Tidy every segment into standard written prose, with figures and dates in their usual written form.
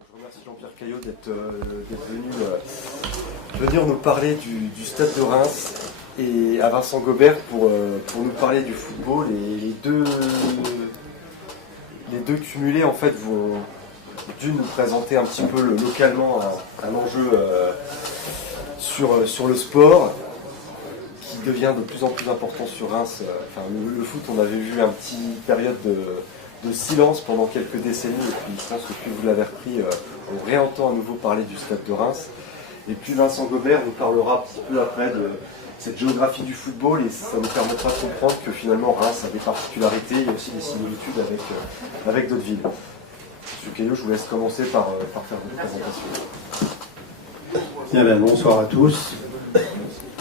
Je remercie Jean-Pierre Caillot d'être venu venir nous parler du Stade de Reims et à Vincent Gobert pour nous parler du football. Et les deux cumulés en fait vont d'une nous présenter un petit peu localement un enjeu sur le sport qui devient de plus en plus important sur Reims. Le foot, on avait vu une petite période de silence pendant quelques décennies, et puis je pense que plus vous l'avez repris, on réentend à nouveau parler du Stade de Reims. Et puis Vincent Gobert nous parlera un petit peu après de cette géographie du football, et ça nous permettra de comprendre que finalement Reims a des particularités et aussi des similitudes avec d'autres villes. Monsieur Caillot, je vous laisse commencer par faire votre présentation. Bien, bonsoir à tous.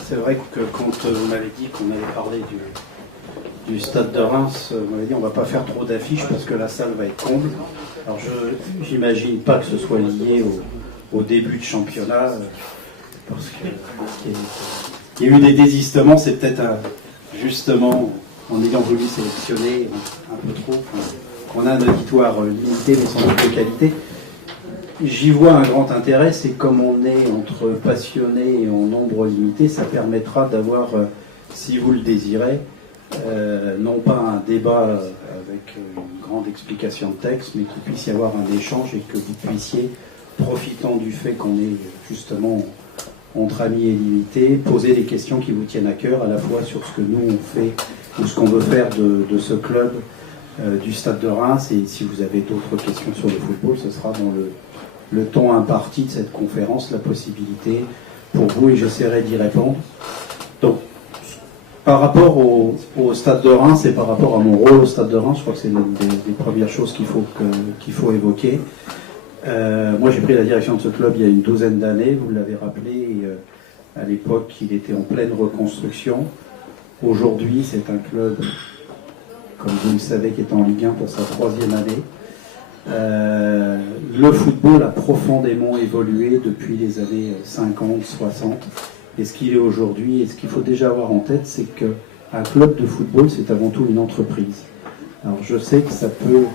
C'est vrai que quand vous m'avez dit qu'on allait parler du Stade de Reims, vous m'avez dit on ne va pas faire trop d'affiches parce que la salle va être comble. Alors j'imagine pas que ce soit lié au début de championnat, parce qu'il y a eu des désistements, c'est peut-être justement en ayant voulu sélectionner un peu trop, qu'on a un auditoire limité mais sans doute de qualité. J'y vois un grand intérêt, c'est comme on est entre passionnés et en nombre limité, ça permettra d'avoir, si vous le désirez, non pas un débat avec une grande explication de texte, mais qu'il puisse y avoir un échange et que vous puissiez, profitant du fait qu'on est justement entre amis et limités, poser des questions qui vous tiennent à cœur, à la fois sur ce que nous on fait ou ce qu'on veut faire de ce club du Stade de Reims, et si vous avez d'autres questions sur le football, ce sera dans le temps imparti de cette conférence, la possibilité pour vous, et j'essaierai d'y répondre. Donc, par rapport au Stade de Reims et par rapport à mon rôle au Stade de Reims, je crois que c'est l'une des premières choses qu'il faut évoquer. Moi, j'ai pris la direction de ce club il y a une douzaine d'années, vous l'avez rappelé, à l'époque, il était en pleine reconstruction. Aujourd'hui, c'est un club, comme vous le savez, qui est en Ligue 1 pour sa troisième année. Le football a profondément évolué depuis les années 50, 60. Et ce qu'il est aujourd'hui, et ce qu'il faut déjà avoir en tête, c'est qu'un club de football, c'est avant tout une entreprise. Alors je sais que ça peut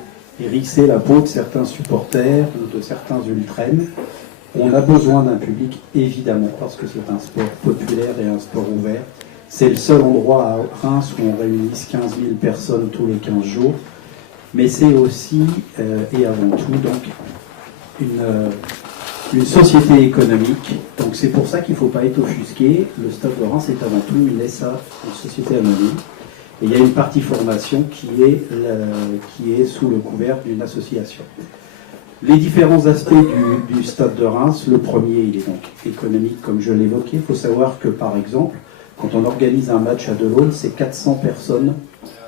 hérisser la peau de certains supporters ou de certains ultrèmes. On a besoin d'un public, évidemment, parce que c'est un sport populaire et un sport ouvert. C'est le seul endroit à Reims où on réunisse 15 000 personnes tous les 15 jours. Mais c'est aussi, et avant tout, donc, une société économique. Donc c'est pour ça qu'il ne faut pas être offusqué. Le Stade de Reims est avant tout une SA, une société anonyme. Et il y a une partie formation qui est sous le couvert d'une association. Les différents aspects du Stade de Reims, le premier, il est donc économique, comme je l'évoquais. Il faut savoir que, par exemple, quand on organise un match à Delaune, c'est 400 personnes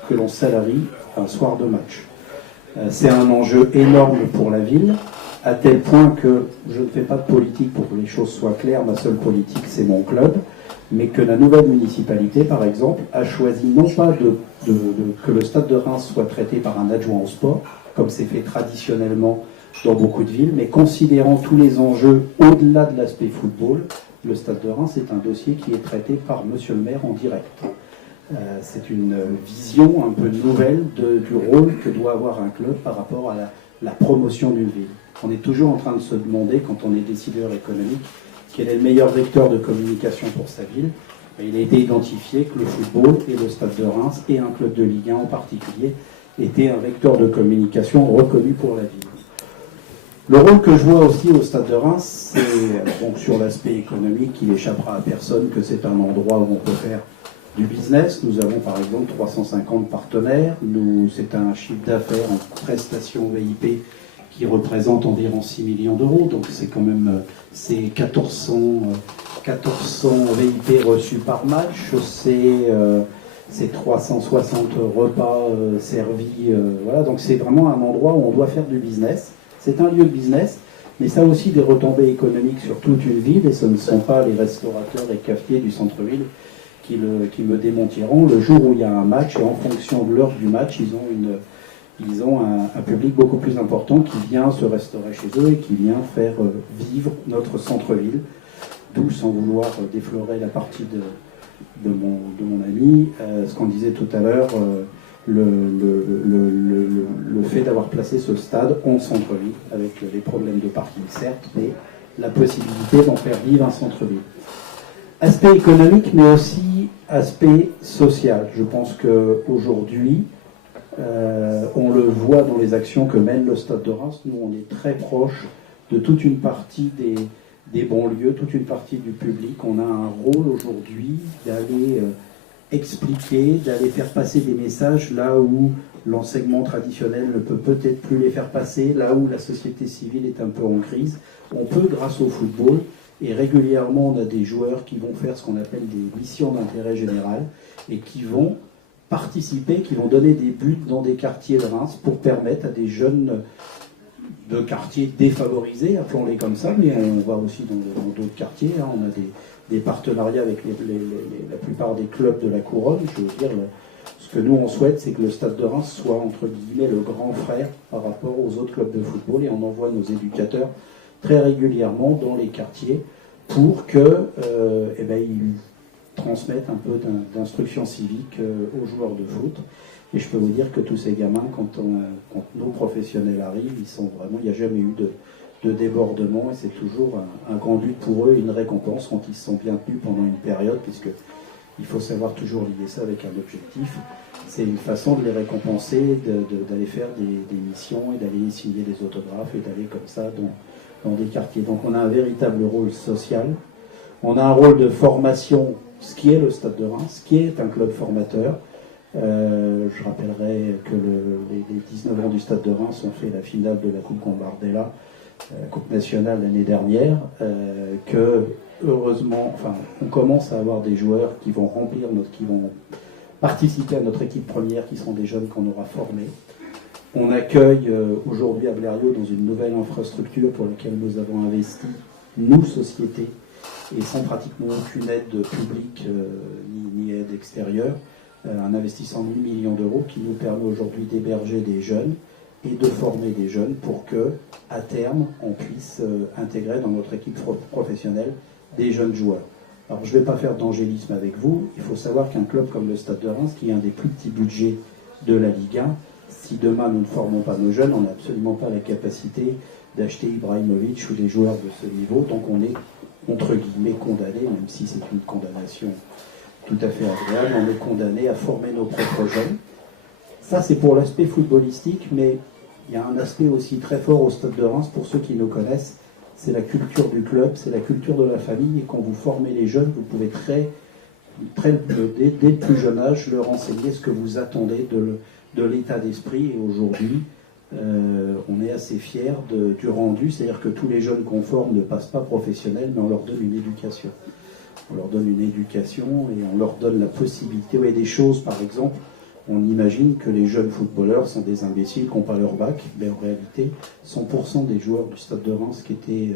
que l'on salarie un soir de match. C'est un enjeu énorme pour la ville, à tel point que je ne fais pas de politique pour que les choses soient claires. Ma seule politique, c'est mon club, mais que la nouvelle municipalité, par exemple, a choisi non pas que le Stade de Reims soit traité par un adjoint au sport, comme c'est fait traditionnellement dans beaucoup de villes, mais considérant tous les enjeux au-delà de l'aspect football, le Stade de Reims est un dossier qui est traité par Monsieur le maire en direct. C'est une vision un peu nouvelle du rôle que doit avoir un club par rapport à la promotion d'une ville. On est toujours en train de se demander, quand on est décideur économique, quel est le meilleur vecteur de communication pour sa ville. Et il a été identifié que le football et le Stade de Reims, et un club de Ligue 1 en particulier, étaient un vecteur de communication reconnu pour la ville. Le rôle que je vois aussi au Stade de Reims, c'est donc sur l'aspect économique, il échappera à personne que c'est un endroit où on peut faire du business. Nous avons par exemple 350 partenaires. C'est un chiffre d'affaires en prestations VIP qui représente environ 6 millions d'euros. Donc c'est quand même 1400 VIP reçus par match. C'est 360 repas servis. Voilà. Donc c'est vraiment un endroit où on doit faire du business. C'est un lieu de business, mais ça a aussi des retombées économiques sur toute une ville, et ce ne sont pas les restaurateurs et cafetiers du centre-ville qui me démentiront. Le jour où il y a un match, et en fonction de l'heure du match, ils ont un public beaucoup plus important qui vient se restaurer chez eux et qui vient faire vivre notre centre-ville. D'où, sans vouloir déflorer la partie de mon ami, ce qu'on disait tout à l'heure, le fait d'avoir placé ce stade en centre-ville, avec les problèmes de parking certes, mais la possibilité d'en faire vivre un centre-ville. Aspect économique, mais aussi aspect social. Je pense qu'aujourd'hui, on le voit dans les actions que mène le Stade de Reims. Nous, on est très proche de toute une partie des banlieues, toute une partie du public. On a un rôle aujourd'hui d'aller expliquer, d'aller faire passer des messages là où l'enseignement traditionnel ne peut peut-être plus les faire passer, là où la société civile est un peu en crise. On peut, grâce au football, et régulièrement on a des joueurs qui vont faire ce qu'on appelle des missions d'intérêt général et qui vont participer, qui vont donner des buts dans des quartiers de Reims pour permettre à des jeunes de quartiers défavorisés, appelons-les comme ça, mais on va aussi dans d'autres quartiers, hein, on a des partenariats avec la plupart des clubs de la couronne. Je veux dire, ce que nous on souhaite, c'est que le Stade de Reims soit entre guillemets le grand frère par rapport aux autres clubs de football, et on envoie nos éducateurs très régulièrement dans les quartiers pour que ils transmettent un peu d'instruction civique aux joueurs de foot. Et je peux vous dire que tous ces gamins, quand nos professionnels arrivent, il n'y a jamais eu de débordement, et c'est toujours un grand but pour eux, une récompense quand ils se sont bien tenus pendant une période, puisque il faut savoir toujours lier ça avec un objectif. C'est une façon de les récompenser, d'aller faire des missions et d'aller signer des autographes et d'aller comme ça dans des quartiers. Donc on a un véritable rôle social. On a un rôle de formation, ce qui est le Stade de Reims, ce qui est un club formateur. Je rappellerai que les 19 ans du Stade de Reims ont fait la finale de la Coupe Gambardella, Coupe nationale l'année dernière, que heureusement, on commence à avoir des joueurs qui vont qui vont participer à notre équipe première, qui sont des jeunes qu'on aura formés. On accueille aujourd'hui à Blériot dans une nouvelle infrastructure pour laquelle nous avons investi, nous, société, et sans pratiquement aucune aide publique ni aide extérieure, un investissement de 8 millions d'euros qui nous permet aujourd'hui d'héberger des jeunes et de former des jeunes pour que, à terme, on puisse intégrer dans notre équipe professionnelle des jeunes joueurs. Alors je ne vais pas faire d'angélisme avec vous, il faut savoir qu'un club comme le Stade de Reims, qui est un des plus petits budgets de la Ligue 1, si demain nous ne formons pas nos jeunes, on n'a absolument pas la capacité d'acheter Ibrahimovic ou des joueurs de ce niveau, donc on est entre guillemets condamné, même si c'est une condamnation tout à fait agréable, on est condamné à former nos propres jeunes. Ça c'est pour l'aspect footballistique, mais il y a un aspect aussi très fort au Stade de Reims, pour ceux qui nous connaissent, c'est la culture du club, c'est la culture de la famille, et quand vous formez les jeunes, vous pouvez dès le plus jeune âge leur enseigner ce que vous attendez de l'état d'esprit. Et aujourd'hui, on est assez fiers du rendu, c'est-à-dire que tous les jeunes qu'on forme ne passent pas professionnels, mais on leur donne une éducation. On leur donne une éducation et on leur donne la possibilité. Il y a des choses, par exemple, on imagine que les jeunes footballeurs sont des imbéciles qui n'ont pas leur bac, mais en réalité, 100% des joueurs du Stade de Reims qui étaient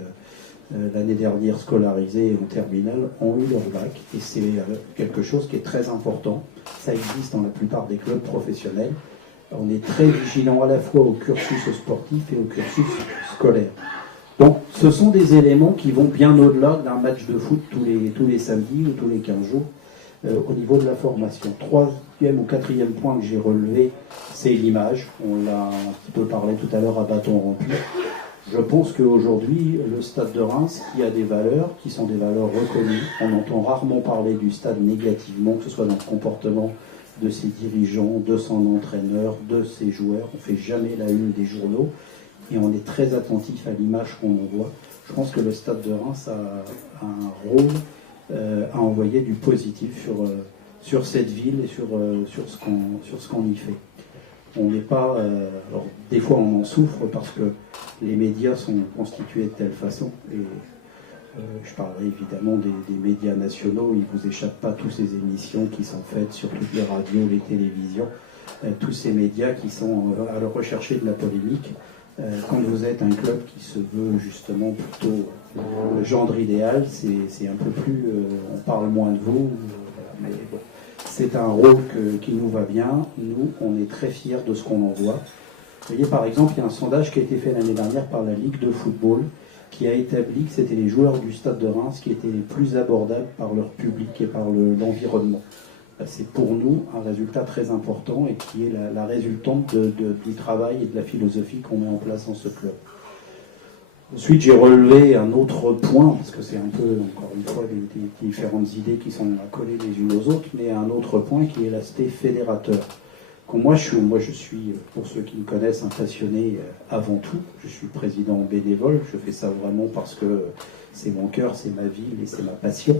l'année dernière scolarisés en terminale ont eu leur bac, et c'est quelque chose qui est très important. Ça existe dans la plupart des clubs professionnels. On est très vigilant à la fois au cursus sportif et au cursus scolaire. Donc ce sont des éléments qui vont bien au-delà d'un match de foot tous les samedis ou tous les 15 jours au niveau de la formation. Troisième ou quatrième point que j'ai relevé, c'est l'image. On l'a un petit peu parlé tout à l'heure à bâton rompu. Je pense qu'aujourd'hui, le Stade de Reims, qui a des valeurs, qui sont des valeurs reconnues, on entend rarement parler du stade négativement, que ce soit dans le comportement de ses dirigeants, de son entraîneur, de ses joueurs. On ne fait jamais la une des journaux et on est très attentif à l'image qu'on envoie. Je pense que le Stade de Reims a un rôle à envoyer du positif sur cette ville et sur ce qu'on y fait. On n'est pas... alors, des fois, on en souffre parce que les médias sont constitués de telle façon. Et je parlerai évidemment des médias nationaux. Il ne vous échappe pas toutes ces émissions qui sont faites sur toutes les radios, les télévisions. Tous ces médias qui sont à la recherche de la polémique. Quand vous êtes un club qui se veut justement plutôt le gendre idéal, c'est un peu plus... on parle moins de vous. Mais bon. C'est un rôle qui nous va bien. Nous, on est très fiers de ce qu'on envoie. Vous voyez, par exemple, il y a un sondage qui a été fait l'année dernière par la Ligue de football qui a établi que c'était les joueurs du Stade de Reims qui étaient les plus abordables par leur public et par l'environnement. c'est pour nous un résultat très important et qui est la résultante du travail et de la philosophie qu'on met en place dans ce club. Ensuite, j'ai relevé un autre point, parce que c'est un peu, encore une fois, des différentes idées qui sont accolées les unes aux autres, mais un autre point qui est l'aspect fédérateur. Moi, je suis, pour ceux qui me connaissent, un passionné avant tout. Je suis président bénévole. Je fais ça vraiment parce que c'est mon cœur, c'est ma ville et c'est ma passion.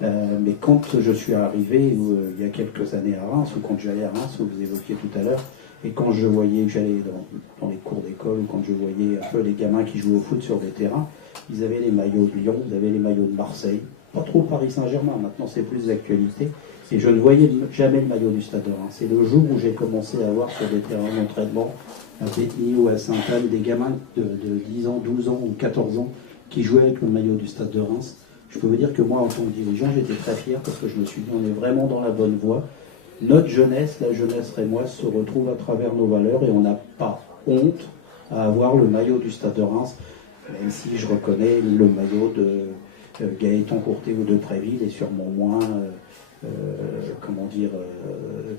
Mais quand je suis arrivé il y a quelques années à Reims, ou quand j'allais à Reims, vous évoquiez tout à l'heure, et quand je voyais que j'allais dans les cours d'école, ou quand je voyais un peu les gamins qui jouaient au foot sur des terrains, ils avaient les maillots de Lyon, ils avaient les maillots de Marseille, pas trop Paris Saint-Germain, maintenant c'est plus d'actualité, et je ne voyais jamais le maillot du Stade de Reims. C'est le jour où j'ai commencé à voir sur des terrains d'entraînement, à Bétheny ou à Sainte-Anne, des gamins de 10 ans, 12 ans ou 14 ans qui jouaient avec le maillot du Stade de Reims. Je peux vous dire que moi, en tant que dirigeant, j'étais très fier parce que je me suis dit, on est vraiment dans la bonne voie. Notre jeunesse, la jeunesse rémoise, se retrouve à travers nos valeurs et on n'a pas honte à avoir le maillot du Stade de Reims, même si je reconnais le maillot de Gaëtan Courtet ou de Préville est sûrement moins,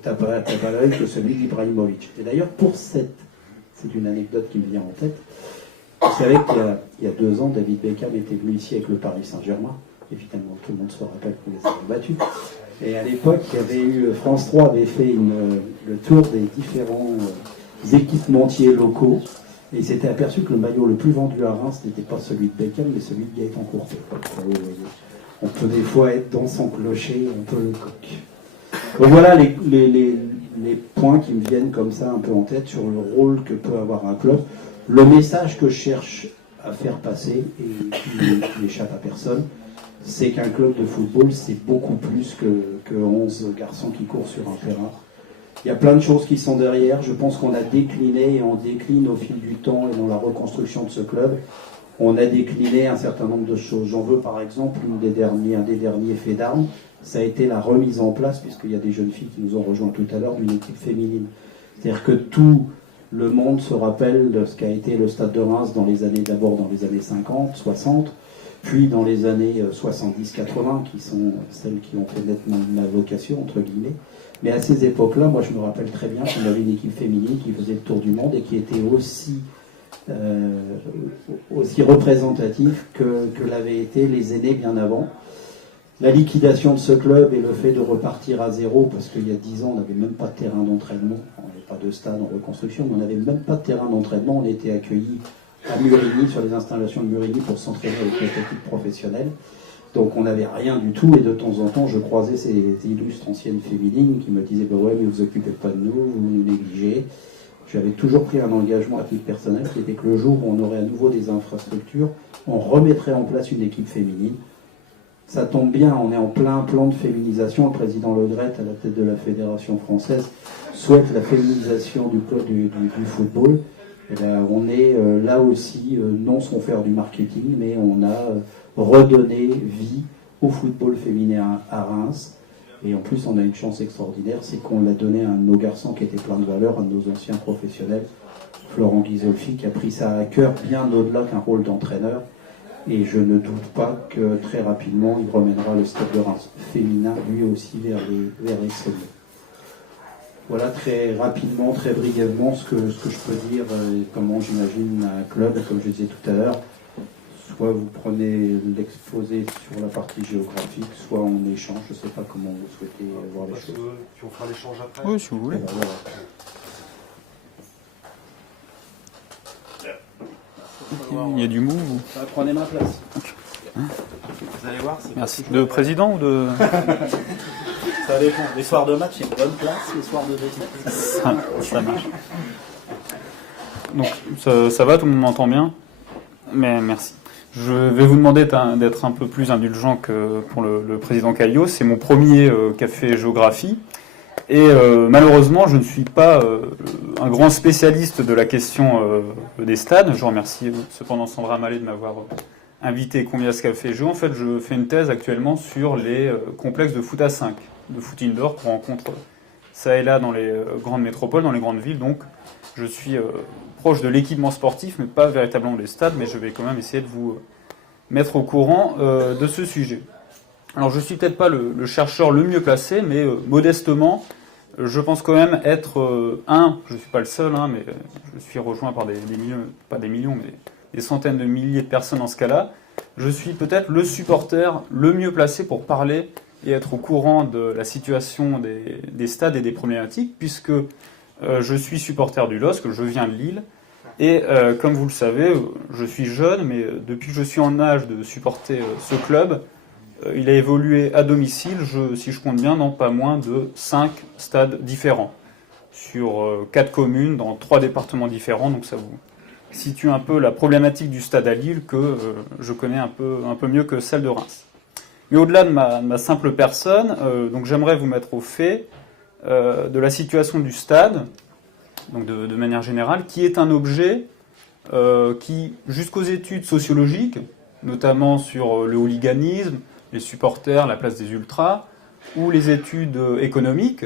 tape à l'œil que celui d'Ibrahimovic. Et d'ailleurs, c'est une anecdote qui me vient en tête. Vous savez qu'il y a 2 ans, David Beckham était venu ici avec le Paris Saint-Germain. Évidemment, tout le monde se rappelle qu'on les avait battus. Et à l'époque, il y avait eu, France 3 avait fait le tour des différents équipementiers locaux. Et il s'était aperçu que le maillot le plus vendu à Reims n'était pas celui de Beckham, mais celui de Gaëtan Courtet. On peut des fois être dans son clocher, un peu le coq. Donc voilà les points qui me viennent comme ça un peu en tête sur le rôle que peut avoir un club. Le message que je cherche à faire passer, et qui n'échappe à personne, c'est qu'un club de football, c'est beaucoup plus que 11 garçons qui courent sur un terrain. Il y a plein de choses qui sont derrière. Je pense qu'on a décliné et on décline au fil du temps et dans la reconstruction de ce club. On a décliné un certain nombre de choses. J'en veux par exemple un des derniers faits d'armes. Ça a été la remise en place, puisqu'il y a des jeunes filles qui nous ont rejoints tout à l'heure, d'une équipe féminine. C'est-à-dire que tout le monde se rappelle de ce qu'a été le Stade de Reims d'abord dans les années 50, 60, puis dans les années 70-80, qui sont celles qui ont fait naître ma vocation, entre guillemets. Mais à ces époques-là, moi je me rappelle très bien qu'on avait une équipe féminine qui faisait le tour du monde et qui était aussi représentative que l'avaient été les aînés bien avant. La liquidation de ce club et le fait de repartir à zéro, parce qu'il y a 10 ans, on n'avait même pas de terrain d'entraînement, on n'avait pas de stade en reconstruction, mais on n'avait même pas de terrain d'entraînement, on était accueillis à Murigny, sur les installations de Murigny, pour s'entraîner avec notre équipe professionnelle. Donc on n'avait rien du tout, et de temps en temps, je croisais ces illustres anciennes féminines qui me disaient « ouais, mais vous occupez pas de nous, vous nous négligez ». J'avais toujours pris un engagement à titre personnel, qui était que le jour où on aurait à nouveau des infrastructures, on remettrait en place une équipe féminine. Ça tombe bien, on est en plein plan de féminisation. Le président Le Gret, à la tête de la Fédération française, souhaite la féminisation du club du football. Et là, on est là aussi, non sans faire du marketing, mais on a redonné vie au football féminin à Reims. Et en plus, on a une chance extraordinaire, c'est qu'on l'a donné à un de nos garçons qui était plein de valeur, un de nos anciens professionnels, Florent Ghisolfi, qui a pris ça à cœur bien au-delà qu'un rôle d'entraîneur. Et je ne doute pas que très rapidement, il remènera le Stade de Reims féminin, lui aussi, vers les sommets. Voilà très rapidement, très brièvement, ce que je peux dire, comment j'imagine un club, comme je disais tout à l'heure. Soit vous prenez l'exposé sur la partie géographique, soit on échange. Je ne sais pas comment vous souhaitez voir les choses. Puis on fera l'échange après. Oui, si vous voulez. Voilà. Il y a du mou. Prenez ma place. Vous allez voir, c'est Merci. De président ou de... Ça dépend. Les soirs de match, c'est une bonne place. Les soirs de défaite. ça marche. Donc, ça va, tout le monde m'entend bien. Mais merci. Je vais vous demander d'être un peu plus indulgent que pour le président Caillot. C'est mon premier café géographie. Et malheureusement, je ne suis pas un grand spécialiste de la question des stades. Je remercie cependant Sandra Mallet de m'avoir invité combien ce café géo. En fait, je fais une thèse actuellement sur les complexes de foot à 5, de foot indoor qu'on rencontre ça et là dans les grandes métropoles, dans les grandes villes. Donc, je suis proche de l'équipement sportif, mais pas véritablement des stades. Mais je vais quand même essayer de vous mettre au courant de ce sujet. Alors je suis peut-être pas le chercheur le mieux placé, mais modestement, je pense quand même être je ne suis pas le seul, hein, mais je suis rejoint par des millions, pas des millions, mais des centaines de milliers de personnes en ce cas-là. Je suis peut-être le supporter le mieux placé pour parler et être au courant de la situation des stades et des problématiques, puisque je suis supporter du LOSC, je viens de Lille, et comme vous le savez, je suis jeune, mais depuis que je suis en âge de supporter ce club, il a évolué à domicile, si je compte bien, dans pas moins de 5 stades différents, sur 4 communes, dans 3 départements différents, donc ça vous situe un peu la problématique du stade à Lille que je connais un peu mieux que celle de Reims. Mais au-delà de ma simple personne, donc j'aimerais vous mettre au fait de la situation du stade, donc de manière générale, qui est un objet qui, jusqu'aux études sociologiques, notamment sur le hooliganisme, les supporters, la place des ultras, ou les études économiques,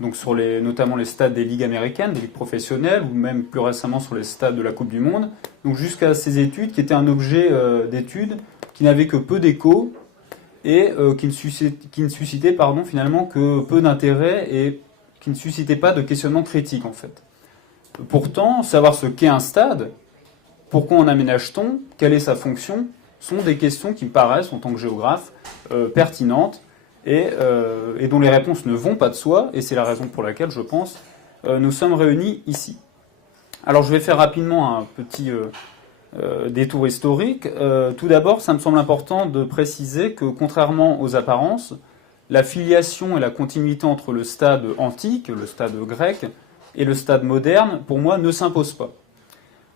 donc sur notamment les stades des ligues américaines, des ligues professionnelles, ou même plus récemment sur les stades de la Coupe du Monde, donc jusqu'à ces études qui étaient un objet d'études qui n'avait que peu d'écho et qui ne suscitait finalement que peu d'intérêt et qui ne suscitait pas de questionnement critique en fait. Pourtant, savoir ce qu'est un stade, pourquoi en aménage-t-on, quelle est sa fonction, sont des questions qui me paraissent, en tant que géographe, pertinentes et dont les réponses ne vont pas de soi, et c'est la raison pour laquelle, je pense, nous sommes réunis ici. Alors je vais faire rapidement un petit détour historique. Tout d'abord, ça me semble important de préciser que, contrairement aux apparences, la filiation et la continuité entre le stade antique, le stade grec, et le stade moderne, pour moi, ne s'imposent pas.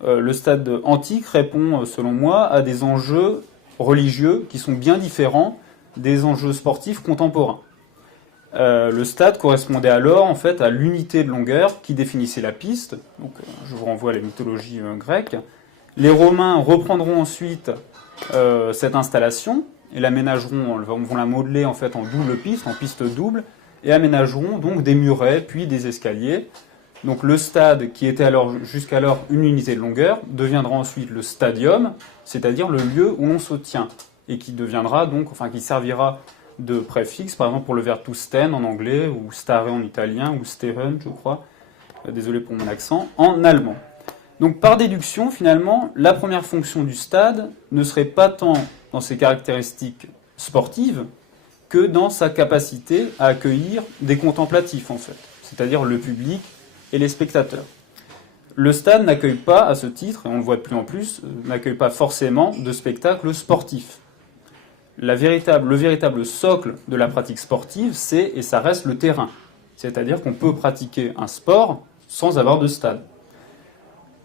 Le stade antique répond, selon moi, à des enjeux religieux qui sont bien différents des enjeux sportifs contemporains. Le stade correspondait alors en fait à l'unité de longueur qui définissait la piste. Donc, je vous renvoie à la mythologie grecque. Les Romains reprendront ensuite cette installation et l'aménageront, vont la modeler en fait en double piste, en piste double, et aménageront donc des murets puis des escaliers. Donc le stade, qui était jusqu'alors une unité de longueur, deviendra ensuite le stadium, c'est-à-dire le lieu où l'on se tient, et qui deviendra donc, qui servira de préfixe, par exemple pour le verbe to stand en anglais, ou stare en italien, ou stehen, je crois, désolé pour mon accent, en allemand. Donc par déduction, finalement, la première fonction du stade ne serait pas tant dans ses caractéristiques sportives que dans sa capacité à accueillir des contemplatifs, en fait, c'est-à-dire le public et les spectateurs. Le stade n'accueille pas, à ce titre, et on le voit de plus en plus, n'accueille pas forcément de spectacles sportifs. Le véritable socle de la pratique sportive, c'est et ça reste le terrain. C'est-à-dire qu'on peut pratiquer un sport sans avoir de stade.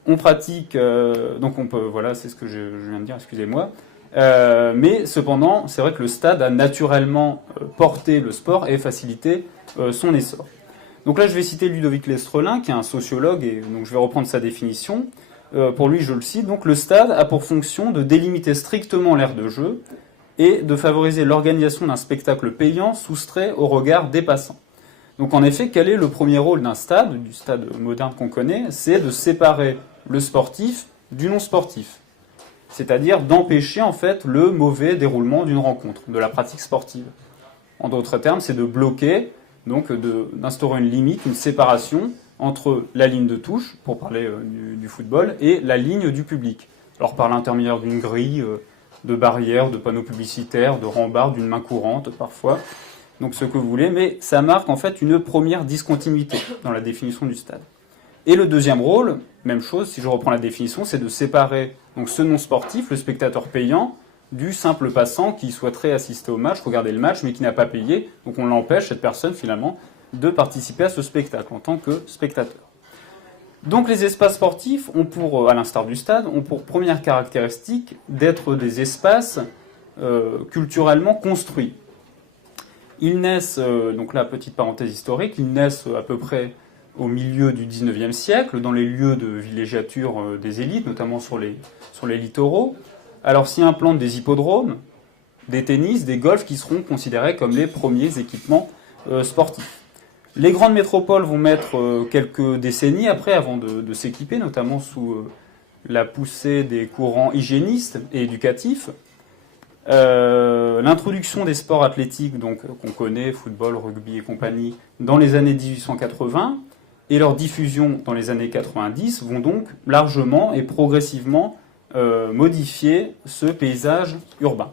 On pratique, voilà, c'est ce que je viens de dire, excusez-moi. Mais cependant, c'est vrai que le stade a naturellement porté le sport et facilité son essor. Donc là, je vais citer Ludovic Lestrelin, qui est un sociologue, et donc je vais reprendre sa définition. Pour lui, je le cite, donc le stade a pour fonction de délimiter strictement l'aire de jeu et de favoriser l'organisation d'un spectacle payant soustrait au regard des passants. Donc en effet, quel est le premier rôle d'un stade, du stade moderne qu'on connaît? C'est de séparer le sportif du non-sportif. C'est-à-dire d'empêcher en fait le mauvais déroulement d'une rencontre, de la pratique sportive. En d'autres termes, c'est de bloquer, donc d'instaurer une limite, une séparation entre la ligne de touche, pour parler du football, et la ligne du public. Alors par l'intermédiaire d'une grille, de barrières, de panneaux publicitaires, de rambardes, d'une main courante parfois, donc ce que vous voulez, mais ça marque en fait une première discontinuité dans la définition du stade. Et le deuxième rôle, même chose, si je reprends la définition, c'est de séparer donc ce non-sportif, le spectateur payant, du simple passant qui souhaiterait assister au match, regarder le match, mais qui n'a pas payé. Donc on l'empêche, cette personne, finalement, de participer à ce spectacle en tant que spectateur. Donc les espaces sportifs, à l'instar du stade, ont pour première caractéristique d'être des espaces culturellement construits. Ils naissent, donc là, petite parenthèse historique, ils naissent à peu près au milieu du XIXe siècle, dans les lieux de villégiature des élites, notamment sur les littoraux. Alors s'y implantent des hippodromes, des tennis, des golfs qui seront considérés comme les premiers équipements sportifs. Les grandes métropoles vont mettre quelques décennies après avant de s'équiper, notamment sous la poussée des courants hygiénistes et éducatifs. L'introduction des sports athlétiques, donc qu'on connaît, football, rugby et compagnie, dans les années 1880 et leur diffusion dans les années 90 vont donc largement et progressivement modifier ce paysage urbain.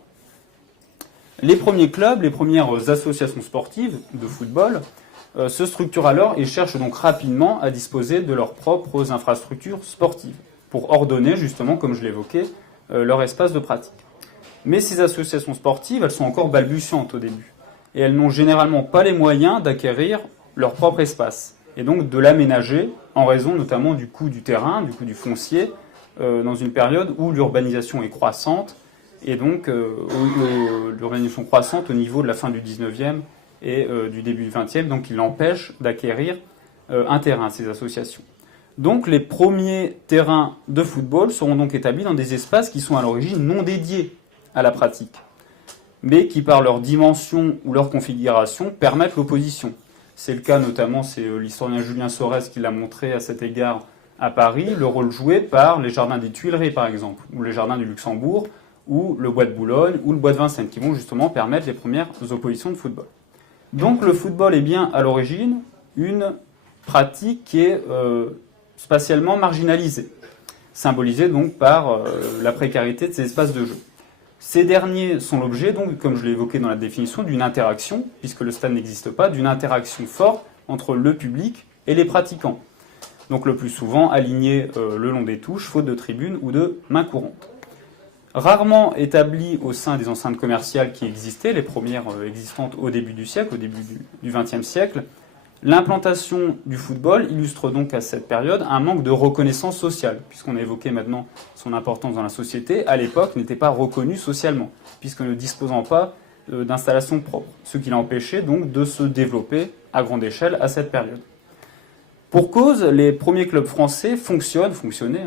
Les premiers clubs, les premières associations sportives de football se structurent alors et cherchent donc rapidement à disposer de leurs propres infrastructures sportives pour ordonner justement, comme je l'évoquais, leur espace de pratique. Mais ces associations sportives, elles sont encore balbutiantes au début. Et elles n'ont généralement pas les moyens d'acquérir leur propre espace. Et donc de l'aménager en raison notamment du coût du terrain, du coût du foncier, dans une période où l'urbanisation est croissante. Et donc l'urbanisation croissante au niveau de la fin du 19e et du début du 20e. Donc il empêche d'acquérir un terrain, ces associations. Donc les premiers terrains de football seront donc établis dans des espaces qui sont à l'origine non dédiés à la pratique, mais qui par leur dimension ou leur configuration permettent l'opposition. C'est le cas notamment, c'est l'historien Julien Sorès qui l'a montré à cet égard à Paris, le rôle joué par les jardins des Tuileries par exemple, ou les jardins du Luxembourg, ou le bois de Boulogne, ou le bois de Vincennes, qui vont justement permettre les premières oppositions de football. Donc le football est bien à l'origine une pratique qui est spatialement marginalisée, symbolisée donc par la précarité de ces espaces de jeu. Ces derniers sont l'objet, donc, comme je l'ai évoqué dans la définition, d'une interaction, puisque le stade n'existe pas, d'une interaction forte entre le public et les pratiquants. Donc le plus souvent alignés le long des touches, faute de tribunes ou de mains courantes. Rarement établis au sein des enceintes commerciales qui existaient, les premières existantes au début du siècle, au début du XXe siècle, l'implantation du football illustre donc à cette période un manque de reconnaissance sociale, puisqu'on a évoqué maintenant son importance dans la société. À l'époque, n'était pas reconnu socialement, puisque ne disposant pas d'installation propre, ce qui l'a empêché donc de se développer à grande échelle à cette période. Pour cause, les premiers clubs français fonctionnaient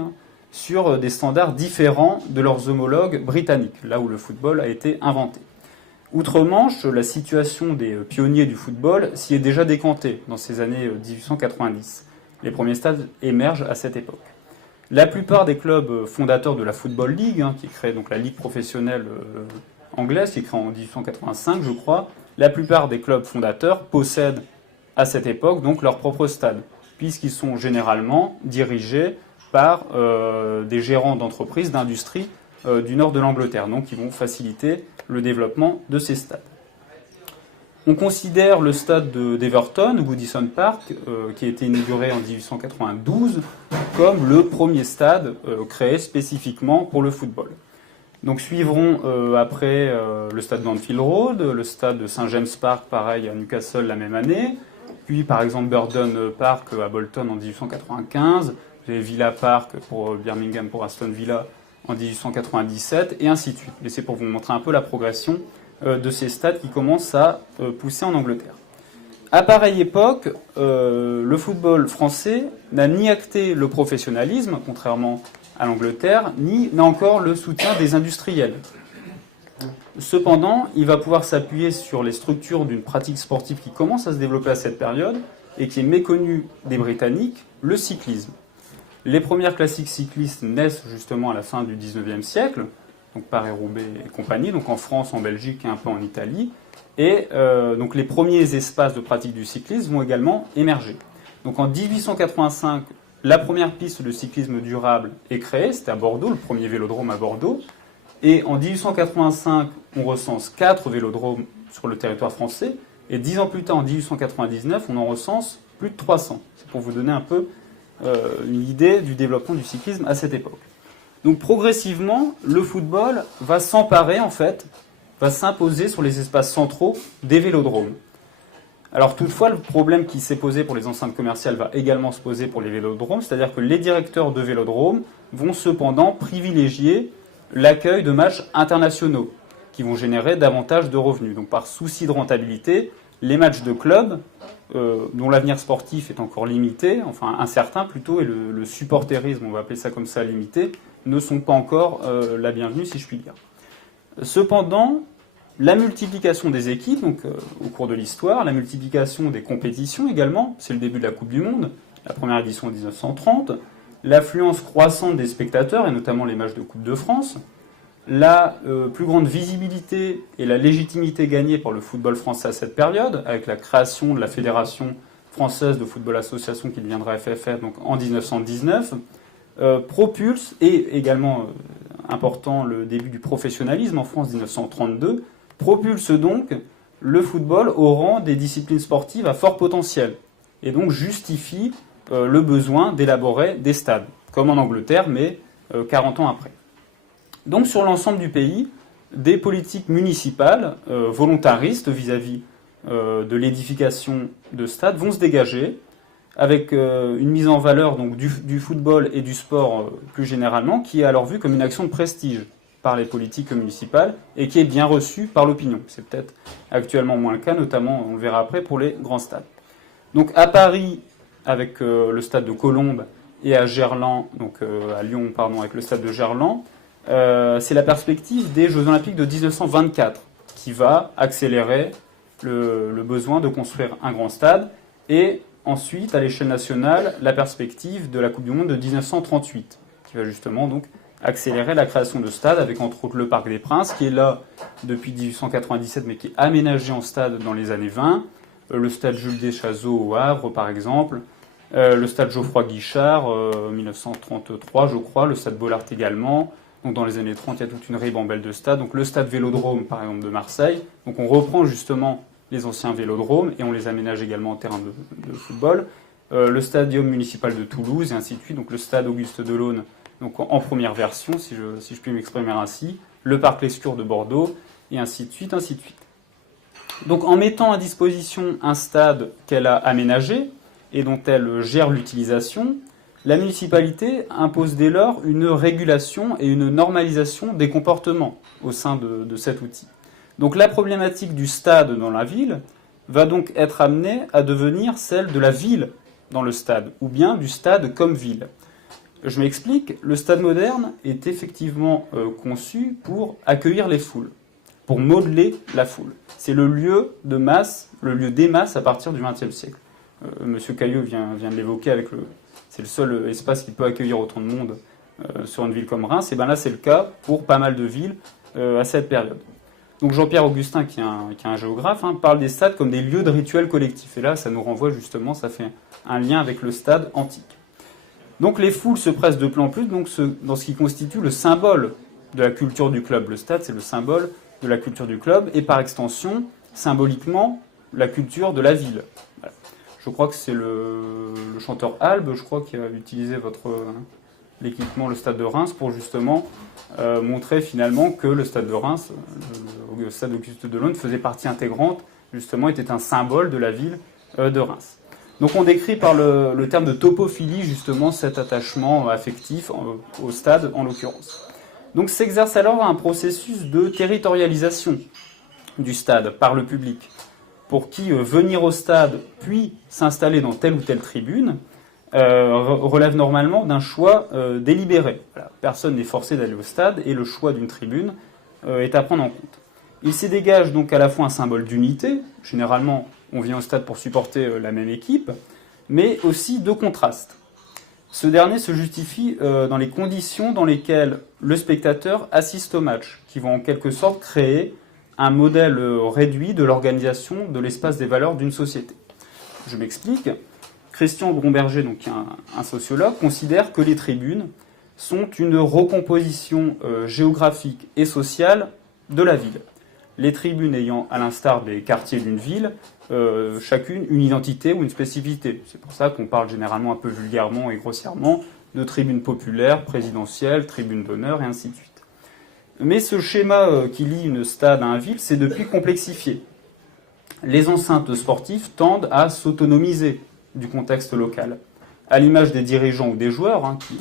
sur des standards différents de leurs homologues britanniques, là où le football a été inventé. Outre-Manche, la situation des pionniers du football s'y est déjà décantée dans ces années 1890. Les premiers stades émergent à cette époque. La plupart des clubs fondateurs de la Football League, qui crée donc la ligue professionnelle anglaise, qui est créée en 1885, je crois, la plupart des clubs fondateurs possèdent à cette époque donc leur propre stade, puisqu'ils sont généralement dirigés par des gérants d'entreprises, d'industrie du nord de l'Angleterre, donc qui vont faciliter le développement de ces stades. On considère le stade d'Everton, Goodison Park, qui a été inauguré en 1892, comme le premier stade créé spécifiquement pour le football. Donc suivront après le stade d'Anfield Road, le stade de St James Park, pareil à Newcastle la même année, puis par exemple Burton Park à Bolton en 1895, vous avez Villa Park pour Birmingham pour Aston Villa en 1897, et ainsi de suite. Et c'est pour vous montrer un peu la progression de ces stades qui commencent à pousser en Angleterre. À pareille époque, le football français n'a ni acté le professionnalisme, contrairement à l'Angleterre, ni n'a encore le soutien des industriels. Cependant, il va pouvoir s'appuyer sur les structures d'une pratique sportive qui commence à se développer à cette période et qui est méconnue des Britanniques, le cyclisme. Les premières classiques cyclistes naissent justement à la fin du XIXe siècle, donc Paris-Roubaix et compagnie, donc en France, en Belgique et un peu en Italie. Et donc les premiers espaces de pratique du cyclisme vont également émerger. Donc en 1885, la première piste de cyclisme durable est créée, c'était à Bordeaux, le premier vélodrome à Bordeaux. Et en 1885, on recense 4 vélodromes sur le territoire français. Et 10 ans plus tard, en 1899, on en recense plus de 300. C'est pour vous donner un peu une idée du développement du cyclisme à cette époque. Donc progressivement, le football va s'emparer, en fait, va s'imposer sur les espaces centraux des vélodromes. Alors toutefois, le problème qui s'est posé pour les enceintes commerciales va également se poser pour les vélodromes, c'est-à-dire que les directeurs de vélodromes vont cependant privilégier l'accueil de matchs internationaux, qui vont générer davantage de revenus. Donc par souci de rentabilité, les matchs de club, dont l'avenir sportif est encore limité, enfin incertain plutôt, et le supporterisme, on va appeler ça comme ça, limité, ne sont pas encore la bienvenue, si je puis dire. Cependant, la multiplication des équipes, donc au cours de l'histoire, la multiplication des compétitions également, c'est le début de la Coupe du Monde, la première édition en 1930, l'affluence croissante des spectateurs, et notamment les matchs de Coupe de France, la plus grande visibilité et la légitimité gagnée par le football français à cette période, avec la création de la Fédération française de football association qui deviendra FFF donc en 1919, propulse, et également important le début du professionnalisme en France 1932, propulse donc le football au rang des disciplines sportives à fort potentiel, et donc justifie le besoin d'élaborer des stades, comme en Angleterre, mais 40 ans après. Donc sur l'ensemble du pays, des politiques municipales volontaristes vis-à-vis de l'édification de stades vont se dégager, avec une mise en valeur donc, du football et du sport plus généralement, qui est alors vue comme une action de prestige par les politiques municipales et qui est bien reçue par l'opinion. C'est peut-être actuellement moins le cas, notamment, on le verra après, pour les grands stades. Donc à Paris, avec le stade de Colombes, et à Gerland, donc à Lyon, pardon, avec le stade de Gerland, c'est la perspective des Jeux Olympiques de 1924 qui va accélérer le besoin de construire un grand stade, et ensuite, à l'échelle nationale, la perspective de la Coupe du Monde de 1938, qui va justement donc accélérer la création de stades, avec entre autres le Parc des Princes, qui est là depuis 1897, mais qui est aménagé en stade dans les années 20, le stade Jules Deschazeaux au Havre, par exemple, le stade Geoffroy-Guichard, 1933, je crois, le stade Bollaert également. Donc dans les années 30, il y a toute une ribambelle de stades. Donc le stade Vélodrome, par exemple, de Marseille. Donc on reprend justement les anciens vélodromes et on les aménage également en terrain de football. Le stadium municipal de Toulouse et ainsi de suite. Donc le stade Auguste Delaune, donc en première version, si je puis m'exprimer ainsi. Le parc Lescure de Bordeaux et ainsi de suite, ainsi de suite. Donc en mettant à disposition un stade qu'elle a aménagé et dont elle gère l'utilisation, la municipalité impose dès lors une régulation et une normalisation des comportements au sein de cet outil. Donc la problématique du stade dans la ville va donc être amenée à devenir celle de la ville dans le stade, ou bien du stade comme ville. Je m'explique, le stade moderne est effectivement conçu pour accueillir les foules, pour modeler la foule. C'est le lieu de masse, le lieu des masses à partir du XXe siècle. Monsieur Caillot vient de l'évoquer avec c'est le seul espace qui peut accueillir autant de monde sur une ville comme Reims. Et bien là, c'est le cas pour pas mal de villes à cette période. Donc Jean-Pierre Augustin, qui est un géographe, parle des stades comme des lieux de rituels collectifs. Et là, ça nous renvoie justement, ça fait un lien avec le stade antique. Donc les foules se pressent de plus en plus dans ce qui constitue le symbole de la culture du club. Le stade, c'est le symbole de la culture du club et par extension, symboliquement, la culture de la ville. Voilà. Je crois que c'est le chanteur Albe, je crois, qui a utilisé l'équipement, le stade de Reims, pour justement montrer finalement que le stade de Reims, le stade Auguste Delaune, faisait partie intégrante, justement, était un symbole de la ville de Reims. Donc on décrit par le terme de topophilie, justement, cet attachement affectif au stade, en l'occurrence. Donc s'exerce alors un processus de territorialisation du stade par le public, pour qui venir au stade puis s'installer dans telle ou telle tribune relève normalement d'un choix délibéré. Voilà. Personne n'est forcé d'aller au stade et le choix d'une tribune est à prendre en compte. Il s'y dégage donc à la fois un symbole d'unité, généralement on vient au stade pour supporter la même équipe, mais aussi de contraste. Ce dernier se justifie dans les conditions dans lesquelles le spectateur assiste au match, qui vont en quelque sorte créer un modèle réduit de l'organisation de l'espace des valeurs d'une société. Je m'explique. Christian Bromberger, donc un sociologue, considère que les tribunes sont une recomposition géographique et sociale de la ville. Les tribunes ayant, à l'instar des quartiers d'une ville, chacune une identité ou une spécificité. C'est pour ça qu'on parle généralement un peu vulgairement et grossièrement de tribunes populaires, présidentielles, tribunes d'honneur et ainsi de suite. Mais ce schéma qui lie une stade à un ville s'est depuis complexifié. Les enceintes sportives tendent à s'autonomiser du contexte local. À l'image des dirigeants ou des joueurs, qui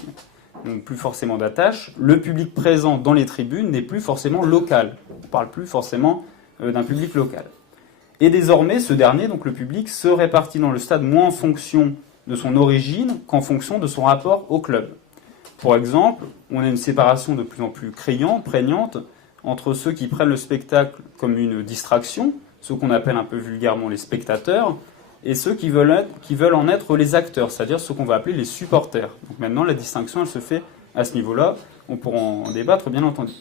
n'ont plus forcément d'attache, le public présent dans les tribunes n'est plus forcément local. On ne parle plus forcément d'un public local. Et désormais, ce dernier, donc le public, se répartit dans le stade moins en fonction de son origine qu'en fonction de son rapport au club. Pour exemple, on a une séparation de plus en plus criante, prégnante, entre ceux qui prennent le spectacle comme une distraction, ceux qu'on appelle un peu vulgairement les spectateurs, et ceux qui veulent en être les acteurs, c'est-à-dire ceux qu'on va appeler les supporters. Donc maintenant, la distinction, elle se fait à ce niveau-là. On pourra en débattre, bien entendu.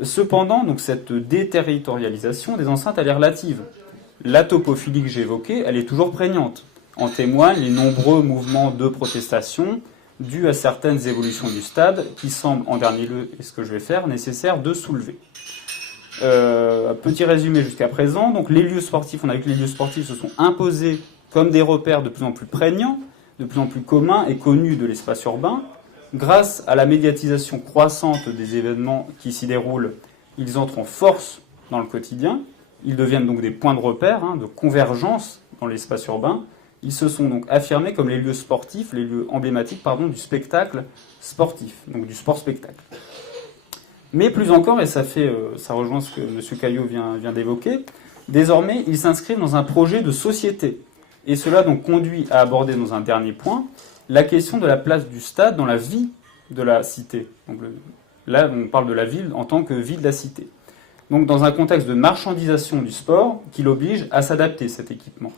Cependant, donc, cette déterritorialisation des enceintes, elle est relative. La topophilie que j'ai évoquée, elle est toujours prégnante. En témoignent les nombreux mouvements de protestation dus à certaines évolutions du stade qui semblent, en dernier lieu, et ce que je vais faire, nécessaire de soulever. Petit résumé jusqu'à présent. Donc, les lieux sportifs, on a vu que les lieux sportifs se sont imposés comme des repères de plus en plus prégnants, de plus en plus communs et connus de l'espace urbain. Grâce à la médiatisation croissante des événements qui s'y déroulent, ils entrent en force dans le quotidien. Ils deviennent donc des points de repère, de convergence dans l'espace urbain. Ils se sont donc affirmés comme les lieux sportifs, les lieux emblématiques du spectacle sportif, donc du sport-spectacle. Mais plus encore, et ça rejoint ce que M. Caillot vient d'évoquer, désormais, ils s'inscrivent dans un projet de société. Et cela donc conduit à aborder dans un dernier point la question de la place du stade dans la vie de la cité. Donc là, on parle de la ville en tant que ville de la cité. Donc dans un contexte de marchandisation du sport qui l'oblige à s'adapter, cet équipement.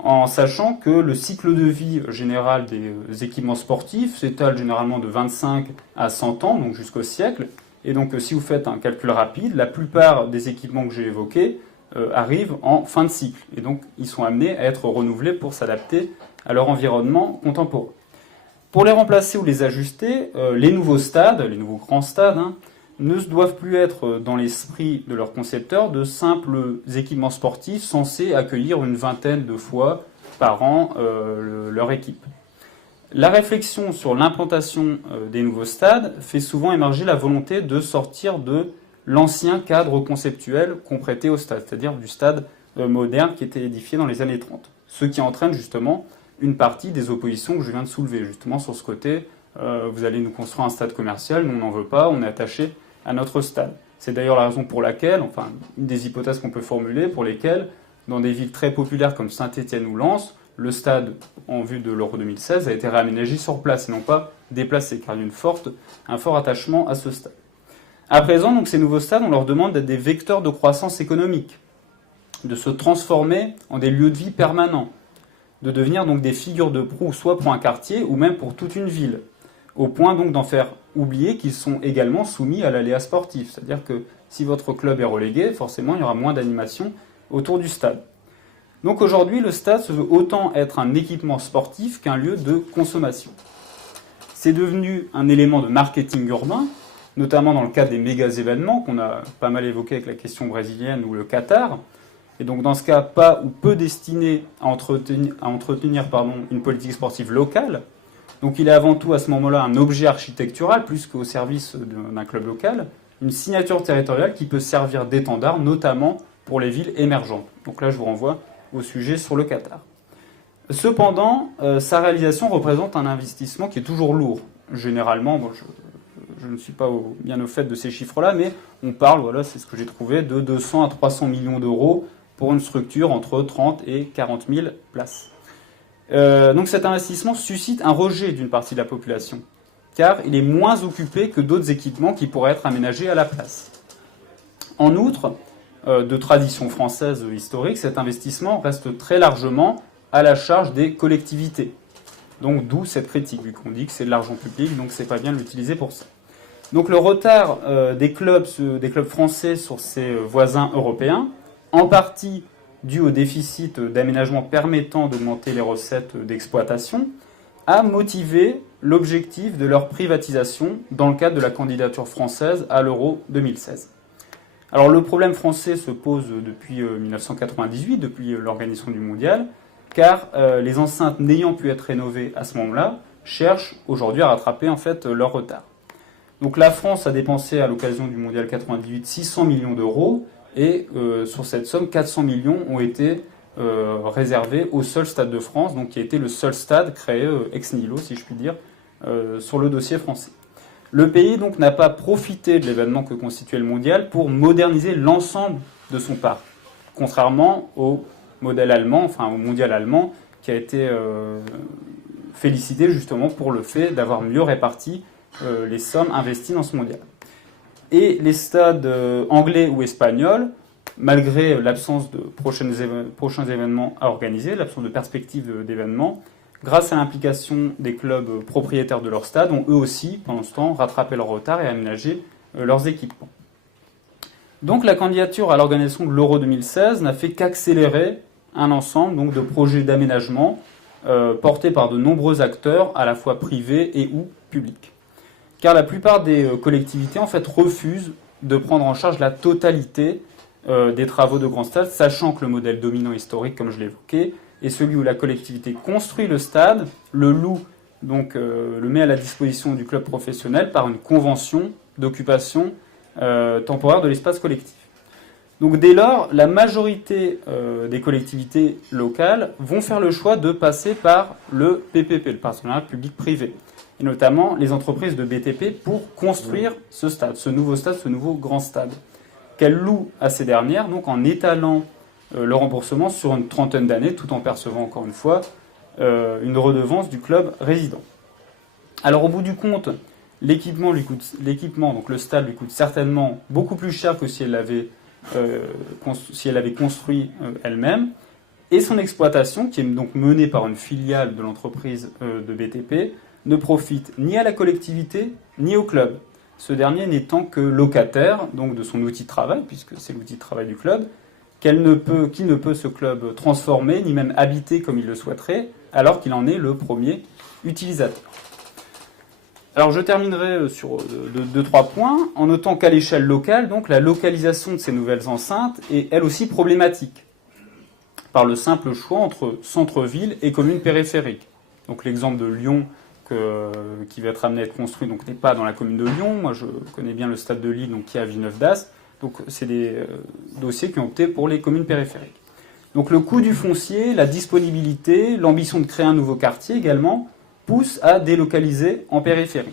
En sachant que le cycle de vie général des équipements sportifs s'étale généralement de 25 à 100 ans, donc jusqu'au siècle. Et donc si vous faites un calcul rapide, la plupart des équipements que j'ai évoqués arrivent en fin de cycle. Et donc ils sont amenés à être renouvelés pour s'adapter à leur environnement contemporain. Pour les remplacer ou les ajuster, les nouveaux stades, les nouveaux grands stades, ne doivent plus être dans l'esprit de leurs concepteurs de simples équipements sportifs censés accueillir une vingtaine de fois par an leur équipe. La réflexion sur l'implantation des nouveaux stades fait souvent émerger la volonté de sortir de l'ancien cadre conceptuel qu'on prêtait au stade, c'est-à-dire du stade moderne qui était édifié dans les années 30. Ce qui entraîne justement une partie des oppositions que je viens de soulever, justement sur ce côté, vous allez nous construire un stade commercial, nous on n'en veut pas, on est attaché à notre stade. C'est d'ailleurs la raison pour laquelle, enfin une des hypothèses qu'on peut formuler, pour lesquelles, dans des villes très populaires comme Saint-Étienne ou Lens, le stade, en vue de l'Euro 2016, a été réaménagé sur place et non pas déplacé, car il y a un fort attachement à ce stade. À présent, donc, ces nouveaux stades, on leur demande d'être des vecteurs de croissance économique, de se transformer en des lieux de vie permanents, de devenir donc des figures de proue, soit pour un quartier ou même pour toute une ville, au point donc d'en faire oublier qu'ils sont également soumis à l'aléa sportif. C'est-à-dire que si votre club est relégué, forcément il y aura moins d'animation autour du stade. Donc aujourd'hui, le stade se veut autant être un équipement sportif qu'un lieu de consommation. C'est devenu un élément de marketing urbain, notamment dans le cadre des méga-événements qu'on a pas mal évoqué avec la question brésilienne ou le Qatar. Et donc dans ce cas, pas ou peu destiné à entretenir une politique sportive locale. Donc il est avant tout à ce moment-là un objet architectural plus qu'au service d'un club local, une signature territoriale qui peut servir d'étendard, notamment pour les villes émergentes. Donc là, je vous renvoie au sujet sur le Qatar. Cependant, sa réalisation représente un investissement qui est toujours lourd. Généralement, je ne suis pas bien au fait de ces chiffres-là, mais on parle, voilà, c'est ce que j'ai trouvé, de 200 à 300 millions d'euros pour une structure entre 30 et 40 000 places. Donc cet investissement suscite un rejet d'une partie de la population, car il est moins occupé que d'autres équipements qui pourraient être aménagés à la place. En outre, de tradition française historique, cet investissement reste très largement à la charge des collectivités. Donc d'où cette critique, vu qu'on dit que c'est de l'argent public, donc c'est pas bien de l'utiliser pour ça. Donc le retard des clubs français sur ses voisins européens, en partie dû au déficit d'aménagement permettant d'augmenter les recettes d'exploitation, a motivé l'objectif de leur privatisation dans le cadre de la candidature française à l'Euro 2016. Alors le problème français se pose depuis 1998, depuis l'organisation du mondial, car les enceintes n'ayant pu être rénovées à ce moment-là cherchent aujourd'hui à rattraper en fait leur retard. Donc la France a dépensé à l'occasion du mondial 98 600 millions d'euros et sur cette somme 400 millions ont été réservés au seul Stade de France, donc qui a été le seul stade créé ex nihilo, si je puis dire, sur le dossier français. Le pays donc n'a pas profité de l'événement que constituait le mondial pour moderniser l'ensemble de son parc, contrairement au modèle allemand, enfin au mondial allemand, qui a été félicité justement pour le fait d'avoir mieux réparti les sommes investies dans ce mondial. Et les stades anglais ou espagnols, malgré l'absence de prochains événements à organiser, l'absence de perspective d'événements, grâce à l'implication des clubs propriétaires de leur stade, ont eux aussi, pendant ce temps, rattrapé leur retard et aménagé leurs équipements. Donc la candidature à l'organisation de l'Euro 2016 n'a fait qu'accélérer un ensemble donc, de projets d'aménagement portés par de nombreux acteurs, à la fois privés et ou publics. Car la plupart des collectivités en fait refusent de prendre en charge la totalité des travaux de grand stade, sachant que le modèle dominant historique, comme je l'évoquais, est celui où la collectivité construit le stade, le loue, donc le met à la disposition du club professionnel par une convention d'occupation temporaire de l'espace collectif. Donc dès lors, la majorité des collectivités locales vont faire le choix de passer par le PPP, le partenariat public-privé, et notamment les entreprises de BTP pour construire ce stade, ce nouveau grand stade, qu'elles louent à ces dernières, donc en étalant le remboursement sur une trentaine d'années, tout en percevant encore une fois une redevance du club résident. Alors au bout du compte, l'équipement, donc le stade, lui coûte certainement beaucoup plus cher que si elle l'avait construit elle-même, et son exploitation, qui est donc menée par une filiale de l'entreprise de BTP, ne profite ni à la collectivité ni au club. Ce dernier n'étant que locataire donc de son outil de travail, puisque c'est l'outil de travail du club, qui ne peut ce club transformer, ni même habiter comme il le souhaiterait, alors qu'il en est le premier utilisateur. Alors je terminerai sur 2-3 points, en notant qu'à l'échelle locale, donc, la localisation de ces nouvelles enceintes est elle aussi problématique, par le simple choix entre centre-ville et commune périphérique. Donc l'exemple de Lyon qui va être amené à être construit donc, n'est pas dans la commune de Lyon. Moi je connais bien le stade de Lille donc, qui est à Villeneuve-d'Ascq. Donc c'est des dossiers qui ont opté pour les communes périphériques. Donc le coût du foncier, la disponibilité, l'ambition de créer un nouveau quartier également poussent à délocaliser en périphérie.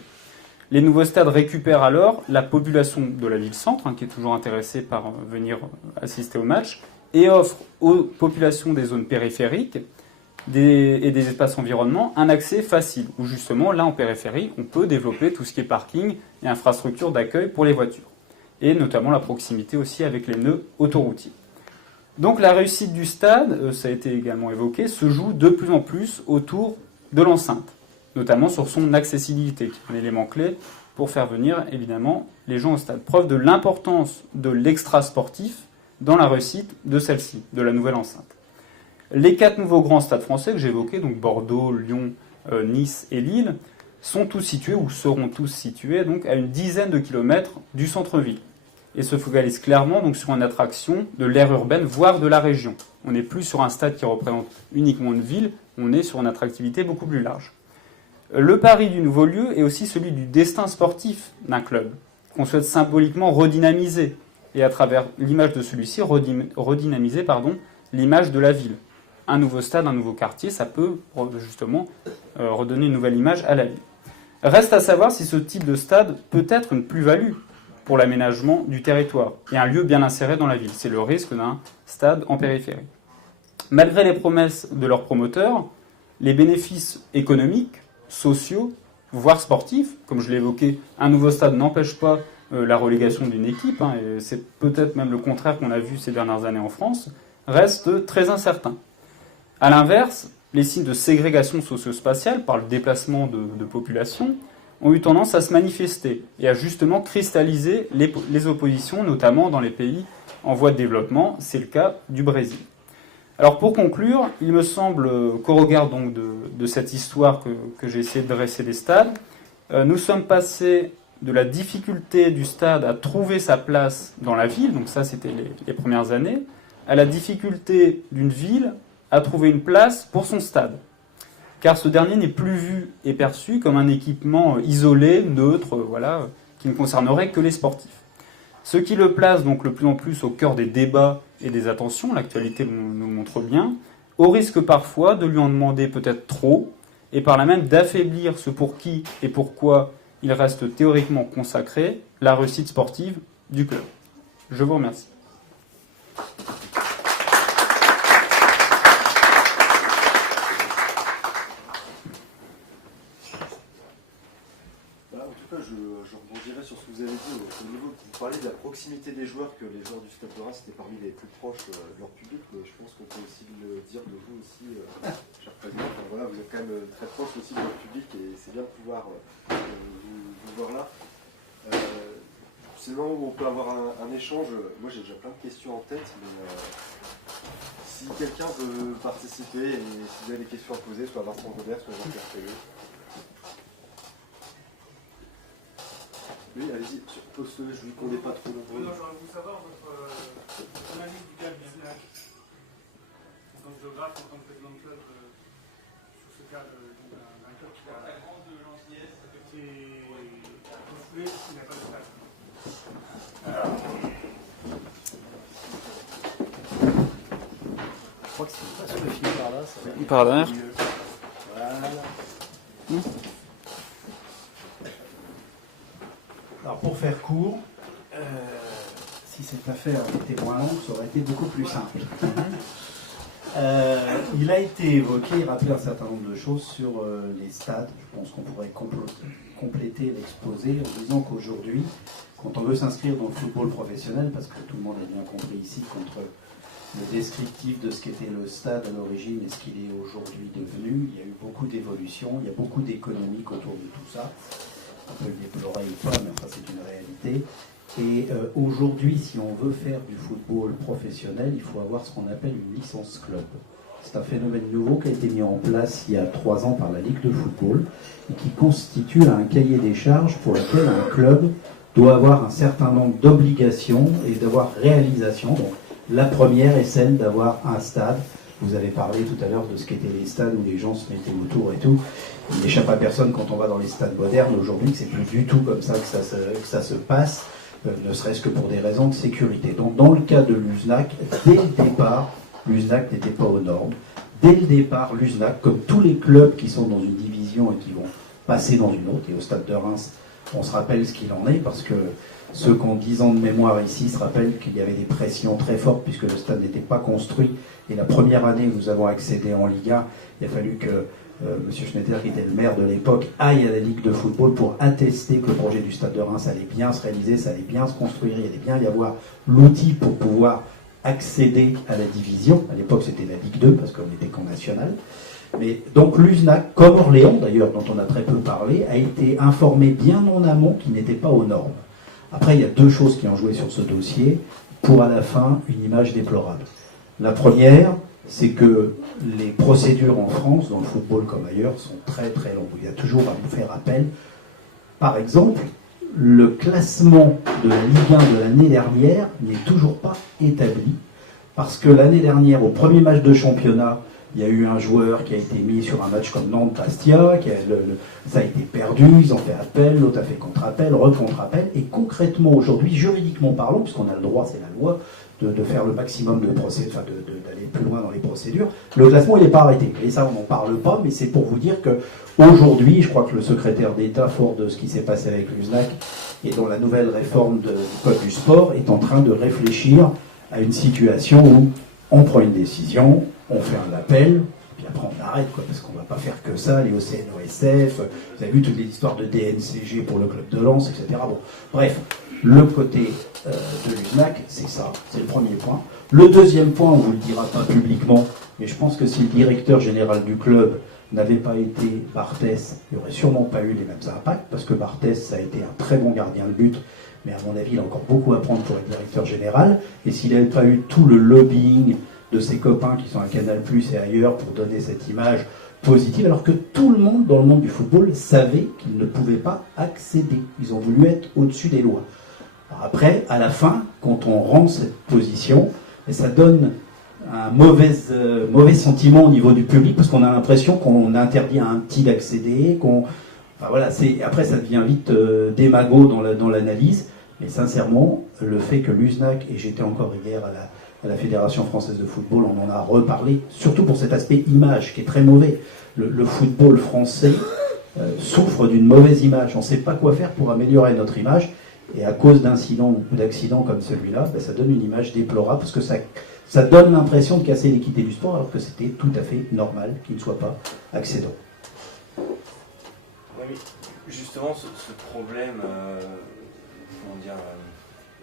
Les nouveaux stades récupèrent alors la population de la ville-centre, qui est toujours intéressée par venir assister au match, et offrent aux populations des zones périphériques et des espaces environnements un accès facile, où justement, là en périphérie, on peut développer tout ce qui est parking et infrastructure d'accueil pour les voitures, et notamment la proximité aussi avec les nœuds autoroutiers. Donc la réussite du stade, ça a été également évoqué, se joue de plus en plus autour de l'enceinte, notamment sur son accessibilité, qui est un élément clé pour faire venir évidemment les gens au stade. Preuve de l'importance de l'extra-sportif dans la réussite de celle-ci, de la nouvelle enceinte. Les 4 nouveaux grands stades français que j'évoquais, donc Bordeaux, Lyon, Nice et Lille, sont tous situés, ou seront tous situés, donc à une dizaine de kilomètres du centre-ville, et se focalisent clairement donc, sur une attraction de l'aire urbaine, voire de la région. On n'est plus sur un stade qui représente uniquement une ville, on est sur une attractivité beaucoup plus large. Le pari du nouveau lieu est aussi celui du destin sportif d'un club, qu'on souhaite symboliquement redynamiser, et à travers l'image de celui-ci, redynamiser l'image de la ville. Un nouveau stade, un nouveau quartier, ça peut justement redonner une nouvelle image à la ville. Reste à savoir si ce type de stade peut être une plus-value pour l'aménagement du territoire, et un lieu bien inséré dans la ville. C'est le risque d'un stade en périphérie. Malgré les promesses de leurs promoteurs, les bénéfices économiques, sociaux, voire sportifs, comme je l'ai évoqué, un nouveau stade n'empêche pas la relégation d'une équipe, et c'est peut-être même le contraire qu'on a vu ces dernières années en France, restent très incertains. A l'inverse, les signes de ségrégation socio-spatiale par le déplacement de population ont eu tendance à se manifester et à justement cristalliser les oppositions, notamment dans les pays en voie de développement. C'est le cas du Brésil. Alors pour conclure, il me semble qu'au regard donc de cette histoire que j'ai essayé de dresser des stades, nous sommes passés de la difficulté du stade à trouver sa place dans la ville, donc ça c'était les premières années, à la difficulté d'une ville à trouver une place pour son stade. Car ce dernier n'est plus vu et perçu comme un équipement isolé, neutre, qui ne concernerait que les sportifs. Ce qui le place donc le plus en plus au cœur des débats et des attentions, l'actualité nous montre bien, au risque parfois de lui en demander peut-être trop, et par là même d'affaiblir ce pour qui et pourquoi il reste théoriquement consacré, la réussite sportive du club. Je vous remercie. Je rebondirai sur ce que vous avez dit au niveau, vous parlez de la proximité des joueurs, que les joueurs du Stade de Reims étaient parmi les plus proches de leur public, mais je pense qu'on peut aussi le dire de vous aussi, cher président. Enfin, vous êtes quand même très proche aussi de leur public et c'est bien de pouvoir vous voir là. c'est le moment où on peut avoir un échange. Moi j'ai déjà plein de questions en tête, mais si quelqu'un veut participer et si vous avez des questions à poser, soit Vincent Robert, soit Jean-Pierre Pellet. Oui, allez-y, poste-le, je ne vous connais pas trop nombreux. Non, j'aurais voulu savoir votre analyse du cas de Luznac, en tant que géographe, en tant que président de club, sur ce cas d'un club qui a postulé parce qu'il n'a pas de stade. Je crois que c'est pas ce fil par là. Ça va Par derrière. Voilà. Alors pour faire court, si cette affaire était moins longue, ça aurait été beaucoup plus simple. Il a été évoqué, rappelé un certain nombre de choses sur les stades. Je pense qu'on pourrait compléter l'exposé en disant qu'aujourd'hui, quand on veut s'inscrire dans le football professionnel, parce que tout le monde a bien compris ici qu'entre le descriptif de ce qu'était le stade à l'origine et ce qu'il est aujourd'hui devenu, il y a eu beaucoup d'évolution, il y a beaucoup d'économique autour de tout ça. On peut le déplorer ou pas, mais enfin c'est une réalité. Et aujourd'hui, si on veut faire du football professionnel, il faut avoir ce qu'on appelle une licence club. C'est un phénomène nouveau qui a été mis en place il y a 3 ans par la Ligue de football et qui constitue un cahier des charges pour lequel un club doit avoir un certain nombre d'obligations et d'avoir réalisation. Donc, la première est celle d'avoir un stade. Vous avez parlé tout à l'heure de ce qu'étaient les stades où les gens se mettaient autour et tout. Il n'échappe à personne quand on va dans les stades modernes aujourd'hui que c'est plus du tout comme ça que ça se passe, ne serait-ce que pour des raisons de sécurité. Donc dans le cas de Luznac, dès le départ, Luznac n'était pas aux normes. Dès le départ, Luznac, comme tous les clubs qui sont dans une division et qui vont passer dans une autre, et au stade de Reims, on se rappelle ce qu'il en est, parce que ceux qui ont 10 ans de mémoire ici se rappellent qu'il y avait des pressions très fortes puisque le stade n'était pas construit. Et la première année où nous avons accédé en Ligue 1, il a fallu que M. Schneider, qui était le maire de l'époque, aille à la Ligue de football pour attester que le projet du stade de Reims allait bien se réaliser, ça allait bien se construire, il allait bien y avoir l'outil pour pouvoir accéder à la division. À l'époque, c'était la Ligue 2 parce qu'on n'était qu'en national. Mais donc Luznac, comme Orléans d'ailleurs, dont on a très peu parlé, a été informé bien en amont qu'il n'était pas aux normes. Après, il y a 2 choses qui ont joué sur ce dossier pour à la fin une image déplorable. La première, c'est que les procédures en France, dans le football comme ailleurs, sont très très longues. Il y a toujours à vous faire appel. Par exemple, le classement de la Ligue 1 de l'année dernière n'est toujours pas établi, parce que l'année dernière, au premier match de championnat, il y a eu un joueur qui a été mis sur un match comme Nantes-Bastia, ça a été perdu, ils ont fait appel, l'autre a fait contre-appel, re-contre-appel, et concrètement aujourd'hui, juridiquement parlant, puisqu'on a le droit, c'est la loi, de faire le maximum de procédures, enfin d'aller plus loin dans les procédures, le classement il n'est pas arrêté. Et ça on n'en parle pas, mais c'est pour vous dire que aujourd'hui, je crois que le secrétaire d'État, fort de ce qui s'est passé avec Luznac, et dont la nouvelle réforme du Code du sport, est en train de réfléchir à une situation où on prend une décision, on fait un appel, puis après on arrête, quoi, parce qu'on ne va pas faire que ça, aller au CNOSF, vous avez vu toutes les histoires de DNCG pour le club de Lens, etc. Bon, bref, le côté de Luznac, c'est ça, c'est le premier point. Le deuxième point, on ne vous le dira pas publiquement, mais je pense que si le directeur général du club n'avait pas été Barthès, il n'y aurait sûrement pas eu les mêmes impacts, parce que Barthès, ça a été un très bon gardien de but, mais à mon avis, il a encore beaucoup à prendre pour être directeur général, et s'il n'avait pas eu tout le lobbying de ses copains qui sont à Canal+ et ailleurs pour donner cette image positive, alors que tout le monde dans le monde du football savait qu'ils ne pouvaient pas accéder. Ils ont voulu être au-dessus des lois. Alors après, à la fin, quand on rend cette position, et ça donne un mauvais sentiment au niveau du public, parce qu'on a l'impression qu'on interdit à un petit d'accéder, enfin voilà, après ça devient vite démago dans l'analyse, mais sincèrement, le fait que Luznac, et j'étais encore hier à la Fédération française de football, on en a reparlé, surtout pour cet aspect image qui est très mauvais. Le football français souffre d'une mauvaise image. On ne sait pas quoi faire pour améliorer notre image, et à cause d'incidents ou d'accidents comme celui-là, ça donne une image déplorable, parce que ça donne l'impression de casser l'équité du sport, alors que c'était tout à fait normal qu'il ne soit pas accédant. Oui, justement, ce problème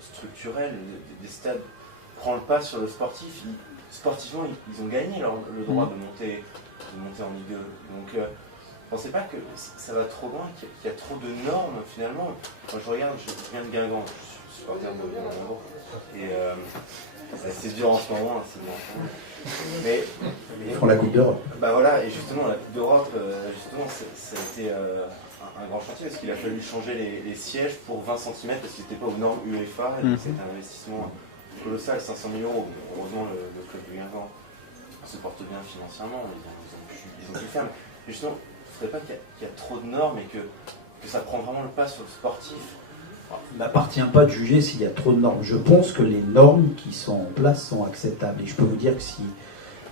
structurel des stades prend le pas sur le sportif. Sportivement, ils ont gagné le droit de monter en Ligue 2. Donc, pensez pas que ça va trop loin, qu'il y a trop de normes finalement. Quand je regarde, je viens de Guingamp, je supporter de Monaco. Et c'est dur en ce moment, c'est dur en ce moment. Mais Ils font la Coupe d'Europe. bah voilà, et justement la Coupe d'Europe, justement, ça a été un grand chantier parce qu'il a fallu changer les sièges pour 20 cm parce qu'ils n'étaient pas aux normes UEFA. Et donc c'était un investissement colossal, 500 000 €. Heureusement, le club de Guingamp se porte bien financièrement, ils ont pu le faire. Mais justement, il ne faudrait pas qu'il y a trop de normes et que ça prend vraiment le pas sur le sportif. Il m'appartient pas de juger s'il y a trop de normes. Je pense que les normes qui sont en place sont acceptables. Et je peux vous dire que si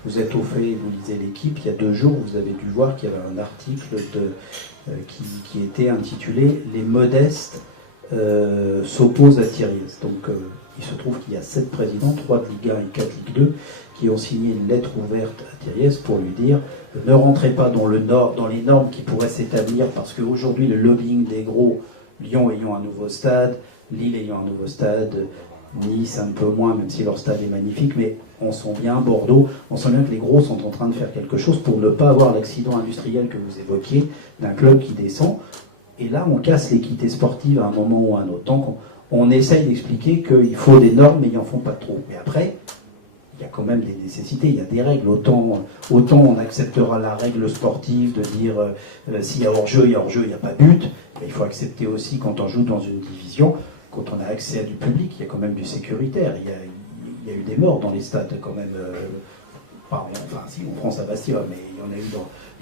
vous êtes au fait, vous lisez l'équipe, il y a 2 jours, vous avez dû voir qu'il y avait un article qui était intitulé « Les modestes s'opposent à Thierry ». Donc il se trouve qu'il y a 7 présidents, 3 de Ligue 1 et 4 Ligue 2, qui ont signé une lettre ouverte à Thierry pour lui dire « Ne rentrez pas dans les normes qui pourraient s'établir parce qu'aujourd'hui le lobbying des gros, Lyon ayant un nouveau stade, Lille ayant un nouveau stade, Nice un peu moins, même si leur stade est magnifique, mais on sent bien, Bordeaux, on sent bien que les gros sont en train de faire quelque chose pour ne pas avoir l'accident industriel que vous évoquiez d'un club qui descend. Et là, on casse l'équité sportive à un moment ou à un autre. Donc, on essaye d'expliquer qu'il faut des normes, mais ils n'en font pas trop. Mais après, il y a quand même des nécessités, il y a des règles. Autant on acceptera la règle sportive de dire s'il y a hors-jeu, il y a hors-jeu, il n'y a pas but. Mais il faut accepter aussi quand on joue dans une division, quand on a accès à du public, il y a quand même du sécuritaire. Il y a eu des morts dans les stades quand même. Si, en France à Bastia, mais il y en a eu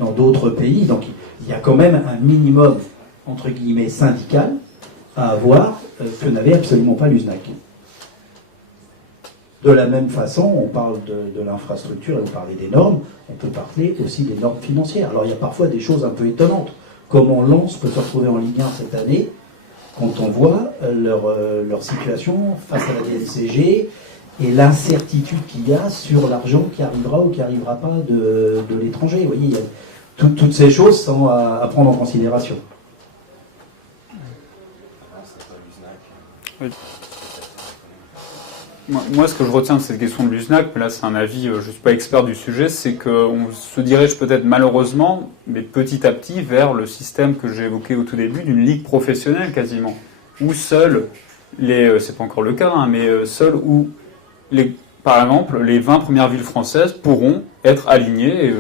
dans d'autres pays. Donc il y a quand même un minimum, entre guillemets, syndical à avoir que n'avait absolument pas l'USNAC. De la même façon, on parle de l'infrastructure et vous parlez des normes, on peut parler aussi des normes financières. Alors il y a parfois des choses un peu étonnantes. Comment Lens peut se retrouver en Ligue 1 cette année quand on voit leur situation face à la DNCG et l'incertitude qu'il y a sur l'argent qui arrivera ou qui n'arrivera pas de l'étranger. Vous voyez, il y a toutes ces choses sont à prendre en considération. Oui. Moi, ce que je retiens de cette question de l'USNAC, mais là c'est un avis, je ne suis pas expert du sujet, c'est qu'on se dirige peut-être malheureusement, mais petit à petit, vers le système que j'ai évoqué au tout début, d'une ligue professionnelle quasiment, où seuls, c'est pas encore le cas, hein, mais seuls où, par exemple, les 20 premières villes françaises pourront être alignées et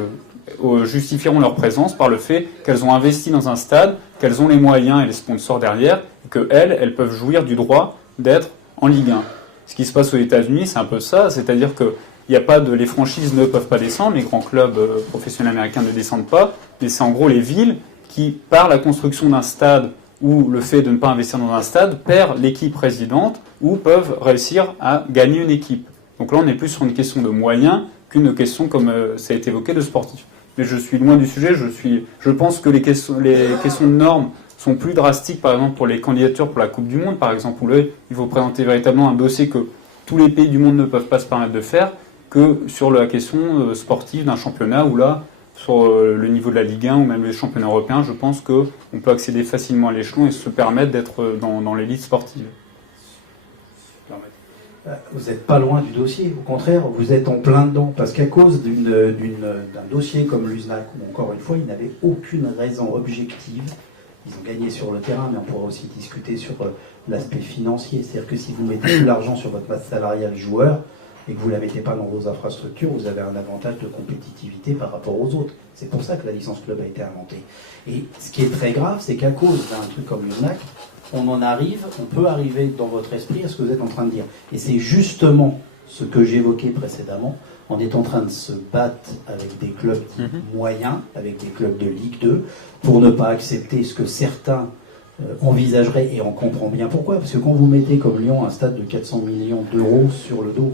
justifieront leur présence par le fait qu'elles ont investi dans un stade, qu'elles ont les moyens et les sponsors derrière, et qu'elles peuvent jouir du droit d'être en Ligue 1. Ce qui se passe aux États-Unis, c'est un peu ça, c'est-à-dire que les franchises ne peuvent pas descendre, les grands clubs professionnels américains ne descendent pas, mais c'est en gros les villes qui, par la construction d'un stade ou le fait de ne pas investir dans un stade, perdent l'équipe résidente ou peuvent réussir à gagner une équipe. Donc là, on est plus sur une question de moyens qu'une question, comme ça a été évoqué, de sportif. Mais je suis loin du sujet, je pense que les questions de normes sont plus drastiques, par exemple, pour les candidatures pour la Coupe du Monde, par exemple, où là, il faut présenter véritablement un dossier que tous les pays du monde ne peuvent pas se permettre de faire, que sur la question sportive d'un championnat, où là, sur le niveau de la Ligue 1 ou même les championnats européens, je pense qu'on peut accéder facilement à l'échelon et se permettre d'être dans l'élite sportive. Vous n'êtes pas loin du dossier, au contraire, vous êtes en plein dedans, parce qu'à cause d'un dossier comme l'USNAC, où encore une fois, ils n'avaient aucune raison objective. Ils ont gagné sur le terrain, mais on pourra aussi discuter sur l'aspect financier. C'est-à-dire que si vous mettez de l'argent sur votre masse salariale joueur et que vous ne la mettez pas dans vos infrastructures, vous avez un avantage de compétitivité par rapport aux autres. C'est pour ça que la licence club a été inventée. Et ce qui est très grave, c'est qu'à cause d'un truc comme l'USNAC, on peut arriver dans votre esprit à ce que vous êtes en train de dire. Et c'est justement ce que j'évoquais précédemment. On est en train de se battre avec des clubs moyens, avec des clubs de Ligue 2, pour ne pas accepter ce que certains envisageraient, et on comprend bien pourquoi. Parce que quand vous mettez comme Lyon un stade de 400 millions d'euros sur le dos,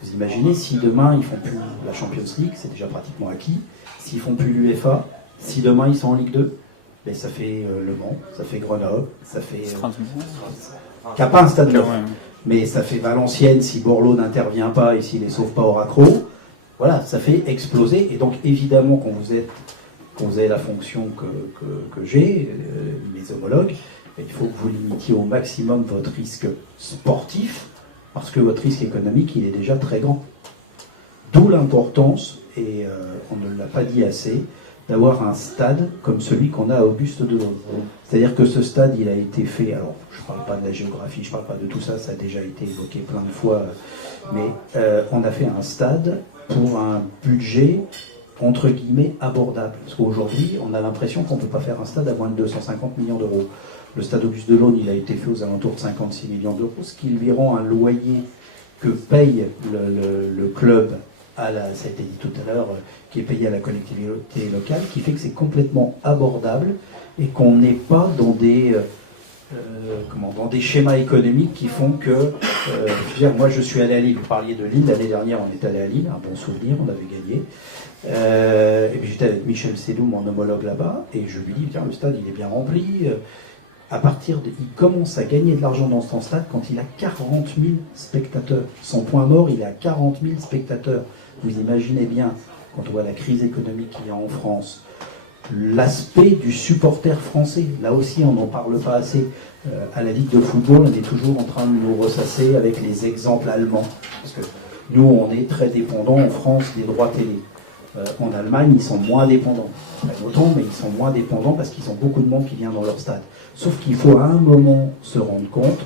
vous imaginez si demain ils font plus la Champions League, c'est déjà pratiquement acquis, s'ils font plus l'UEFA, si demain ils sont en Ligue 2, ben ça fait Le Mans, ça fait Grenoble, ça fait... qui n'a pas un stade neuf. Mais ça fait Valenciennes si Borloo n'intervient pas et s'il ne les sauve pas au raccro. Voilà, ça fait exploser. Et donc évidemment, quand vous avez la fonction que j'ai, mes homologues, il faut que vous limitiez au maximum votre risque sportif, parce que votre risque économique, il est déjà très grand. D'où l'importance, et on ne l'a pas dit assez, d'avoir un stade comme celui qu'on a à Auguste Delaune. C'est-à-dire que ce stade, il a été fait, alors je ne parle pas de la géographie, je ne parle pas de tout ça, ça a déjà été évoqué plein de fois, mais on a fait un stade pour un budget entre guillemets abordable. Parce qu'aujourd'hui, on a l'impression qu'on ne peut pas faire un stade à moins de 250 millions d'euros. Le stade Auguste Delaune, il a été fait aux alentours de 56 millions d'euros, ce qui lui rend un loyer que paye le club, ça a été dit tout à l'heure, qui est payé à la collectivité locale, qui fait que c'est complètement abordable et qu'on n'est pas dans des schémas économiques qui font que... je veux dire, moi, je suis allé à Lille, vous parliez de Lille, l'année dernière, on est allé à Lille, un bon souvenir, on avait gagné. Et puis j'étais avec Michel Sédou, mon homologue là-bas, et je lui dis, tiens, le stade, il est bien rempli. Il commence à gagner de l'argent dans son stade quand il a 40 000 spectateurs. Son point mort, il est à 40 000 spectateurs. Vous imaginez bien, quand on voit la crise économique qu'il y a en France, l'aspect du supporter français. Là aussi, on n'en parle pas assez. À la Ligue de football, on est toujours en train de nous ressasser avec les exemples allemands. Parce que nous, on est très dépendants en France des droits télé. En Allemagne, ils sont moins dépendants. Pas autant, mais ils sont moins dépendants parce qu'ils ont beaucoup de monde qui vient dans leur stade. Sauf qu'il faut à un moment se rendre compte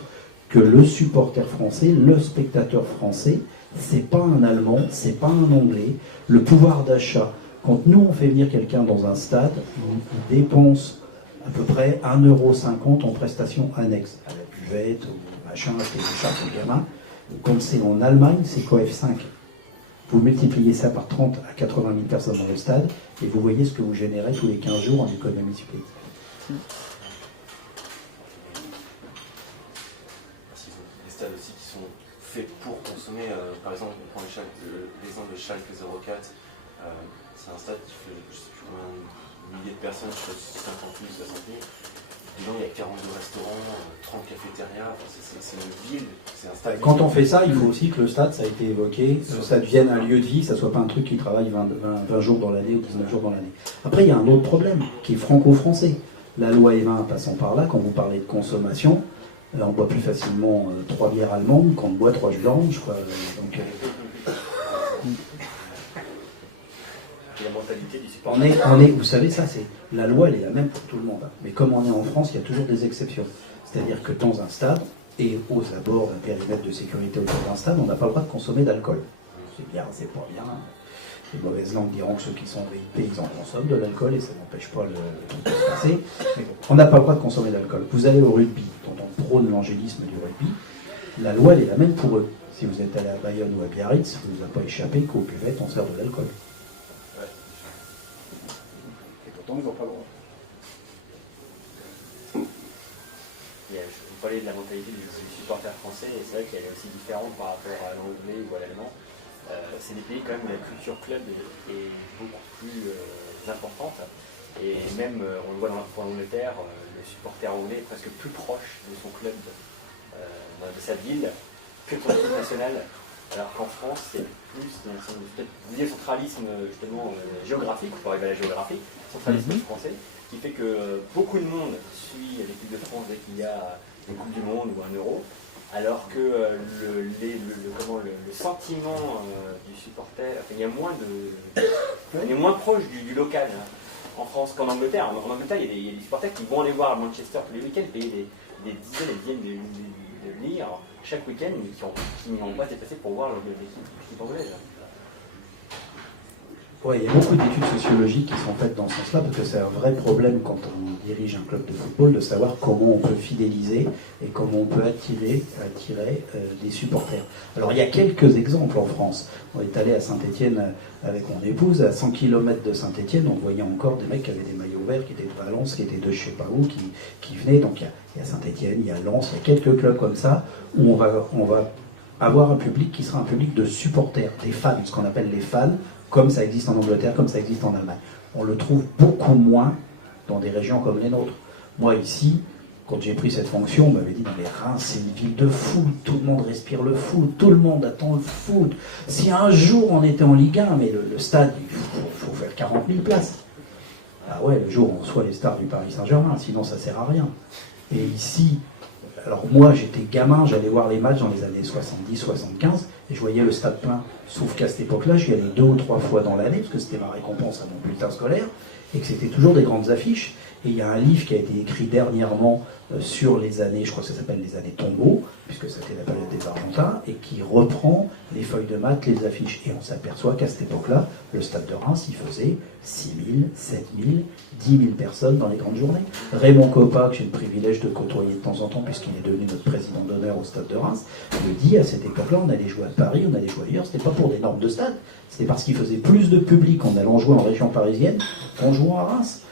que le supporter français, le spectateur français, c'est pas un Allemand, c'est pas un Anglais. Le pouvoir d'achat, quand nous on fait venir quelqu'un dans un stade, il dépense à peu près 1,50 € en prestations annexes, à la buvette, au machin, acheter des chartes aux gamins. Comme c'est en Allemagne, c'est coef 5. Vous multipliez ça par 30 à 80 000 personnes dans le stade, et vous voyez ce que vous générez tous les 15 jours en économie supplémentaire. Des stades aussi qui sont faits pour consommer, par exemple, on prend l'exemple de Schalke 04, c'est un stade qui fait, je sais plus combien de milliers de personnes, je sais pas, 50 000, 60 000. Dedans, il y a 42 restaurants, 30 cafétérias, c'est une ville, c'est un stade. Quand on fait ça, il faut aussi que le stade, ça a été évoqué, ça devienne un lieu de vie, que ça ne soit pas un truc qui travaille 20 jours dans l'année ou 19 jours dans l'année. Après, il y a un autre problème, qui est franco-français. La loi E20 passant par là, quand vous parlez de consommation, on boit plus facilement 3 bières allemandes qu'on boit 3 jus d'orange, quoi. Donc, la mentalité du supporter. vous savez, ça, c'est la loi, elle est la même pour tout le monde. Hein. Mais comme on est en France, il y a toujours des exceptions. C'est-à-dire que dans un stade, et aux abords d'un périmètre de sécurité autour d'un stade, on n'a pas le droit de consommer d'alcool. C'est bien, c'est pas bien. Les mauvaises langues diront que ceux qui sont VIP, ils en consomment de l'alcool et ça n'empêche pas le se passer. Mais bon, on n'a pas le droit de consommer d'alcool. Vous allez au rugby, dont on prône l'angélisme du rugby, la loi, elle est la même pour eux. Si vous êtes allé à Bayonne ou à Biarritz, vous ne vous a pas échappé qu'au buvette, on sert de l'alcool. Donc ils n'ont pas le droit. Vous parlez de la mentalité du supporter français, et c'est vrai qu'elle est aussi différente par rapport à l'anglais ou à l'allemand. C'est des pays quand même où la culture club est beaucoup plus importante. Et même, on le voit pour l'Angleterre, le supporter anglais est presque plus proche de son club, de sa ville, que de son équipe nationale. Alors qu'en France, c'est plus un centralisme justement géographique, pour arriver à la géographie, centralisme français, qui fait que beaucoup de monde suit l'équipe de France dès qu'il y a une Coupe du Monde ou un Euro, alors que le sentiment du supporter, il est moins proche du local en France qu'en Angleterre. En Angleterre, il y a des supporters qui vont aller voir à Manchester tous les week-ends, payer des dizaines et des dizaines de livres chaque week-end, mais qui n'ont pas déplacé pour voir l'équipe anglaise. Ouais, il y a beaucoup d'études sociologiques qui sont faites dans ce sens-là, parce que c'est un vrai problème quand on dirige un club de football, de savoir comment on peut fidéliser et comment on peut attirer des supporters. Alors il y a quelques exemples en France. On est allé à Saint-Étienne avec mon épouse, à 100 km de Saint-Étienne, on voyait encore des mecs qui avaient des maillots verts, qui étaient de Valence, qui étaient de je sais pas où, qui venaient. Donc il y a Saint-Étienne, il y a Lens, il y a quelques clubs comme ça, où on va avoir un public qui sera un public de supporters, des fans, ce qu'on appelle les fans, comme ça existe en Angleterre, comme ça existe en Allemagne. On le trouve beaucoup moins dans des régions comme les nôtres. Moi ici, quand j'ai pris cette fonction, on m'avait dit, non mais Reims c'est une ville de foot, tout le monde respire le foot, tout le monde attend le foot. Si un jour on était en Ligue 1, mais le stade, il faut faire 40 000 places. Ah ouais, le jour où on reçoit les stars du Paris Saint-Germain, sinon ça sert à rien. Et ici, alors moi j'étais gamin, j'allais voir les matchs dans les années 70-75, et je voyais le stade plein. Sauf qu'à cette époque-là, j'y allais 2 ou 3 fois dans l'année, parce que c'était ma récompense à mon bulletin scolaire, et que c'était toujours des grandes affiches. Et il y a un livre qui a été écrit dernièrement sur les années, je crois que ça s'appelle les années tombeaux, puisque c'était la période des Argentins, et qui reprend les feuilles de maths, les affiches. Et on s'aperçoit qu'à cette époque-là, le stade de Reims, il faisait 6 000, 7 000, 10 000 personnes dans les grandes journées. Raymond Coppa, que j'ai le privilège de côtoyer de temps en temps, puisqu'il est devenu notre président d'honneur au stade de Reims, me dit à cette époque-là, on allait jouer à Paris, on allait jouer ailleurs, c'était pas pour des normes de stade, c'était parce qu'il faisait plus de public en allant jouer en région parisienne qu'en jouant à Reims.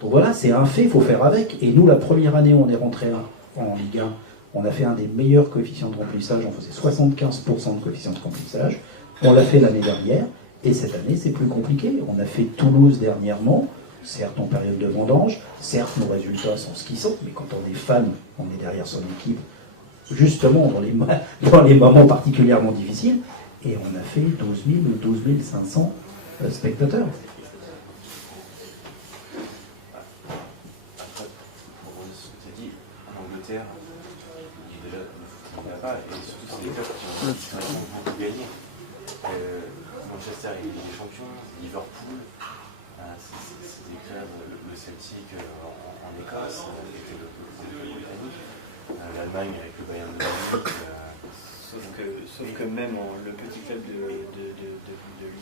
Donc voilà, c'est un fait, il faut faire avec. Et nous, la première année où on est rentré en Ligue 1, on a fait un des meilleurs coefficients de remplissage, on faisait 75% de coefficient de remplissage. On l'a fait l'année dernière, et cette année, c'est plus compliqué. On a fait Toulouse dernièrement, certes en période de vendange, certes nos résultats sont ce qu'ils sont, mais quand on est fan, on est derrière son équipe, justement dans les moments particulièrement difficiles, et on a fait 12 000 ou 12 500 spectateurs. Déjà, le foot ne va pas, et surtout c'est des clubs qui ont beaucoup gagné. Manchester est des champions, Liverpool, c'est des clubs, le Celtic en Écosse, avec le Britannique, l'Allemagne avec le Bayern de Munich. Sauf que même le petit club de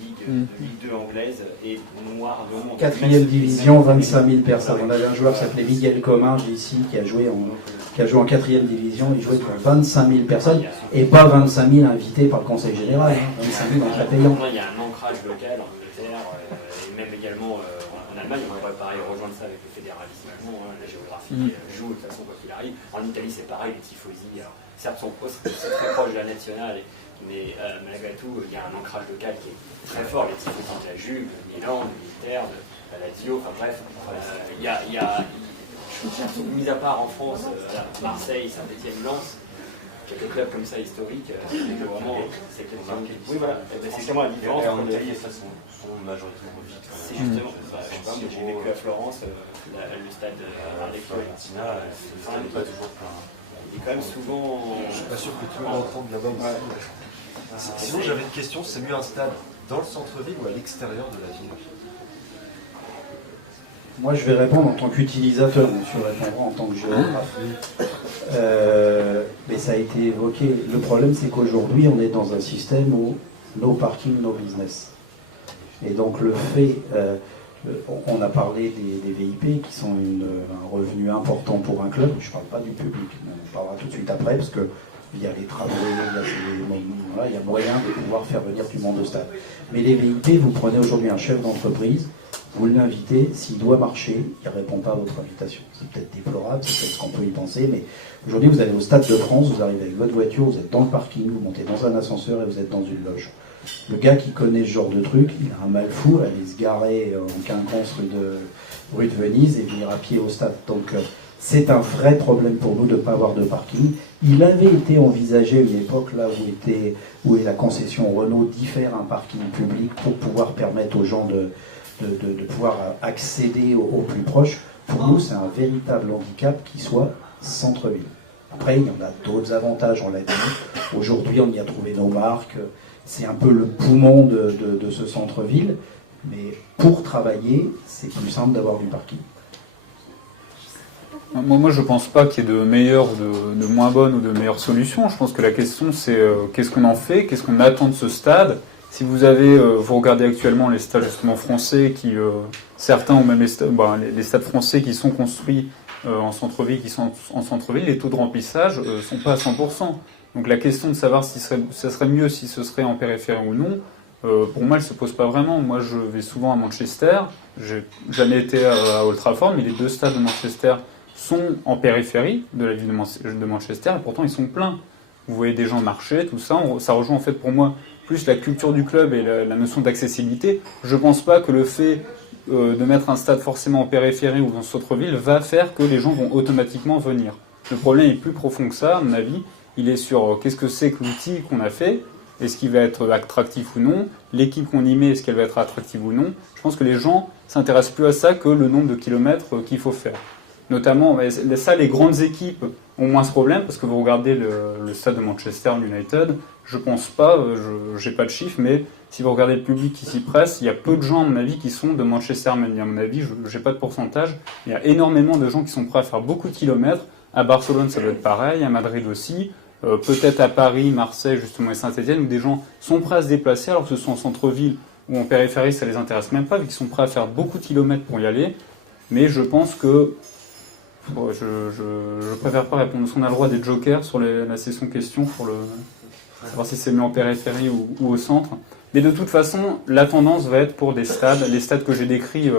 Ligue 2 anglaise est noir de monde. 4e division, 25 000 personnes. On avait un joueur qui s'appelait Miguel Cominges ici, qui a joué en 4e division. Il jouait pour 25 000 personnes et pas 25 000 invités par le Conseil général. 25 000 en payant. Il y a un ancrage local en Angleterre et même également en Allemagne. On pourrait pareil rejoindre ça avec le fédéralisme allemand. La géographie joue de toute façon quoi qu'il arrive. En Italie, c'est pareil, les tifosi. Certes, c'est très proche de la nationale, mais malgré tout, il y a un ancrage local qui est très fort. Les tifosi de la Juve, de Milan, de l'Inter, de la Lazio, enfin bref, il y a mis à part en France, Marseille, Saint-Etienne, Lens, quelques clubs comme ça historiques, c'est vraiment. Oui, voilà, c'est exactement la différence. En Italie, ça sont majoritairement vite. C'est justement, j'ai vécu à Florence, le stade Fiorentina, n'est pas toujours plein. Il est quand même souvent. Je suis pas sûr que tout le monde entende là-bas aussi. Sinon, j'avais une question, c'est mieux un stade dans le centre-ville ou à l'extérieur de la ville? Moi, je vais répondre en tant qu'utilisateur, monsieur répondra en tant que géographe. Mais ça a été évoqué. Le problème, c'est qu'aujourd'hui, on est dans un système où no parking, no business. Et donc, le fait... on a parlé des VIP qui sont un revenu important pour un club. Je ne parle pas du public, mais on parlera tout de suite après parce que il y a les travaux, il y a moyen de pouvoir faire venir du monde au stade. Mais les VIP, vous prenez aujourd'hui un chef d'entreprise, vous l'invitez, s'il doit marcher, il ne répond pas à votre invitation. C'est peut-être déplorable, c'est peut-être ce qu'on peut y penser, mais aujourd'hui vous allez au Stade de France, vous arrivez avec votre voiture, vous êtes dans le parking, vous montez dans un ascenseur et vous êtes dans une loge. Le gars qui connaît ce genre de truc, il a un mal fou à aller se garer en quinconce rue de Venise et venir à pied au stade. Donc c'est un vrai problème pour nous de ne pas avoir de parking. Il avait été envisagé une époque là où la concession Renault d'y faire un parking public pour pouvoir permettre aux gens de pouvoir accéder au plus proche. Pour nous, c'est un véritable handicap qui soit centre-ville. Après, il y en a d'autres avantages, on l'a dit. Aujourd'hui, on y a trouvé nos marques. C'est un peu le poumon de ce centre-ville. Mais pour travailler, c'est plus simple d'avoir du parking. Moi, je ne pense pas qu'il y ait de meilleures ou de moins bonnes ou de meilleures solutions. Je pense que la question, c'est qu'est-ce qu'on en fait, qu'est-ce qu'on attend de ce stade. Si vous regardez actuellement les stades justement français, certains ou même les stades français qui sont construits en centre-ville, qui sont en centre-ville, les taux de remplissage ne sont pas à 100%. Donc la question de savoir si ça serait mieux si ce serait en périphérie ou non, pour moi, elle ne se pose pas vraiment. Moi, je vais souvent à Manchester. J'ai jamais été à Old Trafford, mais les deux stades de Manchester sont en périphérie de la ville de Manchester, et pourtant ils sont pleins. Vous voyez des gens marcher, tout ça. Ça rejoint en fait pour moi plus la culture du club et la notion d'accessibilité. Je ne pense pas que le fait de mettre un stade forcément en périphérie ou dans cette autre ville va faire que les gens vont automatiquement venir. Le problème est plus profond que ça, à mon avis. Il est sur qu'est-ce que c'est que l'outil qu'on a fait, est-ce qu'il va être attractif ou non, l'équipe qu'on y met, est-ce qu'elle va être attractive ou non. Je pense que les gens s'intéressent plus à ça que le nombre de kilomètres qu'il faut faire. Notamment, ça, les grandes équipes ont moins ce problème, parce que vous regardez le stade de Manchester United, je pense pas, j'ai pas de chiffres, mais si vous regardez le public qui s'y presse, il y a peu de gens, à mon avis, qui sont de Manchester, mais à mon avis, j'ai pas de pourcentage, il y a énormément de gens qui sont prêts à faire beaucoup de kilomètres. À Barcelone, ça doit être pareil, à Madrid aussi, peut-être à Paris, Marseille, justement, et Saint-Etienne, où des gens sont prêts à se déplacer, alors que ce soit en centre-ville ou en périphérie, ça les intéresse même pas, vu qu'ils sont prêts à faire beaucoup de kilomètres pour y aller. Mais je pense que je préfère pas répondre, parce qu'on a le droit des jokers sur la session questions pour savoir si c'est mieux en périphérie ou au centre. Mais de toute façon, la tendance va être pour des stades. Les stades que j'ai décrits,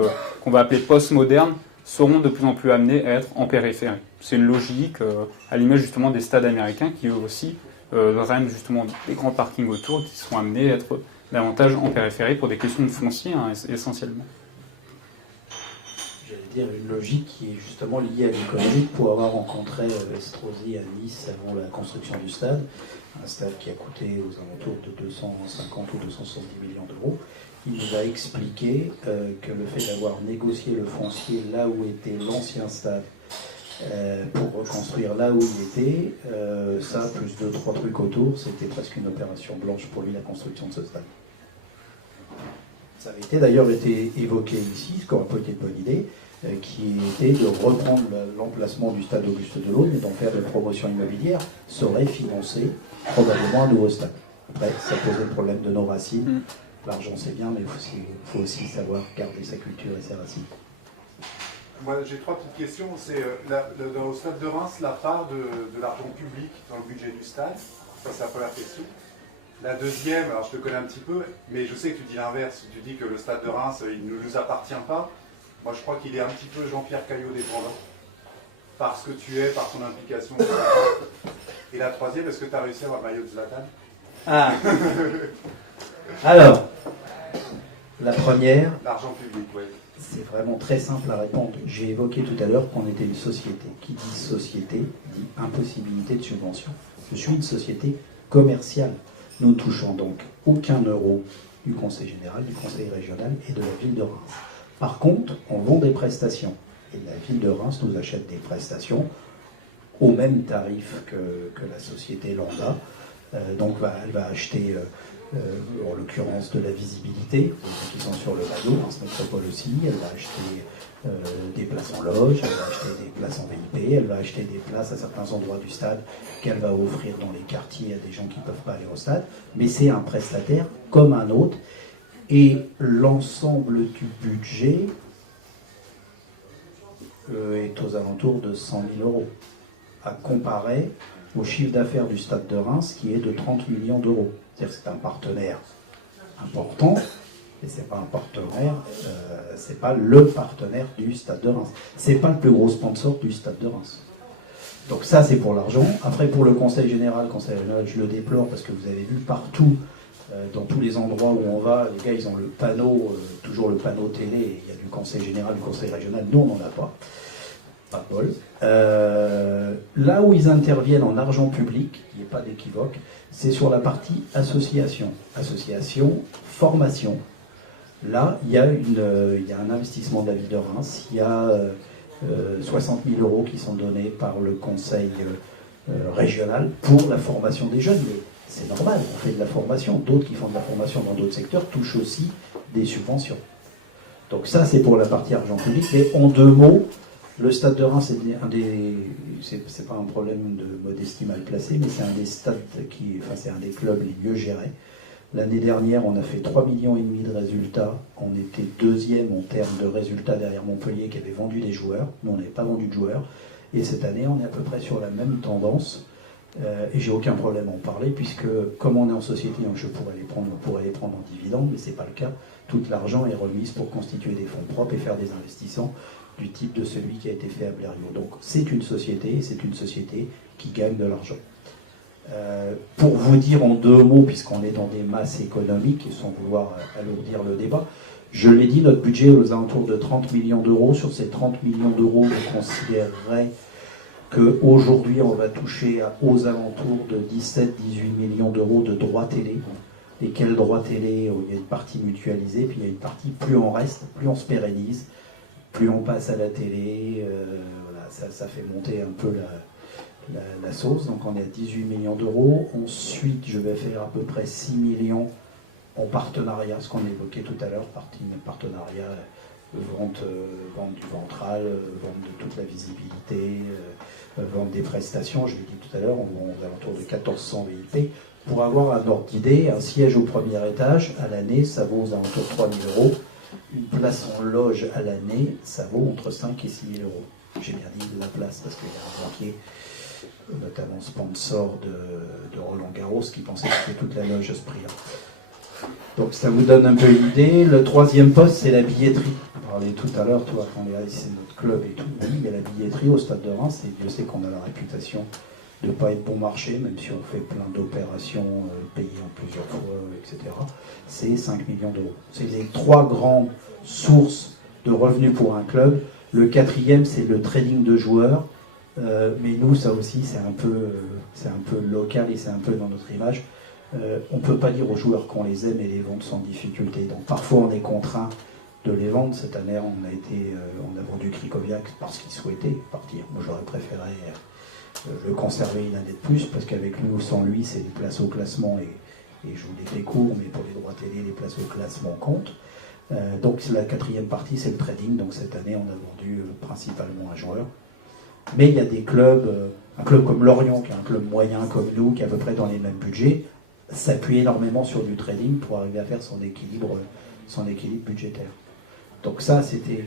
qu'on va appeler post-modernes, seront de plus en plus amenés à être en périphérie. C'est une logique, à l'image justement des stades américains qui eux aussi drainent justement des grands parkings autour, qui sont amenés à être davantage en périphérie pour des questions de foncier, hein, essentiellement. J'allais dire une logique qui est justement liée à l'économie. Pour avoir rencontré Estrosi à Nice avant la construction du stade, un stade qui a coûté aux alentours de 250 ou 270 millions d'euros, il nous a expliqué que le fait d'avoir négocié le foncier là où était l'ancien stade pour reconstruire là où il était, ça plus 2-3 trucs autour, c'était presque une opération blanche pour lui, la construction de ce stade. Ça avait d'ailleurs été évoqué ici, ce qui aurait pas été une bonne idée, qui était de reprendre l'emplacement du stade Auguste Delaune et d'en faire des promotions immobilières, serait financé probablement un nouveau stade. Après, ça posait le problème de nos racines. L'argent c'est bien, mais il faut aussi savoir garder sa culture et ses racines. Moi, j'ai 3 petites questions. C'est dans le stade de Reims, la part de l'argent public dans le budget du stade. Ça, c'est la première question. La deuxième, alors je te connais un petit peu, mais je sais que tu dis l'inverse. Tu dis que le stade de Reims, il ne nous appartient pas. Moi, je crois qu'il est un petit peu Jean-Pierre Caillot dépendant. Parce que tu es, par ton implication. Et la troisième, est-ce que tu as réussi à avoir le maillot de Zlatan? Ah. Alors, la première, l'argent public, oui. C'est vraiment très simple à répondre. J'ai évoqué tout à l'heure qu'on était une société. Qui dit société dit impossibilité de subvention. Je suis une société commerciale. Nous ne touchons donc aucun euro du Conseil général, du Conseil régional et de la ville de Reims. Par contre, on vend des prestations. Et la ville de Reims nous achète des prestations au même tarif que la société lambda. Donc elle va acheter, en l'occurrence, de la visibilité, qui sont sur le maillot, Reims Métropole aussi. Elle va acheter des places en loge, elle va acheter des places en VIP, elle va acheter des places à certains endroits du stade qu'elle va offrir dans les quartiers à des gens qui ne peuvent pas aller au stade. Mais c'est un prestataire comme un autre. Et l'ensemble du budget est aux alentours de 100 000 euros, à comparer au chiffre d'affaires du Stade de Reims qui est de 30 millions d'euros. C'est-à-dire que c'est un partenaire important, mais c'est pas un partenaire, c'est pas le partenaire du Stade de Reims. C'est pas le plus gros sponsor du Stade de Reims. Donc ça, c'est pour l'argent. Après, pour le Conseil général, je le déplore parce que vous avez vu partout, dans tous les endroits où on va, les gars, ils ont le panneau, toujours le panneau télé, et il y a du Conseil général, du Conseil régional. Nous, on n'en a pas. Pas de bol. Là où ils interviennent en argent public, il n'y a pas d'équivoque, c'est sur la partie association. Association, formation. Là, il y a un investissement de la ville de Reims. Il y a 60 000 euros qui sont donnés par le Conseil régional pour la formation des jeunes. Mais c'est normal, on fait de la formation. D'autres qui font de la formation dans d'autres secteurs touchent aussi des subventions. Donc ça, c'est pour la partie argent public. Mais en 2 mots, le stade de Reims, c'est pas un problème de modestie mal placé, mais c'est un des stades c'est un des clubs les mieux gérés. L'année dernière, on a fait 3,5 millions de résultats. On était 2e en termes de résultats derrière Montpellier qui avait vendu des joueurs. Nous, on n'avait pas vendu de joueurs. Et cette année, on est à peu près sur la même tendance. Et j'ai aucun problème à en parler, puisque comme on est en société, on pourrait les prendre en dividendes, mais ce n'est pas le cas. Tout l'argent est remis pour constituer des fonds propres et faire des investissements du type de celui qui a été fait à Blériot. Donc c'est une société, et c'est une société qui gagne de l'argent. Pour vous dire en 2 mots, puisqu'on est dans des masses économiques, et sans vouloir alourdir le débat, je l'ai dit, notre budget est aux alentours de 30 millions d'euros. Sur ces 30 millions d'euros, on considérerait qu'aujourd'hui, on va toucher aux alentours de 17-18 millions d'euros de droits télé. Et quels droits télé? Il y a une partie mutualisée, puis il y a une partie, plus on reste, plus on se pérennise, plus on passe à la télé. Voilà, ça fait monter un peu la sauce, donc on est à 18 millions d'euros. Ensuite, je vais faire à peu près 6 millions en partenariat, ce qu'on évoquait tout à l'heure, partenariat, vente du ventral, vente de toute la visibilité, vente des prestations. Je l'ai dit tout à l'heure, on vend aux alentours de 1400 VIP. Pour avoir un ordre d'idée, un siège au premier étage, à l'année, ça vaut aux alentours de 3 000 euros. Une place en loge à l'année, ça vaut entre 5 et 6 000 euros. J'ai bien dit de la place, parce qu'il y a un banquier, notamment sponsor de Roland Garros, qui pensait que c'était toute la loge à ce prix-là. Donc ça vous donne un peu une idée. Le troisième poste, c'est la billetterie. On parlait tout à l'heure, toi, quand c'est notre club et tout. Oui, il y a la billetterie au Stade de Reims, et Dieu sait qu'on a la réputation de ne pas être bon marché, même si on fait plein d'opérations payées en plusieurs fois, etc. C'est 5 millions d'euros. C'est les 3 grandes sources de revenus pour un club. Le quatrième, c'est le trading de joueurs. Mais nous, ça aussi, c'est un peu local et c'est un peu dans notre image. On ne peut pas dire aux joueurs qu'on les aime et les vendre sans difficulté. Donc parfois, on est contraint de les vendre. Cette année, on a vendu Krikoviak parce qu'il souhaitait partir. Moi, j'aurais préféré le conserver une année de plus, parce qu'avec lui ou sans lui, c'est des places au classement, et je vous les fais court, mais pour les droits télé, les places au classement comptent. Donc la quatrième partie, c'est le trading. Donc cette année, on a vendu principalement un joueur. Mais il y a des clubs, un club comme Lorient, qui est un club moyen comme nous, qui est à peu près dans les mêmes budgets, s'appuie énormément sur du trading pour arriver à faire son équilibre budgétaire. Donc ça, c'était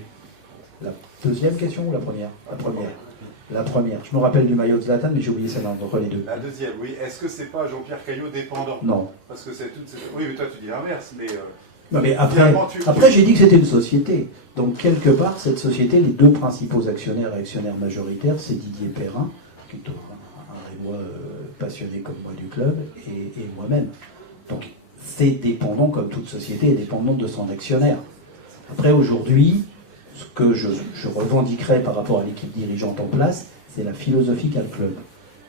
la deuxième question ou la première ? La première. Je me rappelle du maillot de Zlatan, mais j'ai oublié celle entre les deux. La deuxième, oui. Est-ce que c'est pas Jean-Pierre Caillot dépendant ? Non. Parce que c'est toute cette... Oui, mais toi tu dis l'inverse, mais... Non, mais après j'ai dit que c'était une société. Donc quelque part, cette société, les 2 principaux actionnaires et actionnaires majoritaires, c'est Didier Perrin, qui est un Rémois passionné comme moi du club, et moi-même. Donc c'est dépendant, comme toute société, est dépendante de son actionnaire. Après, aujourd'hui, ce que je revendiquerai par rapport à l'équipe dirigeante en place, c'est la philosophie qu'a le club.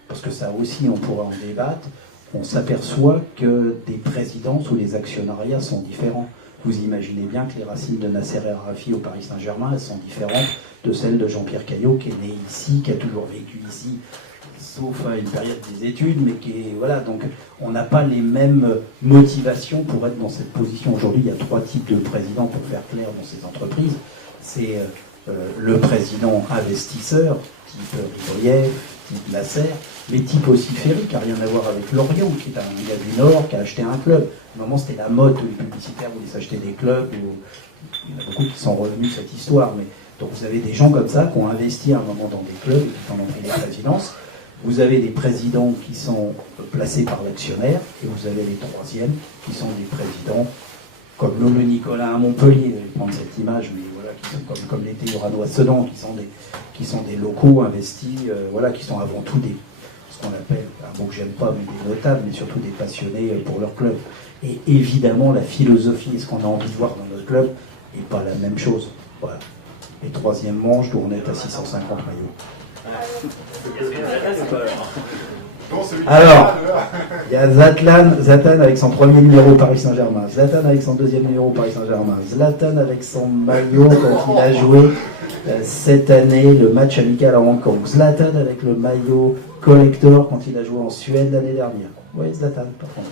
Parce que ça aussi, on pourra en débattre. On s'aperçoit que des présidences ou les actionnariats sont différents. Vous imaginez bien que les racines de Nasser El Khelaifi au Paris Saint-Germain, elles sont différentes de celles de Jean-Pierre Caillot, qui est né ici, qui a toujours vécu ici, sauf à une période des études, mais qui est... Voilà, donc on n'a pas les mêmes motivations pour être dans cette position. Aujourd'hui, il y a 3 types de présidents, pour faire clair, dans ces entreprises. C'est le président investisseur, type Riboyev, type Lasserre, mais type aussi Ferry, qui n'a rien à voir avec Lorient, qui est un gars du Nord, qui a acheté un club. À un moment, c'était la mode, tous les publicitaires voulaient s'acheter des clubs. Il y en a beaucoup qui sont revenus de cette histoire. Mais... Donc vous avez des gens comme ça qui ont investi à un moment dans des clubs et qui en ont pris les présidences. Vous avez des présidents qui sont placés par l'actionnaire, et vous avez les troisièmes qui sont des présidents comme Lolo Nicolas à Montpellier, je vais prendre cette image, mais voilà, qui sont comme l'été Urano à Sedan, qui sont des locaux investis, voilà, qui sont avant tout ce qu'on appelle, un mot que j'aime pas, mais des notables, mais surtout des passionnés pour leur club. Et évidemment, la philosophie et ce qu'on a envie de voir dans notre club n'est pas la même chose. Voilà. Et troisième manche, où on est à 650 maillots. Alors, il y a Zlatan avec son premier numéro Paris Saint-Germain, Zlatan avec son deuxième numéro Paris Saint-Germain, Zlatan avec son maillot quand il a joué cette année le match amical à Hong Kong, Zlatan avec le maillot collector quand il a joué en Suède l'année dernière. Oui, Zlatan, par contre.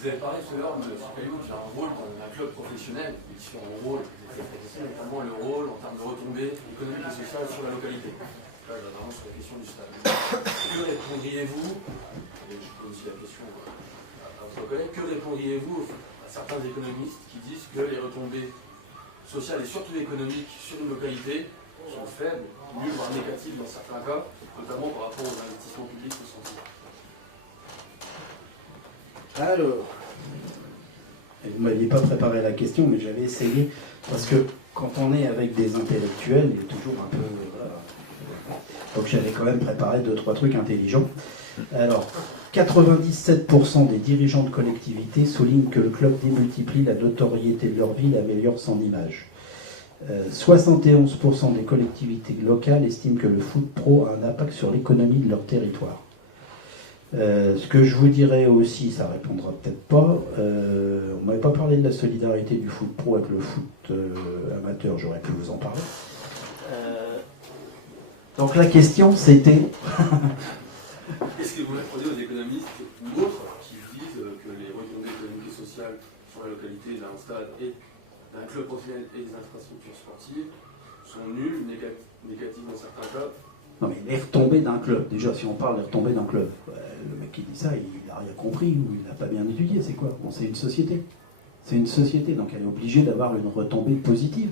Vous avez parlé tout à l'heure de M. Caillot qui a un rôle dans un club professionnel, et qui a un rôle, notamment le rôle en termes de retombées économiques et sociales sur la localité. Là, vraiment sur la question du stade. Que répondriez-vous, et je pose aussi la question à votre collègue, que répondriez-vous à certains économistes qui disent que les retombées sociales et surtout économiques sur une localité sont faibles, nulles, voire négatives dans certains cas, notamment par rapport aux investissements publics ou santé? Alors, vous ne m'aviez pas préparé la question, mais j'avais essayé, parce que quand on est avec des intellectuels, il y a toujours un peu... Voilà. Donc j'avais quand même préparé 2-3 trucs intelligents. Alors, 97% des dirigeants de collectivités soulignent que le club démultiplie la notoriété de leur ville et améliore son image. 71% des collectivités locales estiment que le foot pro a un impact sur l'économie de leur territoire. Ce que je vous dirais aussi, ça répondra peut-être pas, on ne m'avait pas parlé de la solidarité du foot pro avec le foot amateur, j'aurais pu vous en parler. Donc la question, c'était... Est-ce que vous répondez aux économistes ou autres qui disent que les retombées économiques et sociales sur la localité d'un stade et d'un club professionnel et des infrastructures sportives sont nulles, négatives dans certains cas? Non mais les retombées d'un club, déjà si on parle des retombées d'un club, le mec qui dit ça, il n'a rien compris ou il n'a pas bien étudié, c'est quoi? Bon, c'est une société. C'est une société, donc elle est obligée d'avoir une retombée positive.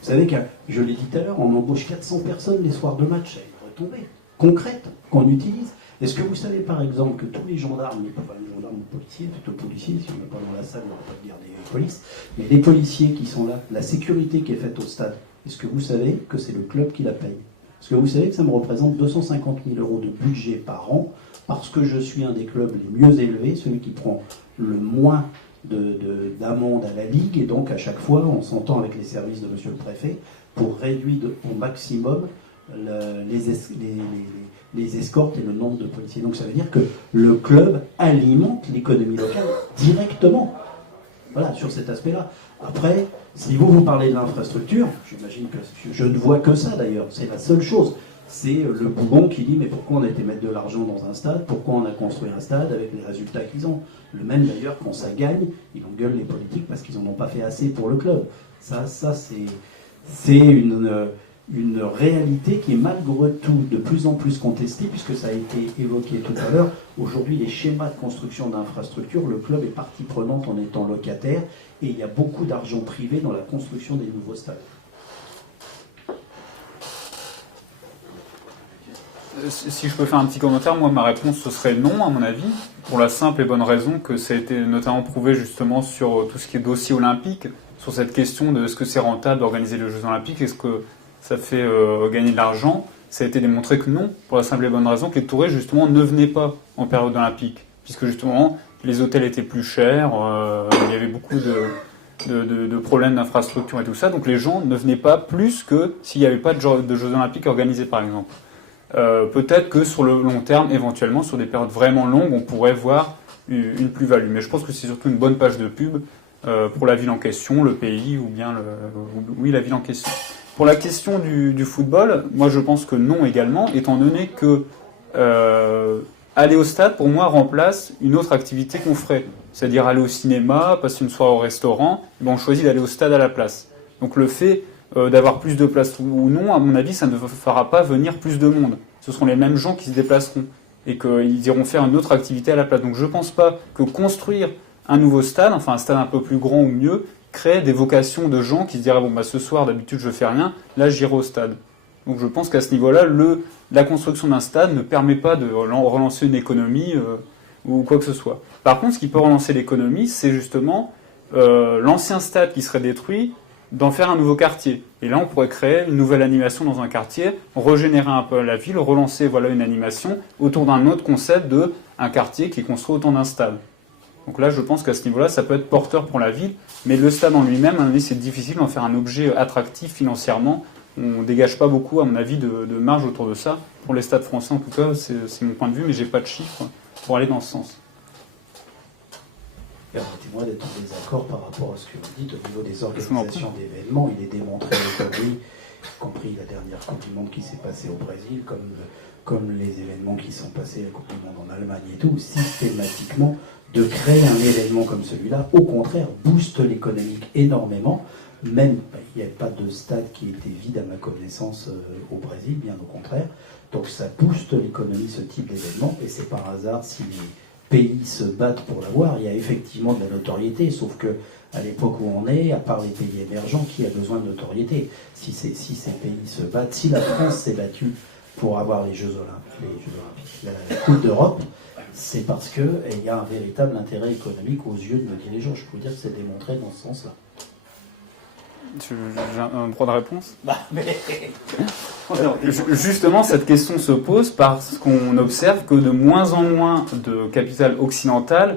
Vous savez que, je l'ai dit tout à l'heure, on embauche 400 personnes les soirs de match, c'est une retombée concrète qu'on utilise. Est-ce que vous savez par exemple que tous les gendarmes, enfin les gendarmes ou policiers, plutôt policiers, si on n'est pas dans la salle, on va pas dire des polices, mais les policiers qui sont là, la sécurité qui est faite au stade, est-ce que vous savez que c'est le club qui la paye? Est-ce que vous savez que ça me représente 250 000 € de budget par an, parce que je suis un des clubs les mieux élevés, celui qui prend le moins d'amende à la Ligue, et donc à chaque fois on s'entend avec les services de monsieur le préfet pour réduire au maximum les escortes et le nombre de policiers. Donc ça veut dire que le club alimente l'économie locale directement. Voilà, sur cet aspect-là. Après, si vous parlez de l'infrastructure, j'imagine que je ne vois que ça d'ailleurs, c'est la seule chose. C'est le bougon qui dit mais pourquoi on a été mettre de l'argent dans un stade, pourquoi on a construit un stade avec les résultats qu'ils ont. Le même d'ailleurs, quand ça gagne, ils engueulent les politiques parce qu'ils n'en ont pas fait assez pour le club. Ça c'est une réalité qui est malgré tout de plus en plus contestée, puisque ça a été évoqué tout à l'heure. Aujourd'hui, les schémas de construction d'infrastructures, le club est partie prenante en étant locataire, et il y a beaucoup d'argent privé dans la construction des nouveaux stades. Si je peux faire un petit commentaire, moi ma réponse ce serait non à mon avis, pour la simple et bonne raison que ça a été notamment prouvé justement sur tout ce qui est dossier olympique, sur cette question de est-ce que c'est rentable d'organiser les Jeux Olympiques, est-ce que ça fait gagner de l'argent. Ça a été démontré que non, pour la simple et bonne raison que les touristes justement ne venaient pas en période olympique, puisque justement les hôtels étaient plus chers, il y avait beaucoup de problèmes d'infrastructure et tout ça, donc les gens ne venaient pas plus que s'il n'y avait pas de Jeux Olympiques organisés par exemple. Peut-être que sur le long terme, éventuellement, sur des périodes vraiment longues, on pourrait voir une plus-value. Mais je pense que c'est surtout une bonne page de pub pour la ville en question, le pays, ou bien la ville en question. Pour la question du football, moi je pense que non également, étant donné que aller au stade, pour moi, remplace une autre activité qu'on ferait. C'est-à-dire aller au cinéma, passer une soirée au restaurant, et on choisit d'aller au stade à la place. Donc le fait d'avoir plus de place ou non, à mon avis, ça ne fera pas venir plus de monde. Ce seront les mêmes gens qui se déplaceront et qu'ils iront faire une autre activité à la place. Donc je ne pense pas que construire un nouveau stade, enfin un stade un peu plus grand ou mieux, crée des vocations de gens qui se diraient bon bah ce soir d'habitude je fais rien, là j'irai au stade. Donc je pense qu'à ce niveau-là, la construction d'un stade ne permet pas de relancer une économie ou quoi que ce soit. Par contre, ce qui peut relancer l'économie, c'est justement l'ancien stade qui serait détruit, d'en faire un nouveau quartier. Et là, on pourrait créer une nouvelle animation dans un quartier, régénérer un peu la ville, relancer une animation autour d'un autre concept de un quartier qui est construit autour d'un stade. Donc là, je pense qu'à ce niveau-là, ça peut être porteur pour la ville, mais le stade en lui-même, à mon avis, c'est difficile d'en faire un objet attractif financièrement. On ne dégage pas beaucoup, à mon avis, de marge autour de ça. Pour les stades français, en tout cas, c'est mon point de vue, mais j'ai pas de chiffres pour aller dans ce sens. Permettez-moi d'être en désaccord par rapport à ce que vous dites au niveau des organisations d'événements. Il est démontré aujourd'hui, y compris la dernière Coupe du Monde qui s'est passée au Brésil, comme les événements qui sont passés à la Coupe du Monde en Allemagne et tout, systématiquement, de créer un événement comme celui-là, au contraire, booste l'économique énormément. Même, il n'y a pas de stade qui était vide à ma connaissance au Brésil, bien au contraire. Donc ça booste l'économie, ce type d'événement, et c'est par hasard si les pays se battent pour l'avoir. Il y a effectivement de la notoriété, sauf que à l'époque où on est, à part les pays émergents, qui a besoin de notoriété? Si ces pays se battent, si la France s'est battue pour avoir les Jeux Olympiques, la Coupe d'Europe, c'est parce qu'il y a un véritable intérêt économique aux yeux de nos dirigeants. Je peux vous dire que c'est démontré dans ce sens-là. J'ai un droit de réponse ? Justement, cette question se pose parce qu'on observe que de moins en moins de capitales occidentales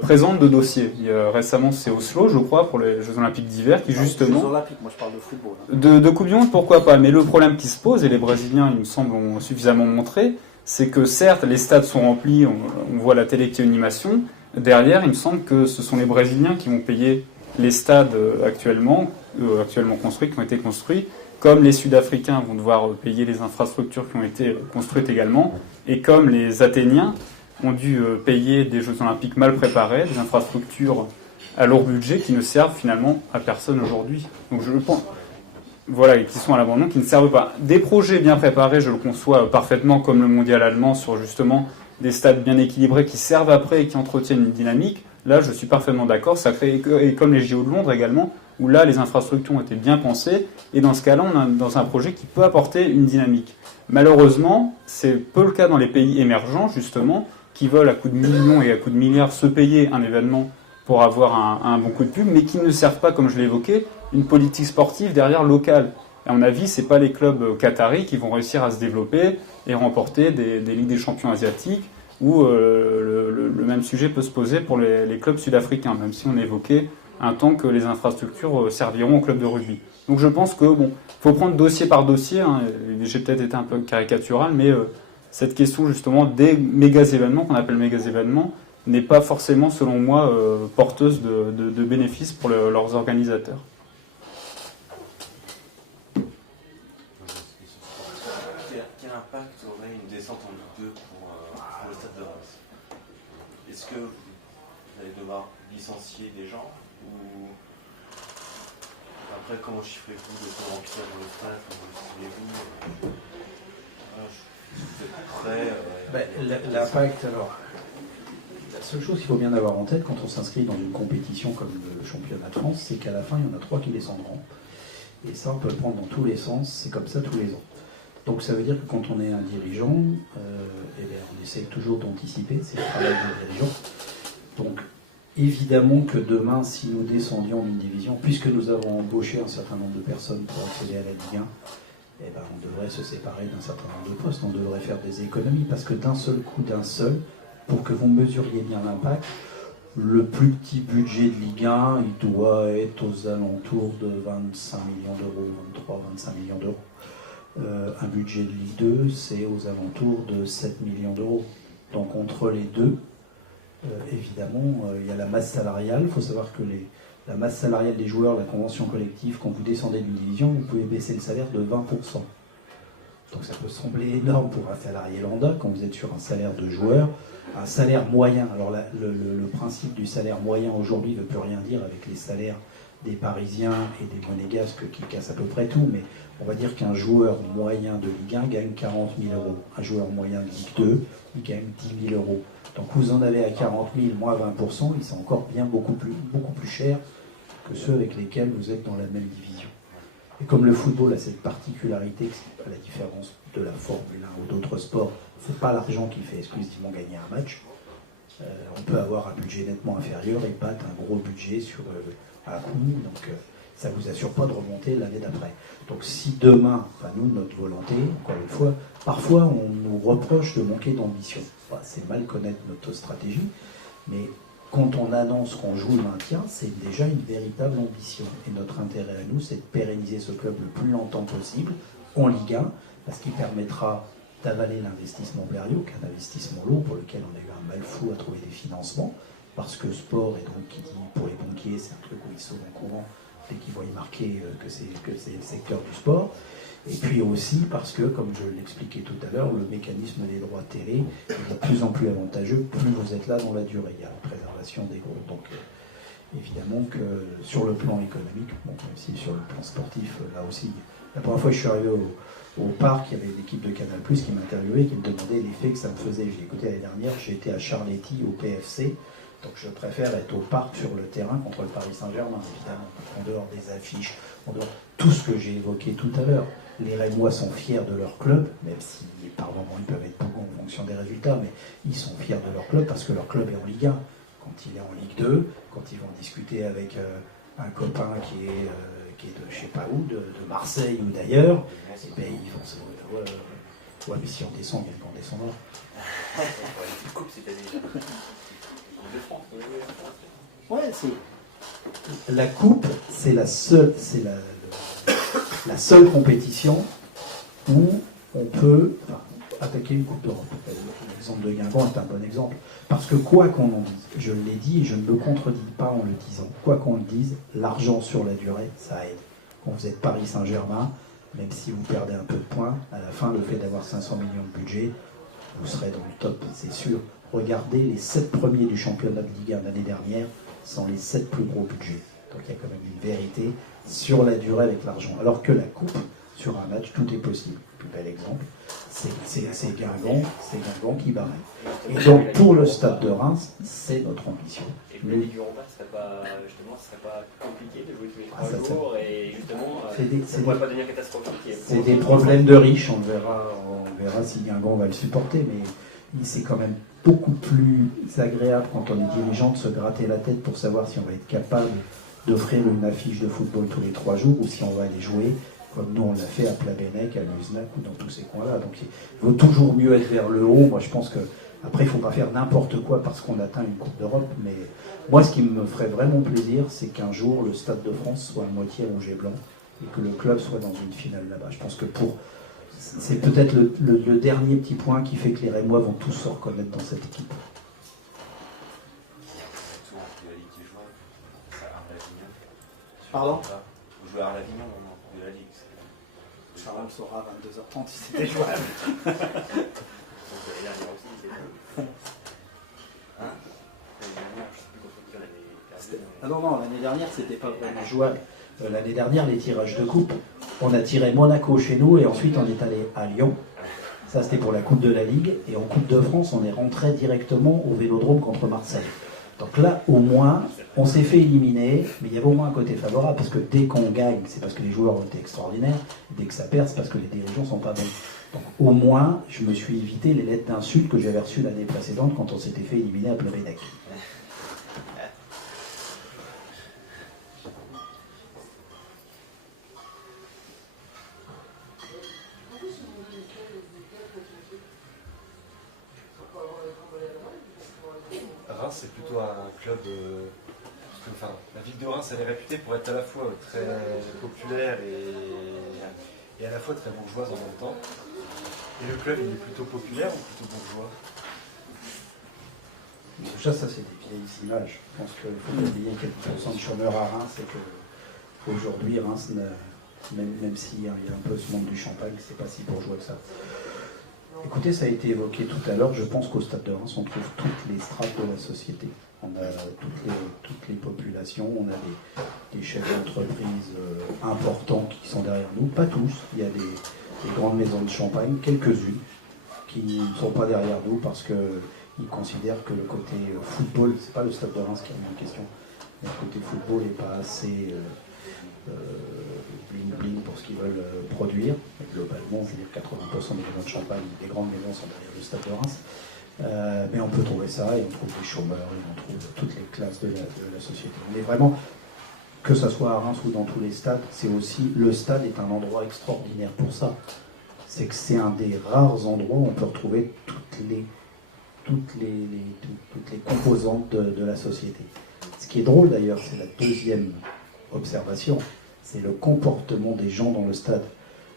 présentent de dossiers. Récemment, c'est Oslo, je crois, pour les Jeux Olympiques d'hiver, qui justement... Jeux Olympiques, moi je parle de football. De Coupe du Monde, pourquoi pas ? Mais le problème qui se pose, et les Brésiliens, il me semble, ont suffisamment montré, c'est que certes, les stades sont remplis, on voit la télé qui est une animation. Derrière, il me semble que ce sont les Brésiliens qui vont payer les stades actuellement construits, qui ont été construits, comme les Sud-Africains vont devoir payer les infrastructures qui ont été construites également, et comme les Athéniens ont dû payer des Jeux Olympiques mal préparés, des infrastructures à lourd budget qui ne servent finalement à personne aujourd'hui. Donc je le pense. Voilà, et qui sont à l'abandon, qui ne servent pas. Des projets bien préparés, je le conçois parfaitement, comme le mondial allemand, sur justement des stades bien équilibrés qui servent après et qui entretiennent une dynamique. Là, je suis parfaitement d'accord. Ça crée, et comme les JO de Londres également, où là, les infrastructures ont été bien pensées. Et dans ce cas-là, on est dans un projet qui peut apporter une dynamique. Malheureusement, c'est peu le cas dans les pays émergents, justement, qui veulent à coups de millions et à coups de milliards se payer un événement pour avoir un bon coup de pub, mais qui ne servent pas, comme je l'ai évoqué, une politique sportive derrière locale. Et à mon avis, ce n'est pas les clubs qataris qui vont réussir à se développer et remporter des Ligues des champions asiatiques, où le même sujet peut se poser pour les clubs sud-africains, même si on évoquait un temps que les infrastructures serviront aux clubs de rugby. Donc je pense que, bon, faut prendre dossier par dossier, hein, j'ai peut-être été un peu caricatural, mais cette question justement des méga-événements, qu'on appelle méga-événements, n'est pas forcément, selon moi, porteuse de bénéfices pour leurs organisateurs. Quel impact aurait une descente en Ligue 2 pour le Stade de Reims? Est-ce que vous allez devoir licencier des gens ou après comment chiffrez-vous le temps de remplissage dans le stade? Comment chiffrez-vous vous êtes prêt L'impact, alors, la seule chose qu'il faut bien avoir en tête quand on s'inscrit dans une compétition comme le championnat de France, c'est qu'à la fin, il y en a 3 qui descendront. Et ça, on peut le prendre dans tous les sens, c'est comme ça tous les ans. Donc ça veut dire que quand on est un dirigeant, on essaye toujours d'anticiper, c'est le travail du dirigeant. Donc évidemment que demain, si nous descendions d'une division, puisque nous avons embauché un certain nombre de personnes pour accéder à la Ligue 1, on devrait se séparer d'un certain nombre de postes, on devrait faire des économies, parce que d'un seul coup, pour que vous mesuriez bien l'impact, le plus petit budget de Ligue 1, il doit être aux alentours de 25 millions d'euros, 23-25 millions d'euros. Un budget de Ligue 2, c'est aux alentours de 7 millions d'euros. Donc entre les deux, évidemment, il y a la masse salariale. Il faut savoir que la masse salariale des joueurs, la convention collective, quand vous descendez d'une division, vous pouvez baisser le salaire de 20%. Donc ça peut sembler énorme pour un salarié lambda quand vous êtes sur un salaire de joueur. Un salaire moyen, alors le principe du salaire moyen aujourd'hui ne veut plus rien dire avec les salaires des Parisiens et des Monégasques qui cassent à peu près tout, mais on va dire qu'un joueur moyen de Ligue 1 gagne 40 000 euros. Un joueur moyen de Ligue 2, il gagne 10 000 euros. Donc vous en avez à 40 000 moins 20%, ils sont encore bien beaucoup plus chers que ceux avec lesquels vous êtes dans la même division. Et comme le football a cette particularité, à la différence de la Formule 1 ou d'autres sports, c'est pas l'argent qui fait exclusivement gagner un match. On peut avoir un budget nettement inférieur et battre un gros budget sur un coup, donc ça ne vous assure pas de remonter l'année d'après. Donc si demain, nous, notre volonté, encore une fois, parfois on nous reproche de manquer d'ambition. C'est mal connaître notre stratégie, mais quand on annonce qu'on joue le maintien, c'est déjà une véritable ambition. Et notre intérêt à nous, c'est de pérenniser ce club le plus longtemps possible en Ligue 1, parce qu'il permettra d'avaler l'investissement Blériot, qui est un investissement lourd pour lequel on a eu un mal fou à trouver des financements, parce que sport, et donc qui dit pour les banquiers, c'est un truc où ils sautent en courant dès qu'ils voient marquer que c'est le secteur du sport. Et puis aussi parce que, comme je l'expliquais tout à l'heure, le mécanisme des droits de télé est de plus en plus avantageux, plus vous êtes là dans la durée. Il y a la préservation des groupes. Donc évidemment que sur le plan économique, même si sur le plan sportif, là aussi, la première fois que je suis arrivé au parc, il y avait l'équipe de Canal+, qui m'interviewait, qui me demandait l'effet que ça me faisait. Je l'ai écouté l'année dernière, j'étais à Charletti, au PFC, donc je préfère être au parc sur le terrain contre le Paris Saint-Germain, évidemment, en dehors des affiches, en dehors tout ce que j'ai évoqué tout à l'heure. Les Rémois sont fiers de leur club, même si par moments ils peuvent être beaucoup en fonction des résultats, mais ils sont fiers de leur club parce que leur club est en Ligue 1. Quand il est en Ligue 2, quand ils vont discuter avec un copain qui est de je sais pas où, de Marseille ou d'ailleurs, ils vont se dire ouais, mais si on descend, bien qu'on descendra. Ouais, la coupe, c'est la seule compétition où on peut attaquer une coupe d'Europe. L'exemple de Guingamp est un bon exemple. Parce que quoi qu'on en dise, je l'ai dit et je ne me contredis pas en le disant, quoi qu'on le dise, l'argent sur la durée, ça aide. Quand vous êtes Paris Saint-Germain, même si vous perdez un peu de points, à la fin, le fait d'avoir 500 millions de budget, vous serez dans le top, c'est sûr. Regardez les 7 premiers du championnat de Ligue 1 l'année dernière sont les 7 plus gros budgets. Donc il y a quand même une vérité sur la durée avec l'argent. Alors que la coupe, sur un match, tout est possible. Le plus bel exemple, c'est Guingamp qui barrait. Et donc pour le Stade de Reims, c'est notre ambition. Et pour la Ligue Europa, ce serait pas compliqué de jouer tous les 3 jours et justement, ça ne pourrait pas devenir catastrophique. C'est des problèmes de riches, on verra si Guingamp va le supporter, mais c'est quand même beaucoup plus agréable quand on est dirigeant de se gratter la tête pour savoir si on va être capable d'offrir une affiche de football tous les 3 jours ou si on va aller jouer comme nous on l'a fait à Plabennec, à Luznac ou dans tous ces coins-là. Donc il vaut toujours mieux être vers le haut. Moi je pense que après il ne faut pas faire n'importe quoi parce qu'on atteint une Coupe d'Europe, mais moi ce qui me ferait vraiment plaisir c'est qu'un jour le Stade de France soit à moitié rouge et blanc et que le club soit dans une finale là-bas. Je pense que c'est peut-être le dernier petit point qui fait que les Rémois vont tous se reconnaître dans cette équipe. Pardon ? Vous jouez à Arlavignon de la Ligue. Charles le saura à 22h30 si c'était jouable. L'année dernière aussi, c'est hein l'année dernière, je sais plus contre qui on avait perdu. Ah non, l'année dernière, c'était pas vraiment jouable. L'année dernière, les tirages de coupe, on a tiré Monaco chez nous et ensuite on est allé à Lyon. Ça, c'était pour la Coupe de la Ligue. Et en Coupe de France, on est rentré directement au Vélodrome contre Marseille. Donc là, au moins, on s'est fait éliminer, mais il y avait au moins un côté favorable, parce que dès qu'on gagne, c'est parce que les joueurs ont été extraordinaires, dès que ça perd, c'est parce que les dirigeants sont pas bons. Donc au moins, je me suis évité les lettres d'insultes que j'avais reçues l'année précédente quand on s'était fait éliminer à Plabennec. Reims, c'est plutôt un club. La ville de Reims, elle est réputée pour être à la fois très populaire et à la fois très bourgeoise en même temps. Et le club, il est plutôt populaire ou plutôt bourgeois? Déjà, ça, c'est des vieilles images. Je pense qu'il faut pas oublier quelques pourcents de chômeurs à Reims et qu'aujourd'hui, Reims, même s'il y a un peu ce monde du champagne, c'est pas si bourgeois que ça. Écoutez, ça a été évoqué tout à l'heure. Je pense qu'au Stade de Reims, on trouve toutes les strates de la société. On a toutes les populations, on a des chefs d'entreprise importants qui sont derrière nous. Pas tous. Il y a des grandes maisons de champagne, quelques-unes, qui ne sont pas derrière nous parce qu'ils considèrent que le côté football, c'est pas le Stade de Reims qui est en question, mais le côté football n'est pas assez bling-bling pour ce qu'ils veulent produire. Mais globalement, je veux dire 80% des maisons de champagne, des grandes maisons sont derrière le Stade de Reims. Mais on peut trouver ça, et on trouve des chômeurs, et on trouve toutes les classes de la société. Mais vraiment, que ce soit à Reims ou dans tous les stades, c'est aussi, le stade est un endroit extraordinaire pour ça. C'est que c'est un des rares endroits où on peut retrouver toutes les composantes de la société. Ce qui est drôle d'ailleurs, c'est la deuxième observation, c'est le comportement des gens dans le stade.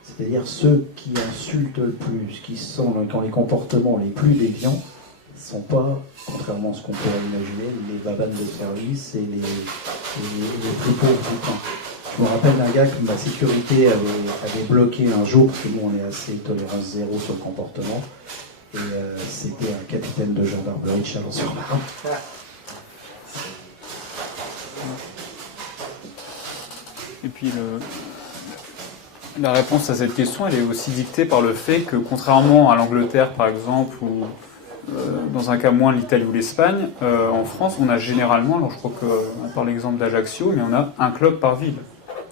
C'est-à-dire ceux qui insultent le plus, qui ont les comportements les plus déviants, ne sont pas, contrairement à ce qu'on pourrait imaginer, les babanes de service et les plus pauvres du coin. Je me rappelle d'un gars que ma sécurité avait bloqué un jour, parce que nous on est assez tolérance zéro sur le comportement, et c'était un capitaine de gendarmerie de Chalon-sur-Marne. Et puis la réponse à cette question, elle est aussi dictée par le fait que, contrairement à l'Angleterre par exemple, ou dans un cas moins l'Italie ou l'Espagne, en France, on a généralement, alors je crois qu'on parle l'exemple d'Ajaccio, mais on a un club par ville,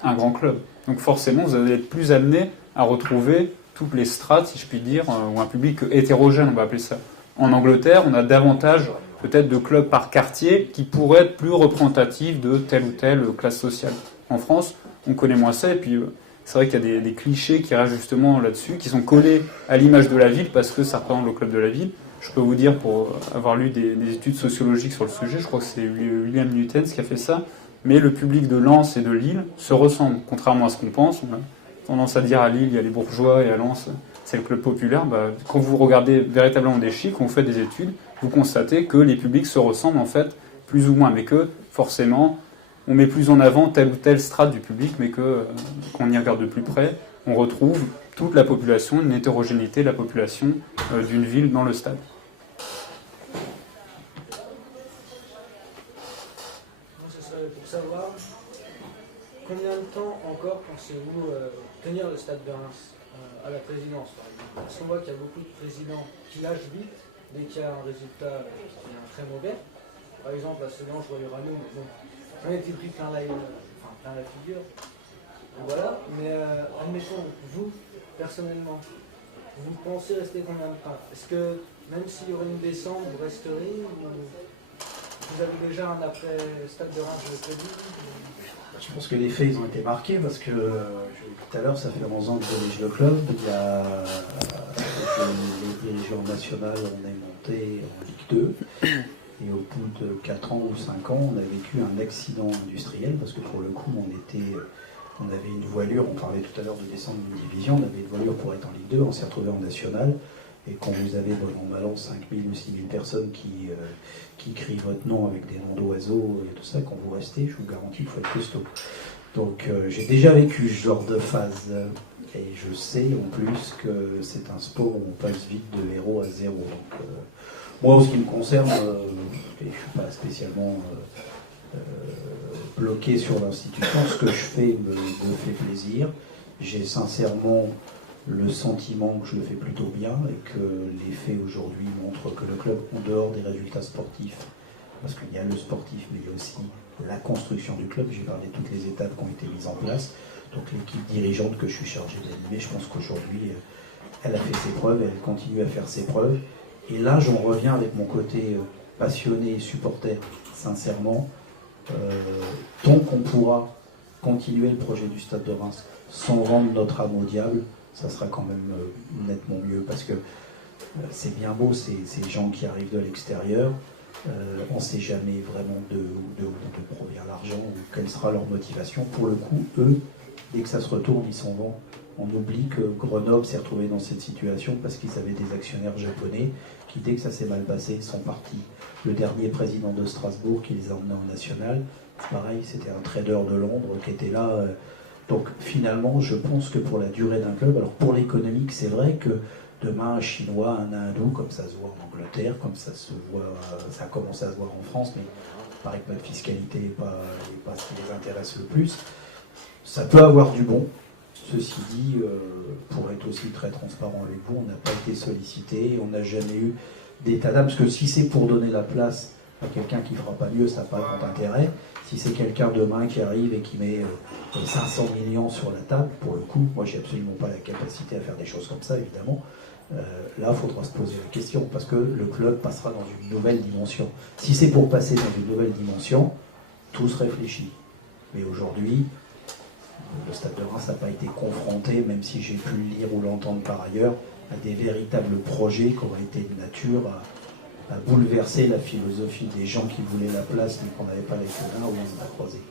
un grand club. Donc forcément, vous allez être plus amené à retrouver toutes les strates, si je puis dire, ou un public hétérogène, on va appeler ça. En Angleterre, on a davantage peut-être de clubs par quartier qui pourraient être plus représentatifs de telle ou telle classe sociale. En France, on connaît moins ça, et puis c'est vrai qu'il y a des clichés qui restent justement là-dessus, qui sont collés à l'image de la ville parce que ça représente le club de la ville. Je peux vous dire, pour avoir lu des études sociologiques sur le sujet, je crois que c'est William Newton qui a fait ça, mais le public de Lens et de Lille se ressemble, contrairement à ce qu'on pense. On a tendance à dire à Lille, il y a les bourgeois, et à Lens, c'est le club populaire. Quand vous regardez véritablement des chiffres, quand vous faites des études, vous constatez que les publics se ressemblent en fait plus ou moins, mais que forcément on met plus en avant telle ou telle strate du public, mais qu'on y regarde de plus près, on retrouve toute la population, une hétérogénéité de la population d'une ville dans le stade. Ce serait pour savoir combien de temps encore pensez-vous tenir le stade de Reims à la présidence, par exemple. Parce qu'on voit qu'il y a beaucoup de présidents qui lâchent vite dès qu'il y a un résultat qui est très mauvais. Par exemple, à Sedan, je vois le Rano, mais bon, j'en ai été pris plein la figure. Donc voilà, mais admettons, vous, personnellement, vous pensez rester combien de temps? Est-ce que même s'il y aurait une descente, vous resterez ou vous avez déjà un après-stade de Reims de prévu? Je pense que les faits ils ont été marqués parce que tout à l'heure, ça fait 11 ans que je dirige le club. Avec les dirigeants nationaux, on est monté en Ligue 2. Et au bout de 4 ans ou 5 ans, on a vécu un accident industriel parce que pour le coup, on avait une voilure, on parlait tout à l'heure de descendre d'une division, on avait une voilure pour être en Ligue 2, on s'est retrouvé en National. Et quand vous avez, bon an, mal an, 5 000 ou 6 000 personnes qui crient votre nom avec des noms d'oiseaux et tout ça, quand vous restez, je vous garantis qu'il faut être costaud. Donc j'ai déjà vécu ce genre de phase. Et je sais en plus que c'est un sport où on passe vite de héros à zéro. Donc, moi, en ce qui me concerne, et je ne suis pas spécialement bloqué sur l'institution, ce que je fais me fait plaisir. J'ai sincèrement le sentiment que je le fais plutôt bien et que les faits aujourd'hui montrent que le club, en dehors des résultats sportifs, parce qu'il y a le sportif, mais il y a aussi la construction du club, j'ai parlé de toutes les étapes qui ont été mises en place, donc l'équipe dirigeante que je suis chargé d'animer, je pense qu'aujourd'hui, elle a fait ses preuves, elle continue à faire ses preuves, et là j'en reviens avec mon côté passionné et supporter, sincèrement, tant qu'on pourra continuer le projet du Stade de Reims sans vendre notre âme au diable, ça sera quand même nettement mieux, parce que c'est bien beau ces gens qui arrivent de l'extérieur, on ne sait jamais vraiment de provient l'argent ou quelle sera leur motivation. Pour le coup, eux, dès que ça se retourne, ils s'en vont. On oublie que Grenoble s'est retrouvé dans cette situation parce qu'ils avaient des actionnaires japonais qui, dès que ça s'est mal passé, sont partis. Le dernier président de Strasbourg qui les a emmenés en national, pareil, c'était un trader de Londres qui était là. Donc finalement, je pense que pour la durée d'un club, alors pour l'économique, c'est vrai que demain, un Chinois, un Hindou, comme ça se voit en Angleterre, comme ça se voit, ça commence à se voir en France, mais il paraît que notre fiscalité n'est pas ce qui les intéresse le plus. Ça peut avoir du bon. Ceci dit, pour être aussi très transparent avec vous, on n'a pas été sollicité, on n'a jamais eu d'état d'âme, parce que si c'est pour donner la place à quelqu'un qui ne fera pas mieux, ça n'a pas grand intérêt. Si c'est quelqu'un demain qui arrive et qui met 500 millions sur la table, pour le coup, moi j'ai absolument pas la capacité à faire des choses comme ça, évidemment. Là, il faudra se poser la question, parce que le club passera dans une nouvelle dimension. Si c'est pour passer dans une nouvelle dimension, tout se réfléchit. Mais aujourd'hui, le Stade de Reims n'a pas été confronté, même si j'ai pu le lire ou l'entendre par ailleurs, à des véritables projets qui auraient été de nature à bouleverser la philosophie des gens qui voulaient la place mais qu'on n'avait pas les queues ou on a croisé.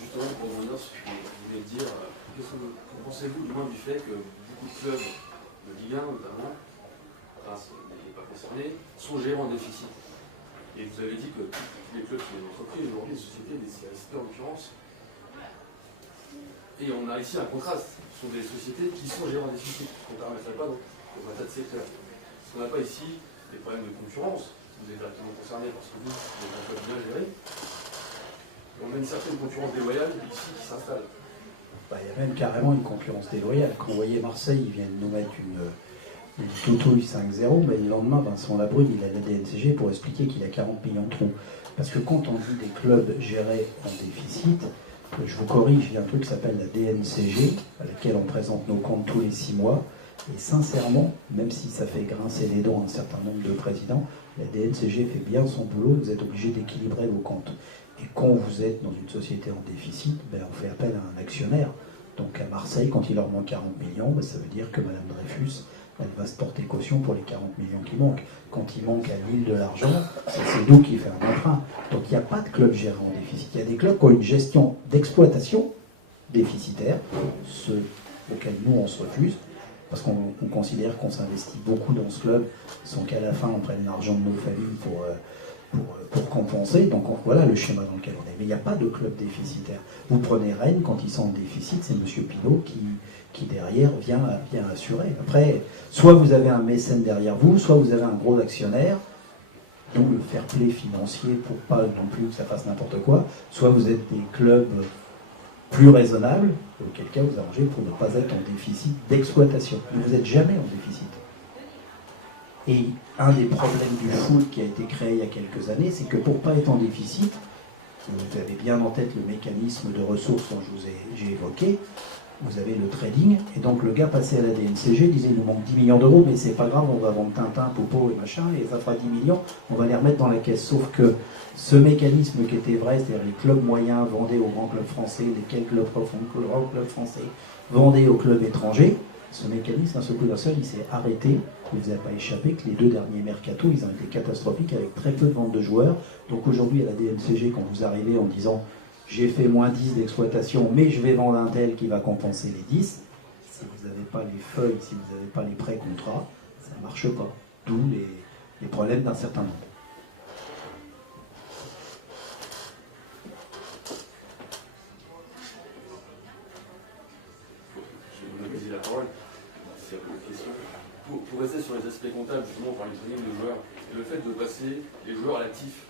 Justement, pour revenir sur ce que vous voulez dire, qu'en pensez-vous du moins du fait que beaucoup de clubs de Ligue 1 notamment, Reims n'est pas concerné, sont gérés en déficit? Et vous avez dit que tous les clubs sont des entreprises, aujourd'hui des sociétés, des CSP en l'occurrence. Et on a ici un contraste. Ce sont des sociétés qui sont gérées en déficit. On ne permettrait pas dans un tas de secteurs. Est-ce qu'on n'a pas ici des problèmes de concurrence? Vous êtes directement concerné parce que vous êtes un club bien géré. On a une certaine concurrence déloyale ici qui s'installe. Il y a même carrément une concurrence déloyale. Quand vous voyez Marseille, ils viennent nous mettre une toutouille 5-0, mais le lendemain, Vincent Labrune, il a la DNCG pour expliquer qu'il a 40 millions de trous. Parce que quand on dit des clubs gérés en déficit, je vous corrige, il y a un truc qui s'appelle la DNCG, à laquelle on présente nos comptes tous les 6 mois. Et sincèrement, même si ça fait grincer les dents à un certain nombre de présidents, la DNCG fait bien son boulot, vous êtes obligé d'équilibrer vos comptes. Et quand vous êtes dans une société en déficit, on fait appel à un actionnaire. Donc à Marseille, quand il leur manque 40 millions, ça veut dire que Mme Dreyfus, elle va se porter caution pour les 40 millions qui manquent. Quand il manque à Lille de l'argent, c'est nous qui fait un emprunt. Donc il n'y a pas de club géré en déficit. Il y a des clubs qui ont une gestion d'exploitation déficitaire, ceux auxquels nous on se refuse, parce qu'on considère qu'on s'investit beaucoup dans ce club, sans qu'à la fin on prenne l'argent de nos familles pour compenser. Donc voilà le schéma dans lequel on est. Mais il n'y a pas de club déficitaire. Vous prenez Rennes, quand ils sont en déficit, c'est M. Pinault qui derrière vient assurer. Après, soit vous avez un mécène derrière vous, soit vous avez un gros actionnaire, d'où le fair play financier pour pas non plus que ça fasse n'importe quoi, soit vous êtes des clubs plus raisonnables, auquel cas vous arrangez pour ne pas être en déficit d'exploitation. Mais vous n'êtes jamais en déficit. Et un des problèmes du foot qui a été créé il y a quelques années, c'est que pour ne pas être en déficit, vous avez bien en tête le mécanisme de ressources dont j'ai évoqué, vous avez le trading, et donc le gars passé à la DNCG disait il nous manque 10 millions d'euros, mais c'est pas grave, on va vendre Tintin, Popo et machin, et ça fera 10 millions, on va les remettre dans la caisse. Sauf que ce mécanisme qui était vrai, c'est-à-dire les clubs moyens vendaient aux grands clubs français, les quelques grands clubs français vendaient aux clubs étrangers, ce mécanisme, un seul coup d'un seul, il s'est arrêté. Il ne vous a pas échappé que les 2 derniers mercatos, ils ont été catastrophiques avec très peu de ventes de joueurs. Donc aujourd'hui, à la DNCG, quand vous arrivez en disant j'ai fait moins 10 d'exploitation, mais je vais vendre un tel qui va compenser les 10, si vous n'avez pas les feuilles, si vous n'avez pas les pré-contrats, ça ne marche pas. D'où les problèmes d'un certain nombre. La parole. Pour rester sur les aspects comptables, justement, on parle du trading de joueurs, et le fait de passer les joueurs à l'actif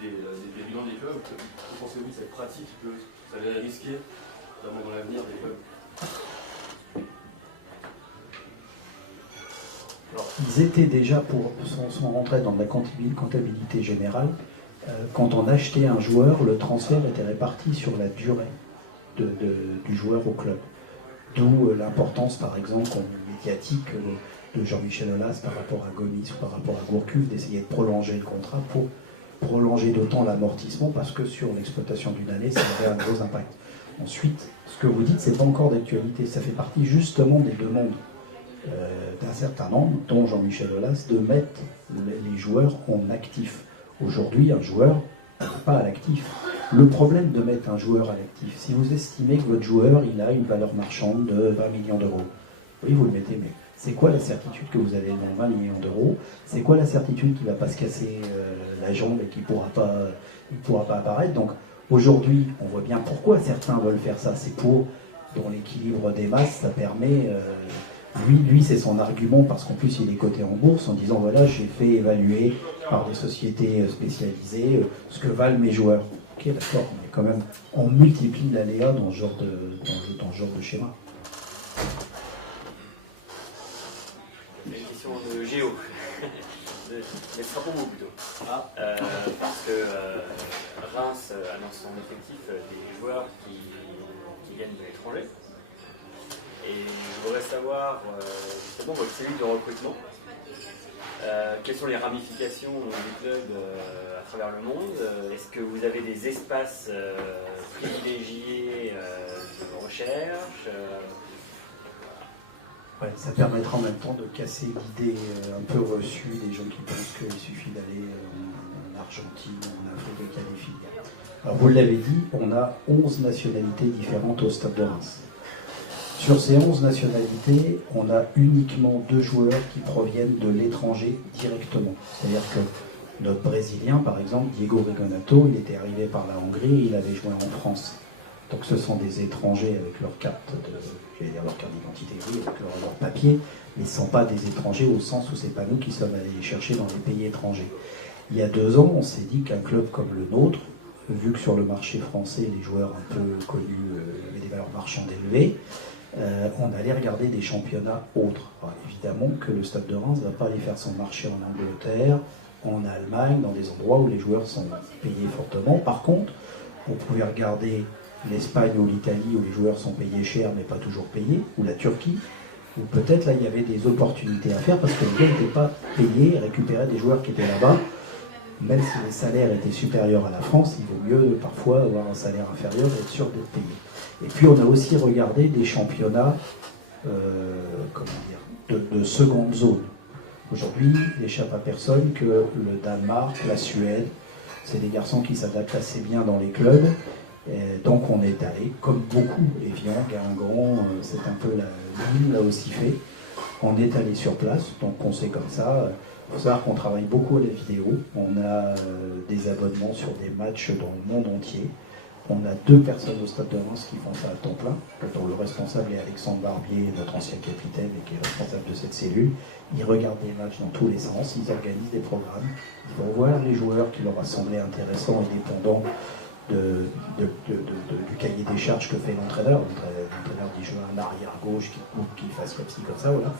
des bilans des clubs, que pensez-vous de cette pratique que ça allait risquer, notamment dans l'avenir des clubs? Alors, ils étaient déjà, sont rentrés dans la comptabilité générale, quand on achetait un joueur, le transfert était réparti sur la durée du joueur au club. D'où l'importance, par exemple, médiatique de Jean-Michel Aulas par rapport à Gomis ou par rapport à Gourcuff, d'essayer de prolonger le contrat pour prolonger d'autant l'amortissement, parce que sur l'exploitation d'une année, ça avait un gros impact. Ensuite, ce que vous dites, c'est pas encore d'actualité. Ça fait partie justement des demandes d'un certain nombre, dont Jean-Michel Aulas, de mettre les joueurs en actif. Aujourd'hui, un joueur n'est pas à l'actif. Le problème de mettre un joueur à l'actif, si vous estimez que votre joueur il a une valeur marchande de 20 millions d'euros, oui, vous le mettez, mais c'est quoi la certitude que vous allez vendre 20 millions d'euros? C'est quoi la certitude qu'il ne va pas se casser la jambe et qu'il ne pourra pas apparaître? Donc aujourd'hui, on voit bien pourquoi certains veulent faire ça. C'est pour, dans l'équilibre des masses, ça permet... Lui c'est son argument, parce qu'en plus il est coté en bourse, en disant voilà, j'ai fait évaluer par des sociétés spécialisées ce que valent mes joueurs. Ok, d'accord, mais quand même, on multiplie l'aléa dans ce genre de schéma. Une question de géo, mais Strapomo plutôt. Parce que Reims annonce son effectif des joueurs qui viennent de l'étranger. Et je voudrais savoir, justement, votre cellule de recrutement, quelles sont les ramifications du club à travers le monde? Est-ce que vous avez des espaces privilégiés de recherche? Ouais, ça permettra en même temps de casser l'idée un peu reçue des gens qui pensent qu'il suffit d'aller en Argentine, en Afrique et qu'il y a des filières. Alors vous l'avez dit, on a 11 nationalités différentes au Stade de Reims. Sur ces 11 nationalités, on a uniquement 2 joueurs qui proviennent de l'étranger directement. C'est-à-dire que notre Brésilien, par exemple, Diego Rigonato, il était arrivé par la Hongrie et il avait joué en France. Donc ce sont des étrangers avec leur carte leur carte d'identité, oui, avec leur papier, mais ce ne sont pas des étrangers au sens où ce n'est pas nous qui sommes allés les chercher dans les pays étrangers. Il y a 2 ans, on s'est dit qu'un club comme le nôtre, vu que sur le marché français, les joueurs un peu connus avaient des valeurs marchandes élevées, on allait regarder des championnats autres. Alors, évidemment que le Stade de Reims ne va pas aller faire son marché en Angleterre, en Allemagne, dans des endroits où les joueurs sont payés fortement. Par contre, vous pouvez regarder l'Espagne ou l'Italie où les joueurs sont payés cher mais pas toujours payés, ou la Turquie, où peut-être là il y avait des opportunités à faire parce que les gars n'étaient pas payés et récupéraient des joueurs qui étaient là-bas. Même si les salaires étaient supérieurs à la France, il vaut mieux parfois avoir un salaire inférieur et être sûr d'être payé. Et puis on a aussi regardé des championnats de seconde zone. Aujourd'hui, il n'échappe à personne que le Danemark, la Suède, c'est des garçons qui s'adaptent assez bien dans les clubs Et donc on est allé, comme beaucoup, Évian, Guingamp, c'est un peu l'île l'a aussi fait. On est allé sur place, donc on sait comme ça. Il faut savoir qu'on travaille beaucoup à la vidéo. On a des abonnements sur des matchs dans le monde entier. On a 2 personnes au Stade de Reims qui font ça à temps plein, dont le responsable est Alexandre Barbier, notre ancien capitaine, et qui est responsable de cette cellule. Ils regardent des matchs dans tous les sens, ils organisent des programmes, ils vont voir les joueurs qui leur a semblé intéressants et dépendants du cahier des charges que fait l'entraîneur. L'entraîneur dit je veux un arrière gauche qui fasse comme ci, comme ça, voilà.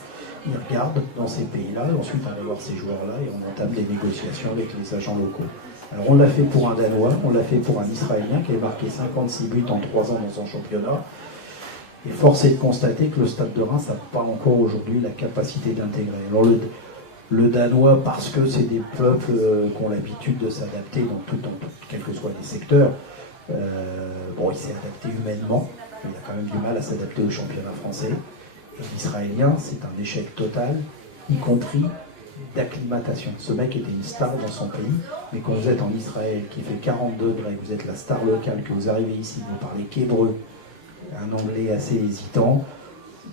Ils regardent dans ces pays-là, et ensuite on va voir ces joueurs-là et on entame des négociations avec les agents locaux. Alors on l'a fait pour un Danois, on l'a fait pour un Israélien qui a marqué 56 buts en 3 ans dans son championnat. Et force est de constater que le Stade de Reims n'a pas encore aujourd'hui la capacité d'intégrer. Alors le Danois, parce que c'est des peuples qui ont l'habitude de s'adapter dans quels que soient les secteurs, il s'est adapté humainement, il a quand même du mal à s'adapter au championnat français. Et l'Israélien, c'est un échec total, y compris d'acclimatation. Ce mec était une star dans son pays, mais quand vous êtes en Israël, qui fait 40 degrés, vous êtes la star locale, que vous arrivez ici, vous parlez qu'hébreu, un anglais assez hésitant,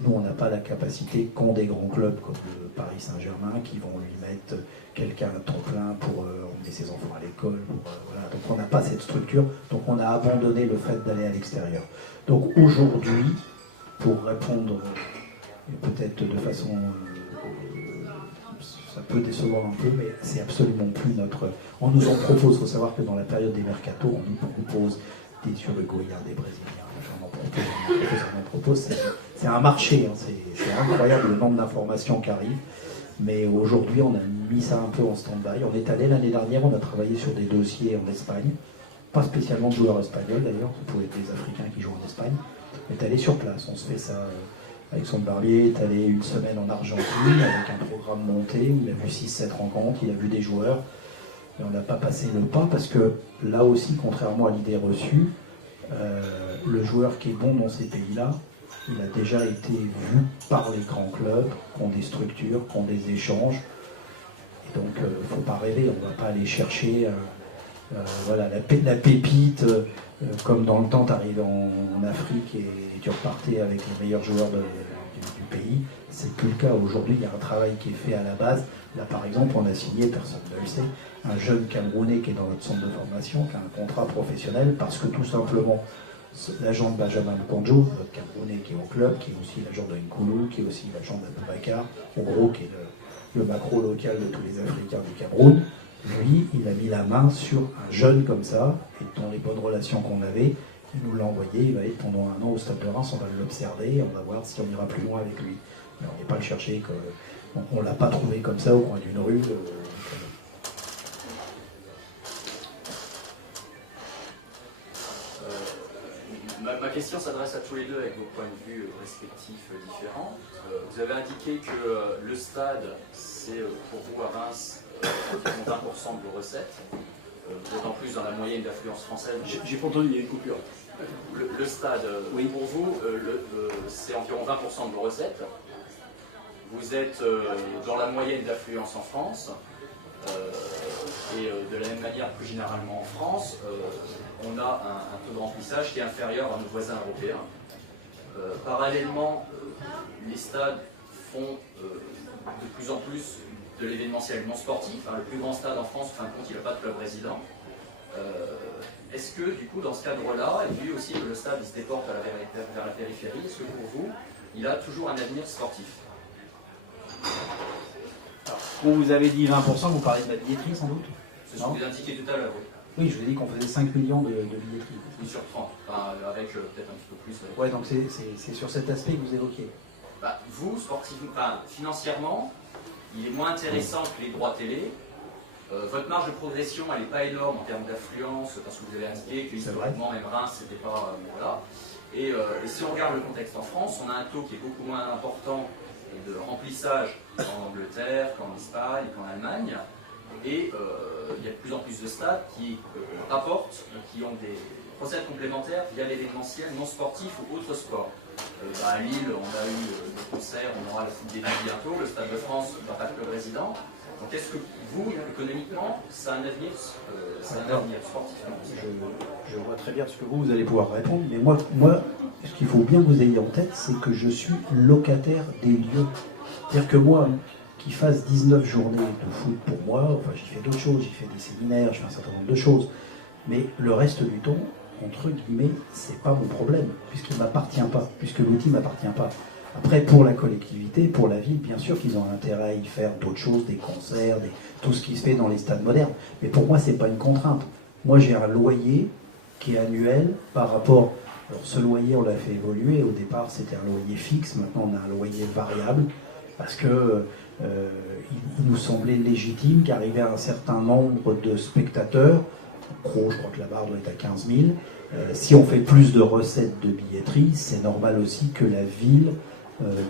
nous on n'a pas la capacité qu'ont des grands clubs comme le Paris Saint-Germain qui vont lui mettre quelqu'un à temps plein pour emmener ses enfants à l'école. Voilà. Donc on n'a pas cette structure, donc on a abandonné le fait d'aller à l'extérieur. Donc aujourd'hui, pour répondre peut-être de façon... ça peut décevoir un peu, mais c'est absolument plus notre... On nous en propose, il faut savoir que dans la période des mercatos, on nous propose des Uruguayens, des Brésiliens, on en propose. C'est un marché, hein, c'est incroyable le nombre d'informations qui arrivent, mais aujourd'hui on a mis ça un peu en stand-by. On est allé l'année dernière, on a travaillé sur des dossiers en Espagne, pas spécialement de joueurs espagnols d'ailleurs, ça pouvait être des Africains qui jouent en Espagne, on est allé sur place, on se fait ça... Alexandre Barbier est allé une semaine en Argentine avec un programme monté, où il a vu 6-7 rencontres, il a vu des joueurs, et on n'a pas passé le pas parce que là aussi, contrairement à l'idée reçue, le joueur qui est bon dans ces pays-là, il a déjà été vu par les grands clubs, qui ont des structures, qui ont des échanges, et donc il ne faut pas rêver, on ne va pas aller chercher la pépite, comme dans le temps, tu arrives en Afrique et tu repartais avec les meilleurs joueurs du pays. C'est plus le cas. Aujourd'hui, il y a un travail qui est fait à la base. Là, par exemple, on a signé, personne ne le sait, un jeune Camerounais qui est dans notre centre de formation, qui a un contrat professionnel, parce que tout simplement, l'agent de Benjamin Mkonjo, notre Camerounais qui est au club, qui est aussi l'agent de Nkoulou, qui est aussi l'agent d'Aboubacar, en gros, qui est le macro local de tous les Africains du Cameroun. Lui, il a mis la main sur un jeune comme ça, et dans les bonnes relations qu'on avait, il nous l'a envoyé, il va être pendant 1 an au Stade de Reims, on va l'observer, on va voir si on ira plus loin avec lui. Mais on n'est pas le chercher, on ne l'a pas trouvé comme ça au coin d'une rue. Ma question s'adresse à tous les deux avec vos points de vue respectifs différents. Vous avez indiqué que le stade, c'est pour vous à Reims, environ 20% de vos recettes. Vous êtes en plus dans la moyenne d'affluence française. J'ai pas entendu, il y a une coupure. Le stade, oui. Pour vous, c'est environ 20% de vos recettes. Vous êtes dans la moyenne d'affluence en France. Et de la même manière, plus généralement en France, on a un taux de remplissage qui est inférieur à nos voisins européens. Parallèlement, les stades font de plus en plus de l'événementiel non sportif. Le plus grand stade en France, en fin de compte, il n'a pas de club résident. Est-ce que, du coup, dans ce cadre-là, et vu aussi que le stade il se déporte vers la périphérie, est-ce que pour vous, il a toujours un avenir sportif? Alors, quand vous avez dit 20%, vous parlez de la billetterie sans doute? C'est ce que vous indiquiez tout à l'heure, oui. Oui, je vous ai dit qu'on faisait 5 millions de billetterie. Oui, sur 30, avec peut-être un petit peu plus. Ouais, donc c'est sur cet aspect que vous évoquiez. Vous, sportivement, financièrement, il est moins intéressant que les droits télé. Votre marge de progression, elle n'est pas énorme en termes d'affluence, parce que vous avez indiqué que historiquement, même Reims, c'était pas... voilà. Et si on regarde le contexte en France, on a un taux qui est beaucoup moins important de remplissage qu'en Angleterre, qu'en Espagne, qu'en Allemagne. Et il y a de plus en plus de stades qui rapportent, qui ont des recettes complémentaires via l'événementiel non sportif ou autre sport. À Lille, on a eu des concerts, on aura le foot des villes bientôt, le Stade de France n'a pas de club résident. Donc est-ce que vous, économiquement, ça a un avenir, sportivement? Je vois très bien ce que vous allez pouvoir répondre, mais moi, ce qu'il faut bien que vous ayez en tête, c'est que je suis locataire des lieux. C'est-à-dire que moi, qu'il fasse 19 journées de foot pour moi, enfin j'ai fait d'autres choses, j'ai fait des séminaires, j'ai fait un certain nombre de choses, mais le reste du temps, entre guillemets, c'est pas mon problème, puisqu'il m'appartient pas, puisque l'outil m'appartient pas. Après, pour la collectivité, pour la ville, bien sûr qu'ils ont intérêt à y faire d'autres choses, des concerts, tout ce qui se fait dans les stades modernes. Mais pour moi, c'est pas une contrainte. Moi, j'ai un loyer qui est annuel par rapport... Alors, ce loyer, on l'a fait évoluer. Au départ, c'était un loyer fixe. Maintenant, on a un loyer variable parce que il nous semblait légitime qu'arrivé à un certain nombre de spectateurs, en gros, je crois que la barre doit être à 15 000, si on fait plus de recettes de billetterie, c'est normal aussi que la ville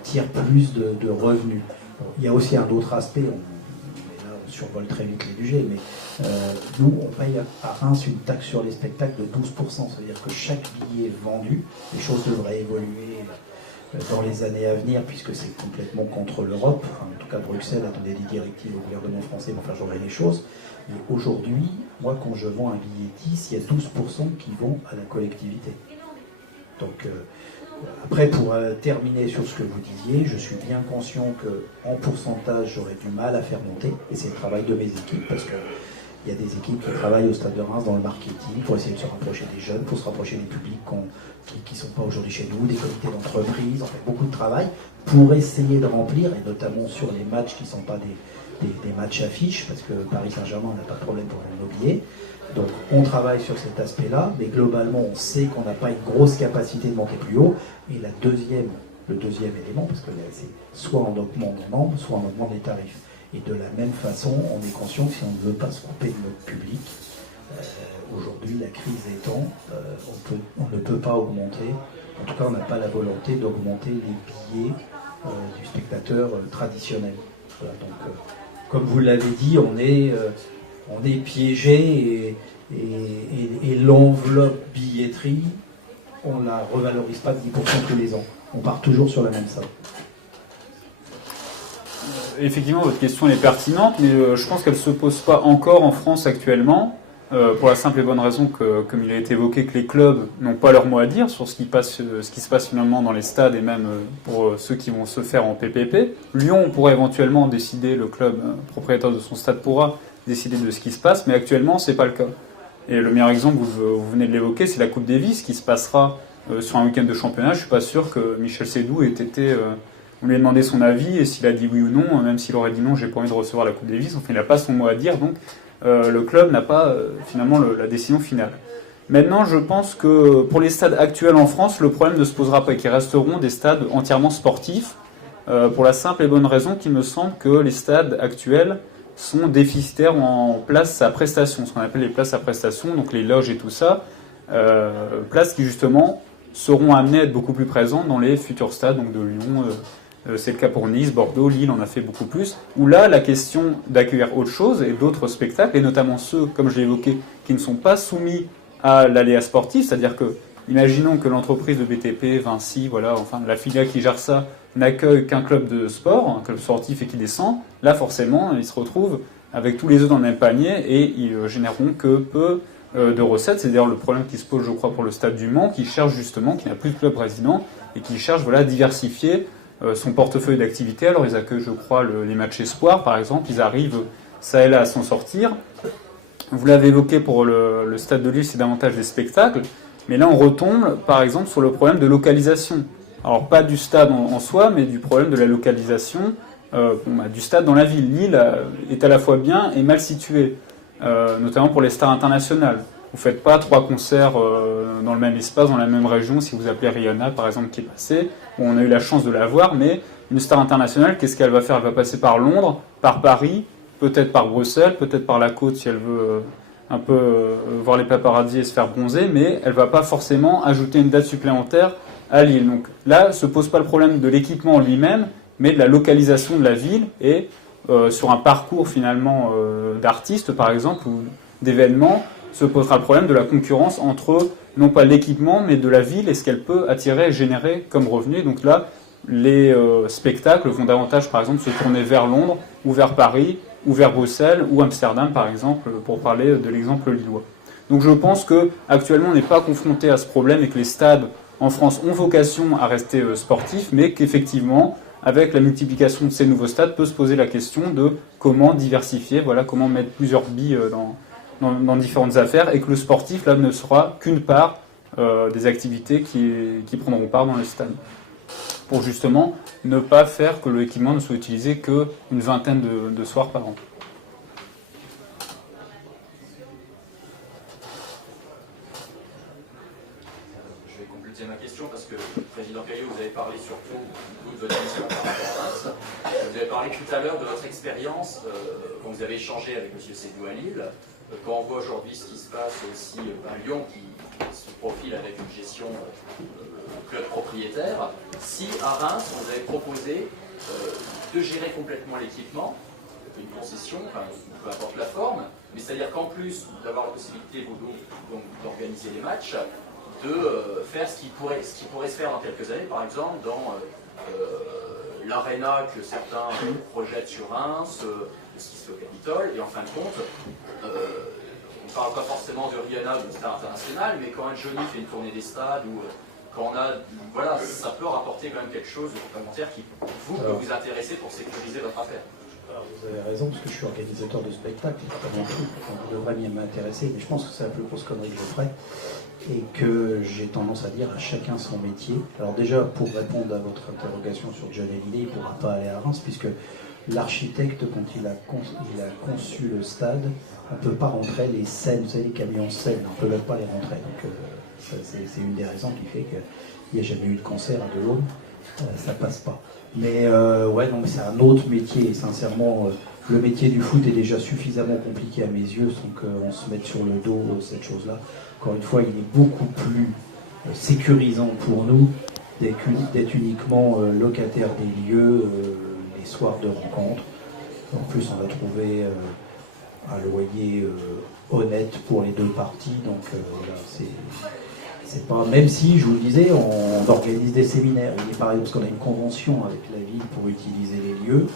tire plus de revenus. Bon, il y a aussi un autre aspect, on survole très vite les budgets, mais nous, on paye à Reims une taxe sur les spectacles de 12%, c'est-à-dire que chaque billet vendu, les choses devraient évoluer dans les années à venir, puisque c'est complètement contre l'Europe. Enfin, en tout cas, Bruxelles a donné des directives au gouvernement français pour faire changer les choses. Mais aujourd'hui, moi, quand je vends un billet 10, il y a 12% qui vont à la collectivité. Donc, après, pour terminer sur ce que vous disiez, je suis bien conscient qu'en pourcentage, j'aurais du mal à faire monter, et c'est le travail de mes équipes, parce que il y a des équipes qui travaillent au Stade de Reims dans le marketing pour essayer de se rapprocher des jeunes, pour se rapprocher des publics qui ne sont pas aujourd'hui chez nous, des comités d'entreprise, on fait beaucoup de travail pour essayer de remplir, et notamment sur les matchs qui ne sont pas des matchs affiches, parce que Paris Saint-Germain n'a pas de problème pour vendre nos billets. Donc on travaille sur cet aspect-là, mais globalement on sait qu'on n'a pas une grosse capacité de monter plus haut. Et le deuxième élément, parce que là, c'est soit on augmente les membres, soit on augmente les tarifs. Et de la même façon, on est conscient que si on ne veut pas se couper de notre public, aujourd'hui, la crise étant, on ne peut pas augmenter, en tout cas on n'a pas la volonté d'augmenter les billets du spectateur traditionnel. Voilà, donc, comme vous l'avez dit, on est piégé et l'enveloppe billetterie, on ne la revalorise pas de 10% tous les ans. On part toujours sur la même somme. Effectivement, votre question est pertinente, mais je pense qu'elle ne se pose pas encore en France actuellement, pour la simple et bonne raison que, comme il a été évoqué, que les clubs n'ont pas leur mot à dire sur ce qui se passe finalement dans les stades et même pour ceux qui vont se faire en PPP. Lyon pourrait éventuellement décider, le club propriétaire de son stade pourra décider de ce qui se passe, mais actuellement, ce n'est pas le cas. Et le meilleur exemple, vous venez de l'évoquer, c'est la Coupe Davis qui se passera sur un week-end de championnat. Je ne suis pas sûr que Michel Seydoux ait été... on lui a demandé son avis, et s'il a dit oui ou non, même s'il aurait dit non, j'ai pas envie de recevoir la Coupe Davis, enfin, il n'a pas son mot à dire, donc le club n'a pas finalement la décision finale. Maintenant, je pense que pour les stades actuels en France, le problème ne se posera pas, et qu'ils resteront des stades entièrement sportifs, pour la simple et bonne raison qu'il me semble que les stades actuels sont déficitaires en places à prestation, ce qu'on appelle les places à prestation, donc les loges et tout ça, places qui justement seront amenées à être beaucoup plus présentes dans les futurs stades, donc de Lyon, c'est le cas pour Nice, Bordeaux, Lille, on a fait beaucoup plus, où là, la question d'accueillir autre chose et d'autres spectacles, et notamment ceux, comme je l'ai évoqué, qui ne sont pas soumis à l'aléa sportif, c'est-à-dire que, imaginons que l'entreprise de BTP, Vinci, voilà, enfin la filiale qui gère ça, n'accueille qu'un club de sport, un club sportif et qui descend, là forcément, ils se retrouvent avec tous les œufs dans le même panier et ils généreront que peu de recettes. C'est d'ailleurs le problème qui se pose, je crois, pour le Stade du Mans, qui cherche justement, qui n'a plus de club résident et qui cherche à diversifier son portefeuille d'activités. Alors ils accueillent, je crois, les matchs espoirs, par exemple, ils arrivent ça et là à s'en sortir. Vous l'avez évoqué pour le Stade de Lille, c'est davantage des spectacles, mais là on retombe, par exemple, sur le problème de localisation. Alors pas du stade en soi, mais du problème de la localisation du stade dans la ville. Lille est à la fois bien et mal située, notamment pour les stars internationales. Vous ne faites pas 3 concerts dans le même espace, dans la même région, si vous appelez Rihanna, par exemple, qui est passée. Bon, on a eu la chance de la voir, mais une star internationale, qu'est-ce qu'elle va faire? Elle va passer par Londres, par Paris, peut-être par Bruxelles, peut-être par la côte si elle veut un peu voir les paparazzis et se faire bronzer, mais elle ne va pas forcément ajouter une date supplémentaire à Lille. Donc là, se pose pas le problème de l'équipement en lui-même, mais de la localisation de la ville et sur un parcours finalement d'artistes, par exemple, ou d'événements, se posera le problème de la concurrence entre non pas l'équipement, mais de la ville et ce qu'elle peut attirer et générer comme revenu. Donc là, les spectacles vont davantage, par exemple, se tourner vers Londres ou vers Paris ou vers Bruxelles, ou Amsterdam par exemple, pour parler de l'exemple lillois. Donc je pense qu'actuellement on n'est pas confronté à ce problème et que les stades en France ont vocation à rester sportifs, mais qu'effectivement, avec la multiplication de ces nouveaux stades, peut se poser la question de comment diversifier, voilà, comment mettre plusieurs billes dans différentes affaires, et que le sportif là ne sera qu'une part des activités qui prendront part dans les stades. Pour justement ne pas faire que l'équipement ne soit utilisé qu'une vingtaine de soirs par an. Je vais compléter ma question parce que, Président Caillot, vous avez parlé surtout de votre mission par rapport à Reims. Vous avez parlé tout à l'heure de votre expérience quand vous avez échangé avec M. Sédou à Lille. Quand on voit aujourd'hui ce qui se passe aussi à Lyon, qui se profile avec une gestion club propriétaire, si à Reims, on vous avait proposé de gérer complètement l'équipement, une concession, enfin, peu importe la forme, mais c'est-à-dire qu'en plus d'avoir la possibilité donc, d'organiser les matchs, de faire ce qui pourrait se faire dans quelques années, par exemple dans l'aréna que certains projettent sur Reims, ce qui se fait au Capitole, et en fin de compte, on ne parle pas forcément de Rihanna ou de Star International, mais quand un Johnny fait une tournée des stades, ou quand on a, voilà, ça peut rapporter quand même quelque chose de complémentaire qui peut vous intéresser pour sécuriser votre affaire. Alors vous avez raison, parce que je suis organisateur de spectacles, c'est pas mon truc, donc vous devriez m'intéresser, mais je pense que c'est la plus grosse connerie que je ferai, et que j'ai tendance à dire à chacun son métier. Alors déjà, pour répondre à votre interrogation sur John Hallyday, il ne pourra pas aller à Reims, puisque l'architecte, quand il a conçu le stade, on ne peut pas rentrer les scènes, vous savez, les camions scènes, on ne peut même pas les rentrer. Donc c'est une des raisons qui fait qu'il n'y a jamais eu de concert à Delaune, ça passe pas. Mais ouais, donc c'est un autre métier, et sincèrement, le métier du foot est déjà suffisamment compliqué à mes yeux, sans qu'on se mette sur le dos cette chose-là. Encore une fois, il est beaucoup plus sécurisant pour nous d'être uniquement locataire des lieux, les soirs de rencontre. En plus, on va trouver un loyer honnête pour les deux parties, donc voilà, c'est pas, même si, je vous le disais, on organise des séminaires. Il est pareil parce qu'on a une convention avec la ville pour utiliser les lieux.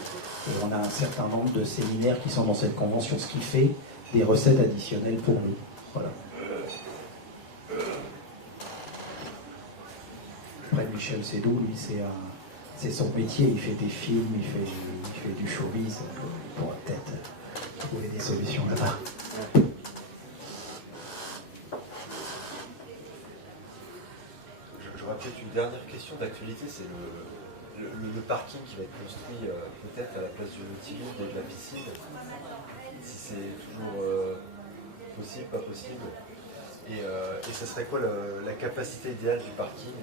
Et on a un certain nombre de séminaires qui sont dans cette convention, ce qui fait des recettes additionnelles pour nous. Voilà. Après, Michel Sédou, lui, c'est son métier. Il fait des films, il fait du showbiz. On pourra peut-être trouver des solutions là-bas. J'aurais peut-être une dernière question d'actualité, c'est le parking qui va être construit peut-être à la place du Nautilus et de la piscine. Si c'est toujours possible, pas possible. Et ça serait quoi la capacité idéale du parking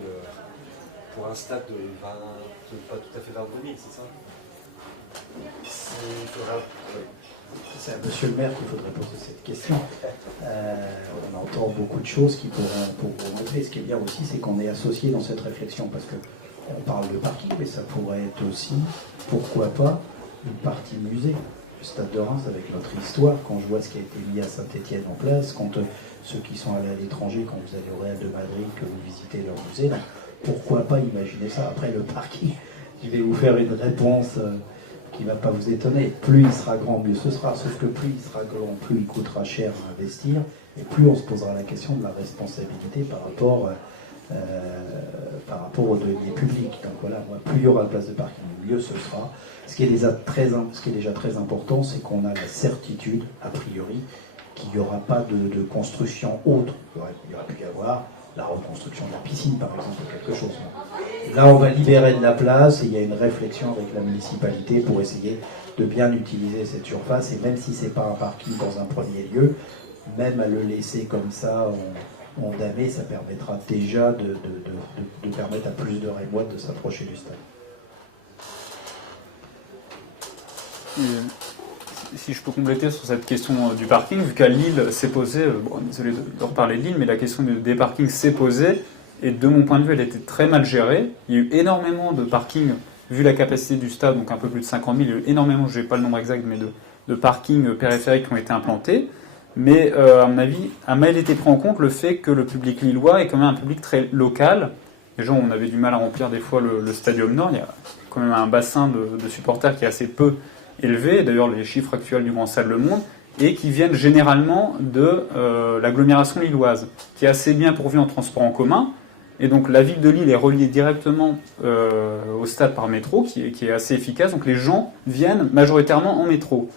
pour un stade de 20, pas tout à fait 22 000, c'est ça? C'est à Monsieur le maire qu'il faudrait poser cette question. On entend beaucoup de choses qui pourront montrer. Ce qui est bien aussi, c'est qu'on est associé dans cette réflexion, parce qu'on parle de parking, mais ça pourrait être aussi, pourquoi pas, une partie musée. Le Stade de Reims, avec notre histoire, quand je vois ce qui a été mis à Saint-Étienne en place, quand ceux qui sont allés à l'étranger, quand vous allez au Real de Madrid, que vous visitez leur musée, donc, pourquoi pas imaginer ça? Après, le parking, je vais vous faire une réponse qui ne va pas vous étonner. Plus il sera grand, mieux ce sera. Sauf que plus il sera grand, plus il coûtera cher à investir, et plus on se posera la question de la responsabilité par rapport aux deniers publics. Donc voilà, plus il y aura de place de parking, mieux ce sera. Ce qui est déjà très important, c'est qu'on a la certitude, a priori, qu'il n'y aura pas de construction autre. Il aurait pu y avoir la reconstruction de la piscine, par exemple, ou quelque chose. Là, on va libérer de la place, et il y a une réflexion avec la municipalité pour essayer de bien utiliser cette surface, et même si ce n'est pas un parking dans un premier lieu, même à le laisser comme ça, en damé, ça permettra déjà de permettre à plus de Rémois de s'approcher du stade. Si je peux compléter sur cette question du parking, vu qu'à Lille s'est posée, désolé de reparler de Lille, mais la question des parkings s'est posée, et de mon point de vue, elle était très mal gérée. Il y a eu énormément de parkings, vu la capacité du stade, donc un peu plus de 50 000, il y a eu énormément, je n'ai pas le nombre exact, mais de parkings périphériques qui ont été implantés. Mais à mon avis, a mal été pris en compte le fait que le public lillois est quand même un public très local. Les gens, on avait du mal à remplir des fois le Stadium Nord. Il y a quand même un bassin de supporters qui est assez peu élevés, d'ailleurs les chiffres actuels du Grand Stade le montrent, et qui viennent généralement de l'agglomération lilloise, qui est assez bien pourvue en transport en commun. Et donc la ville de Lille est reliée directement au stade par métro, qui est assez efficace. Donc les gens viennent majoritairement en métro.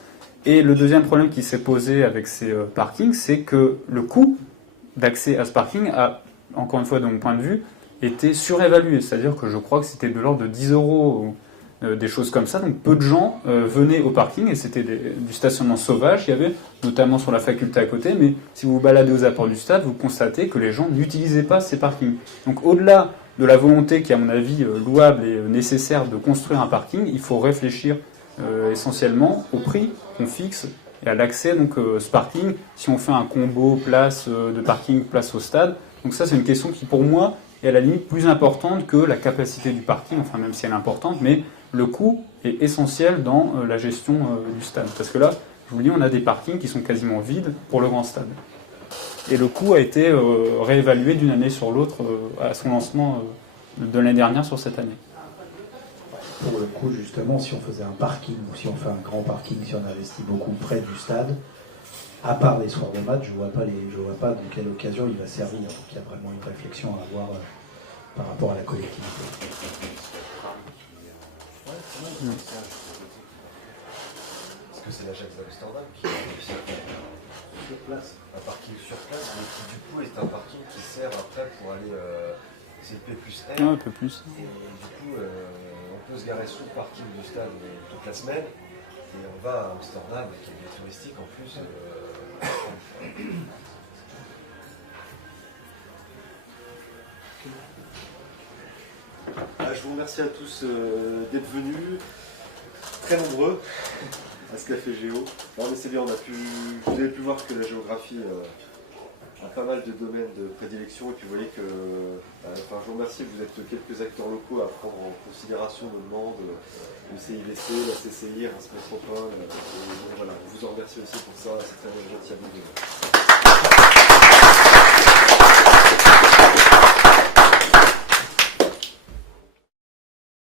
Et le deuxième problème qui s'est posé avec ces parkings, c'est que le coût d'accès à ce parking a, encore une fois de mon point de vue, été surévalué. C'est-à-dire que je crois que c'était de l'ordre de 10 €, des choses comme ça. Donc peu de gens venaient au parking et c'était du stationnement sauvage. Il y avait notamment sur la faculté à côté, mais si vous vous baladez aux apports du stade, vous constatez que les gens n'utilisaient pas ces parkings. Donc au-delà de la volonté qui est à mon avis louable et nécessaire de construire un parking, il faut réfléchir essentiellement au prix qu'on fixe et à l'accès donc ce parking, si on fait un combo place de parking place au stade. Donc ça c'est une question qui pour moi est à la limite plus importante que la capacité du parking, enfin même si elle est importante, mais le coût est essentiel dans la gestion du stade. Parce que là, je vous dis, on a des parkings qui sont quasiment vides pour le grand stade. Et le coût a été réévalué d'une année sur l'autre à son lancement de l'année dernière sur cette année. Pour le coup, justement, si on faisait un parking, ou si on fait un grand parking, si on investit beaucoup près du stade, à part les soirs de match, je vois pas de quelle occasion il va servir. Donc il y a vraiment une réflexion à avoir par rapport à la collectivité. Parce que c'est l'Ajax d'Amsterdam qui a réussi à faire sur place, un parking sur place, mais qui du coup est un parking qui sert après pour aller. C'est le P+R. Ouais, un peu plus. Et du coup, on peut se garer sous le parking du stade toute la semaine. Et on va à Amsterdam, qui est bien touristique en plus. Je vous remercie à tous d'être venus, très nombreux, à ce Café Géo. Non mais c'est bien, vous avez pu voir que la géographie a pas mal de domaines de prédilection et puis vous voyez que, je vous remercie, vous êtes quelques acteurs locaux à prendre en considération nos demandes, le CIVC, la CCI, Reims Métropole, voilà, je vous en remercie aussi pour ça, c'est très gentil à vous.